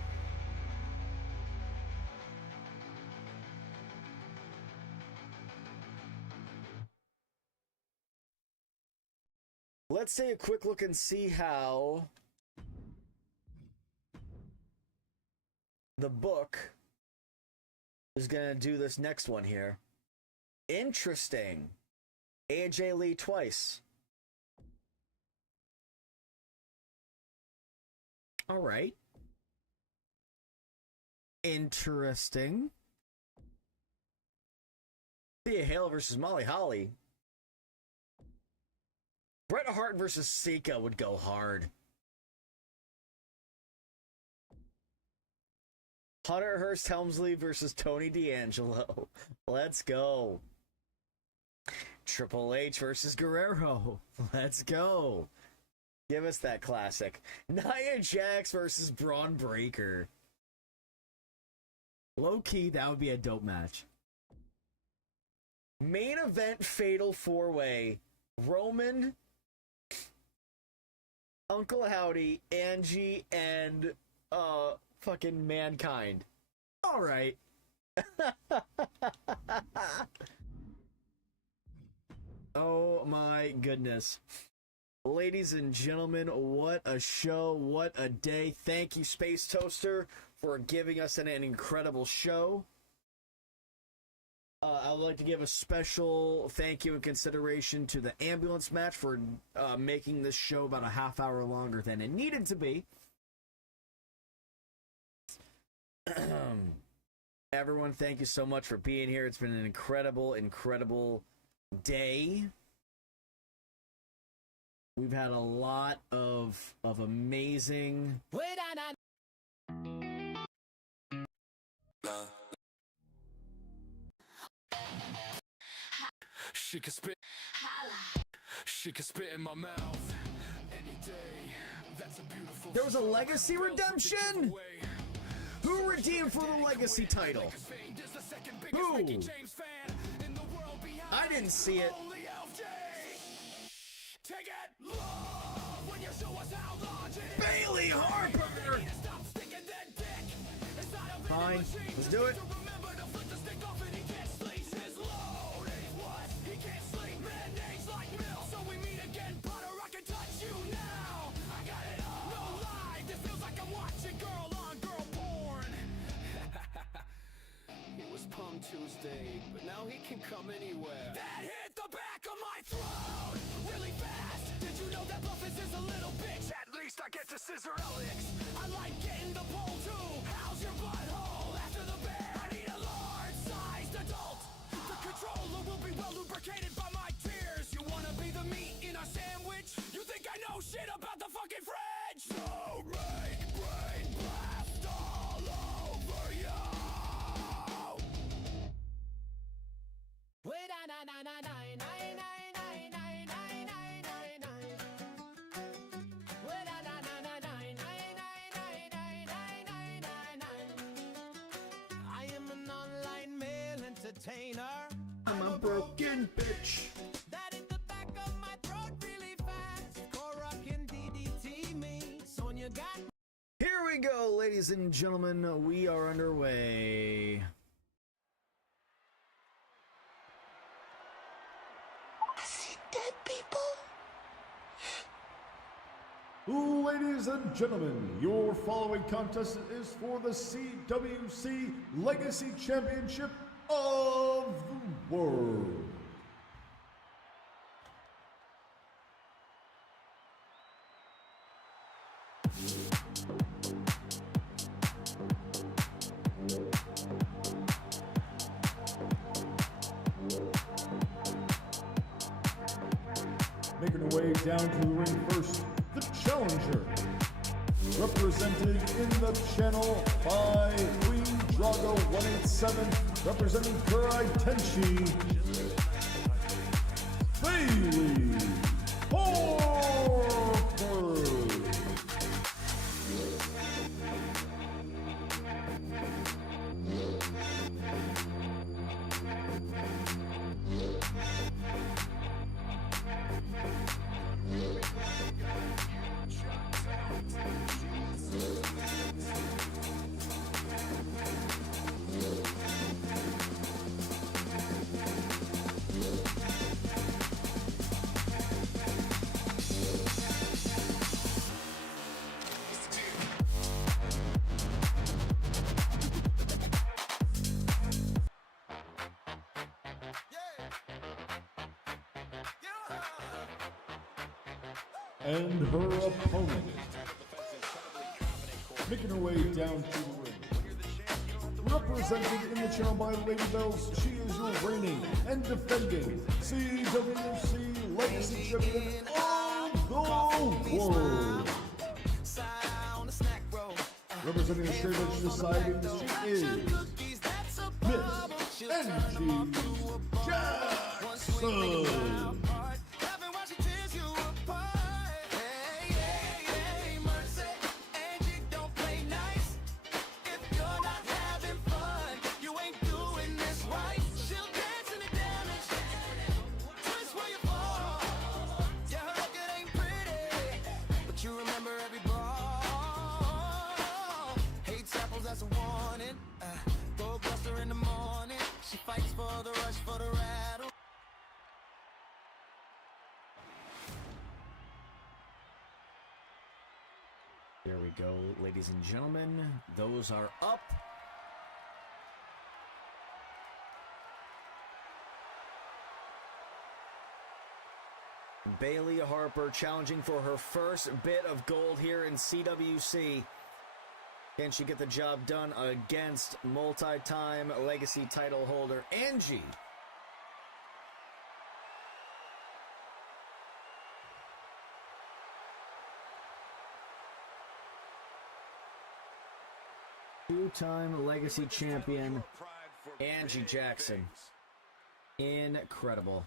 Let's take a quick look and see how the book is going to do this next one here. Interesting. AJ Lee twice. All right. Interesting. Thea Hale versus Molly Holly. Bret Hart versus Sika would go hard. Hunter Hearst Helmsley versus Tony D'Angelo. Let's go. Triple H versus Guerrero. Let's go. Give us that classic. Nia Jax versus Braun Breaker. Low key, that would be a dope match. Main event fatal 4-way. Roman, Uncle Howdy, Angie, and fucking Mankind. All right. Oh my goodness. Ladies and gentlemen, what a show, what a day. Thank you, Space Toaster, for giving us an incredible show. I would like to give a special thank you and consideration to the ambulance match for making this show about a half hour longer than it needed to be. Everyone, thank you so much for being here. It's been an incredible, incredible day. We've had a lot of amazing... She can spit. She can spit in my mouth any day. That's a beautiful. There was a legacy redemption? Who redeemed for the legacy title? Who? I didn't see it. Bailey Harper! Fine, let's do it. Tuesday, but now he can come anywhere. That hit the back of my throat really fast. Did you know that Buffett is a little bitch? At least I get to scissor Alex. I like getting the pole too. How's your butthole after the bear? I need a large-sized adult. The controller will be well lubricated by my tears. You wanna be the meat in a sandwich? You think I know shit about the fucking fridge? So make brain blast all over you. I am an online male entertainer. I'm a broken bitch. That in the back of my throat really fast. Cora can DDT me. Sonya got. Here we go, ladies and gentlemen. We are underway. Dead people. Ladies and gentlemen, your following contest is for the CWC Legacy Championship of the World. Making her way down to the ring first, the challenger. Represented in the channel by Queen Drago 187, representing Kurai Tenshi, Bailey Harper. And her opponent, making her way down to the ring, Represented in the channel by Lady Bells, she is your reigning and defending CWC Legacy Champion of the world. Representing the straight edge society, she is Miss Angie Jackson. There we go, ladies and gentlemen. Those are up. Bailey Harper challenging for her first bit of gold here in CWC. Can she get the job done against multi-time legacy title holder Angie? Two-time legacy champion Angie Jackson. Incredible.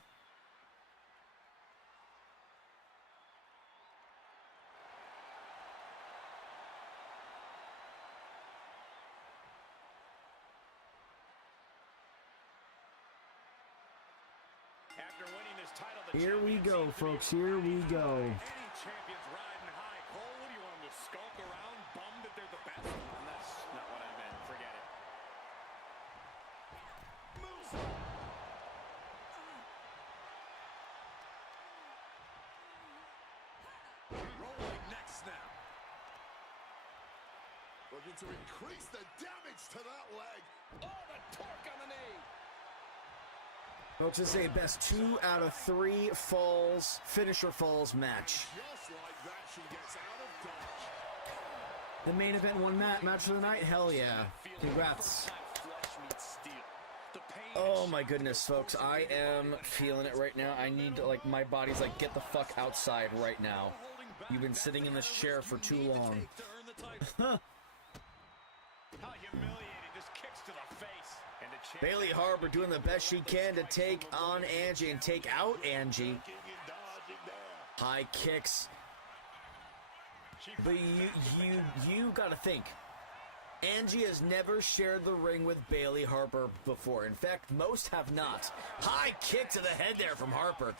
After winning this title, Here we go, folks. Here we go. any champion's riding high. Cole, what do you want them to skulk around, bummed that they're the best? And that's not what I meant. Forget it. Rolling neck snap. Looking to increase the damage to that leg. Oh, the torque on the knee. Folks, this is a best 2 out of 3 falls, finisher falls match. Just like that, she gets out of dodge. The main event one match for the night? Hell yeah. Congrats. Oh my goodness, folks. I am feeling it right now. I need to, like, my body's like, get the fuck outside right now. You've been sitting in this chair for too long. How humiliating. Just kicks to the face. And the Bailey Harper doing the best she can to take on Angie and take out Angie. High kicks. But you gotta think. Angie has never shared the ring with Bailey Harper before. In fact, most have not. High kick to the head there from Harper.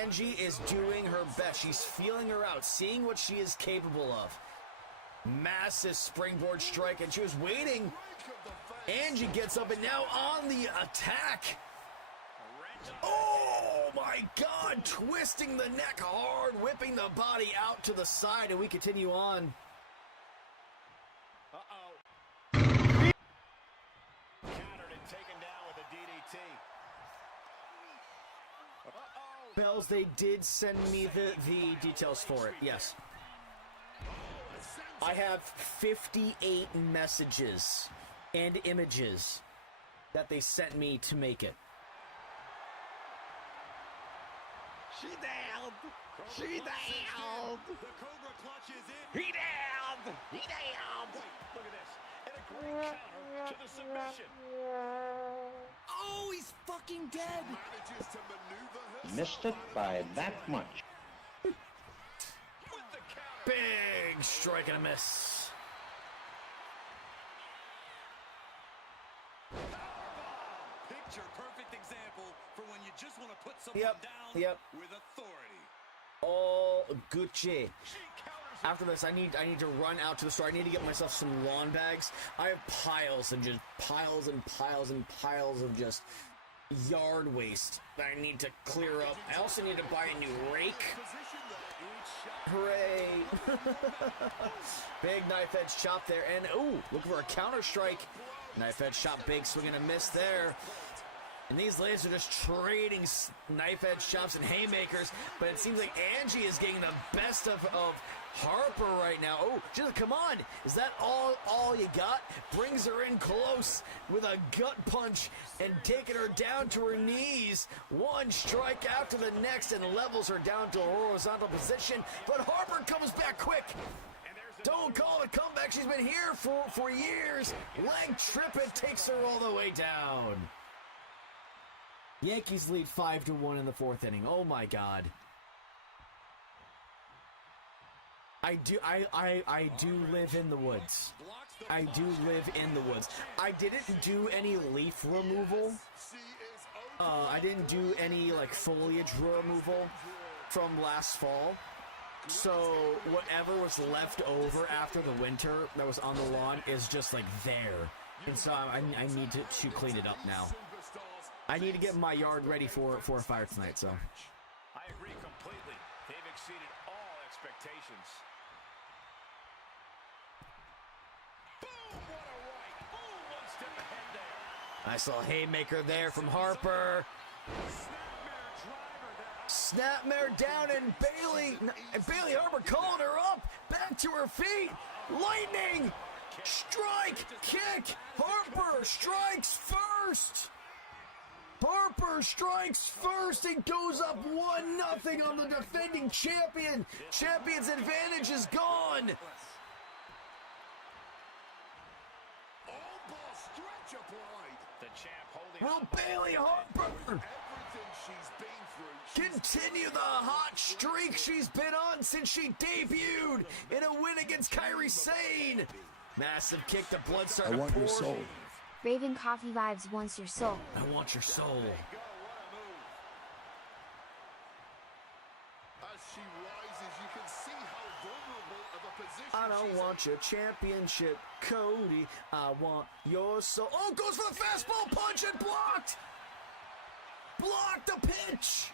Angie is doing her best. She's feeling her out, seeing what she is capable of. Massive springboard strike, and she was waiting. Angie gets up and now on the attack. Oh my God, twisting the neck hard, whipping the body out to the side, and we continue on. Countered and taken down with a DDT. Bells, they did send me the details for it, yes. I have 58 messages and images that they sent me to make it. She down. She down. The Cobra clutch is in. He down. He down. Look at this. And a great counter to the submission. Oh, he's fucking dead. Manages to maneuver her. Missed it by that much. Big strike and a miss. Picture perfect example for when you just want to put someone down with authority. All Gucci. After this, I need to run out to the store. I need to get myself some lawn bags. I have piles and just piles and piles and piles of just yard waste that I need to clear up. I also need to buy a new rake. Hooray! Big knife edge chop there, and ooh, looking for a counter strike. Knife edge chop, big swing and a miss there. And these ladies are just trading knife edge chops and haymakers, but it seems like Angie is getting the best of Harper right now. Oh, just come on. Is that all you got? Brings her in close with a gut punch and taking her down to her knees. One strike after the next and levels her down to a horizontal position. But Harper comes back quick. Don't call it a comeback. She's been here for years. Leg trip it takes her all the way down. Yankees lead 5-1 in the fourth inning. Oh my God. I do live in the woods. I do live in the woods. I didn't do any leaf removal. I didn't do any like foliage removal from last fall. So whatever was left over after the winter that was on the lawn is just like there. And so I need to clean it up now. I need to get my yard ready for a fire tonight, so. I agree completely. They've exceeded all expectations. Boom, what a right. Boom, one step ahead there. I saw a haymaker there from Harper. Snapmare down and Bailey Harper calling her up. Back to her feet. Lightning. Strike. Kick. Harper strikes first. Harper strikes first and goes up 1-0 on the defending champion. Champion's advantage is gone. Will Bailey Harper continue the hot streak she's been on since she debuted in a win against Kairi Sane? Massive kick, the blood started to pour. I want your soul. Raven Coffee Vibes wants your soul. I want your soul. As she rises, you can see how vulnerable of a position I don't want your championship, Cody. I want your soul. Oh, goes for the fastball punch and blocked. Blocked the pitch.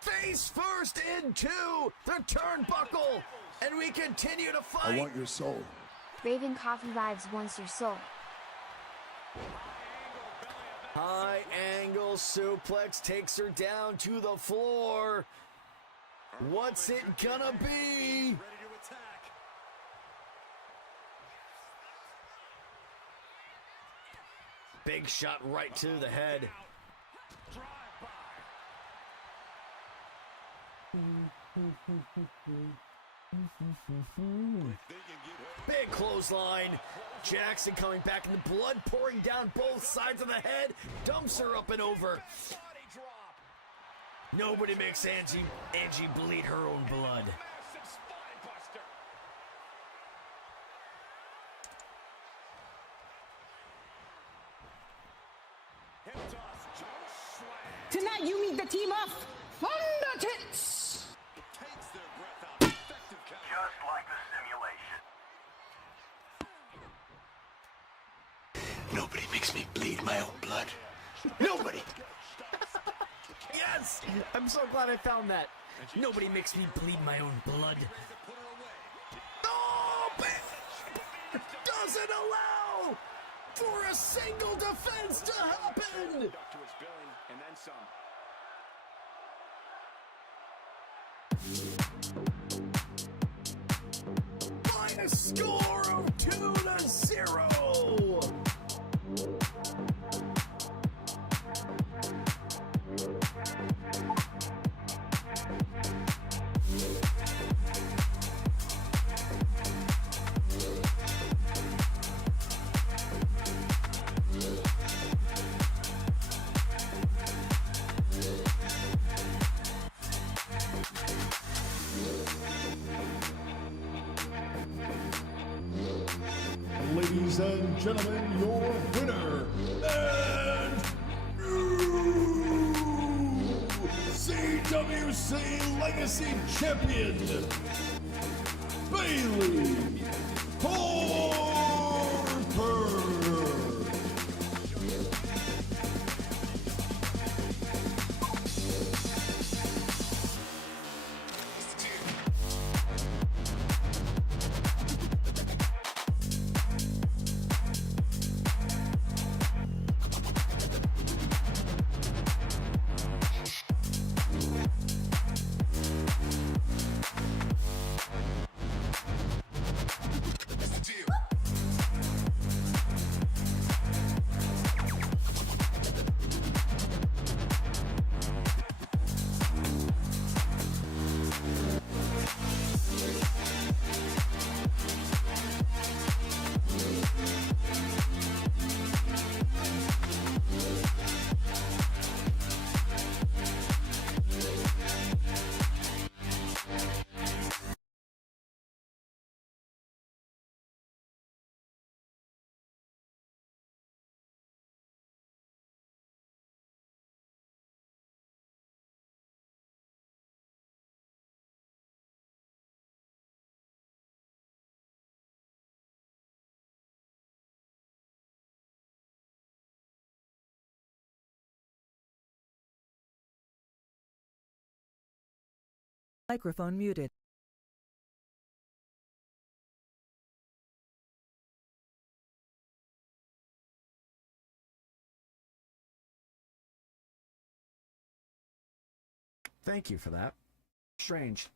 Face first into the turnbuckle. And we continue to fight. I want your soul. Raven Coffee Vibes wants your soul. High angle suplex takes her down to the floor. What's it gonna be? Big shot right to the head. Big clothesline. Jackson coming back and the blood pouring down both sides of the head. Dumps her up and over. Nobody makes Angie bleed her own blood. Tonight you meet the team of Thunder Tits. Just like the simulation. Nobody makes me bleed my own blood. Nobody. Yes! I'm so glad I found that. Nobody makes me bleed my own blood. Oh, doesn't allow for a single defense to happen. And then some. By a score of 2-0. Ladies and gentlemen, your winner and new CWC Legacy Champion, Bailey Harper. Microphone muted. Thank you for that. Strange.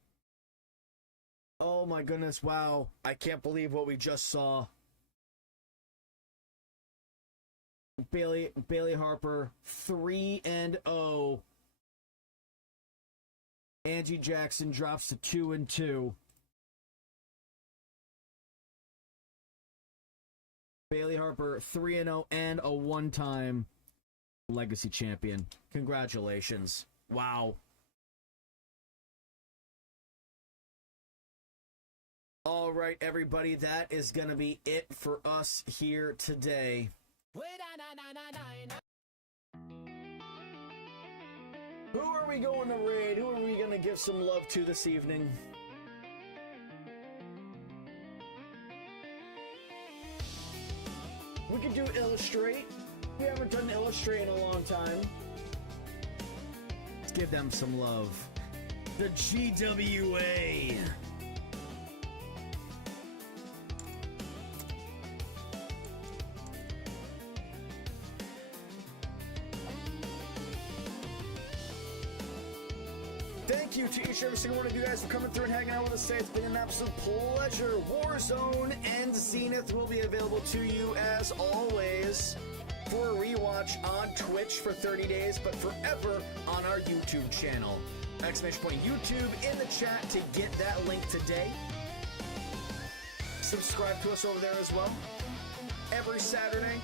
Oh my goodness, wow. I can't believe what we just saw. Bailey Harper 3-0. Angie Jackson drops to 2-2. Bailey Harper 3-0 and a one-time legacy champion. Congratulations. Wow. All right, everybody, that is going to be it for us here today. Who are we going to raid? Who are we going to give some love to this evening? We could do Illustrate. We haven't done Illustrate in a long time. Let's give them some love. The GWA. Thank you to each and every single one of you guys for coming through and hanging out with us today. It's been an absolute pleasure. Warzone and Zenith will be available to you as always for a rewatch on Twitch for 30 days, but forever on our YouTube channel. Exclamation point YouTube in the chat to get that link today. Subscribe to us over there as well. Every Saturday,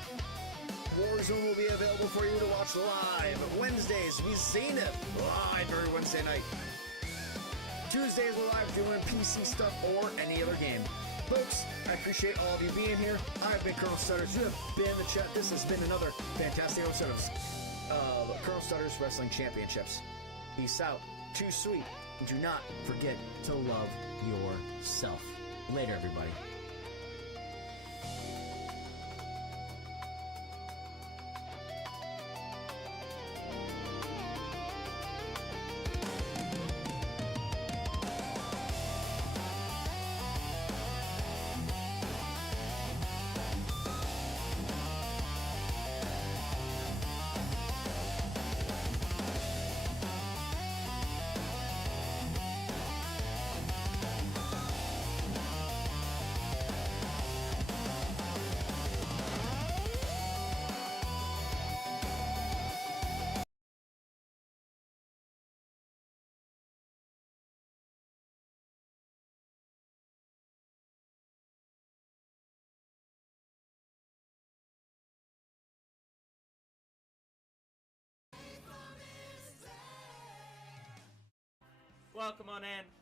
Warzone will be available for you to watch live. Wednesdays, we Zenith live every Wednesday night. Tuesdays, we're live doing PC stuff or any other game. Folks, I appreciate all of you being here. I've been Colonel Stutters. You have been in the chat. This has been another fantastic episode of Colonel Stutters Wrestling Championships. Peace out. Too sweet. And do not forget to love yourself. Later, everybody. Welcome on in.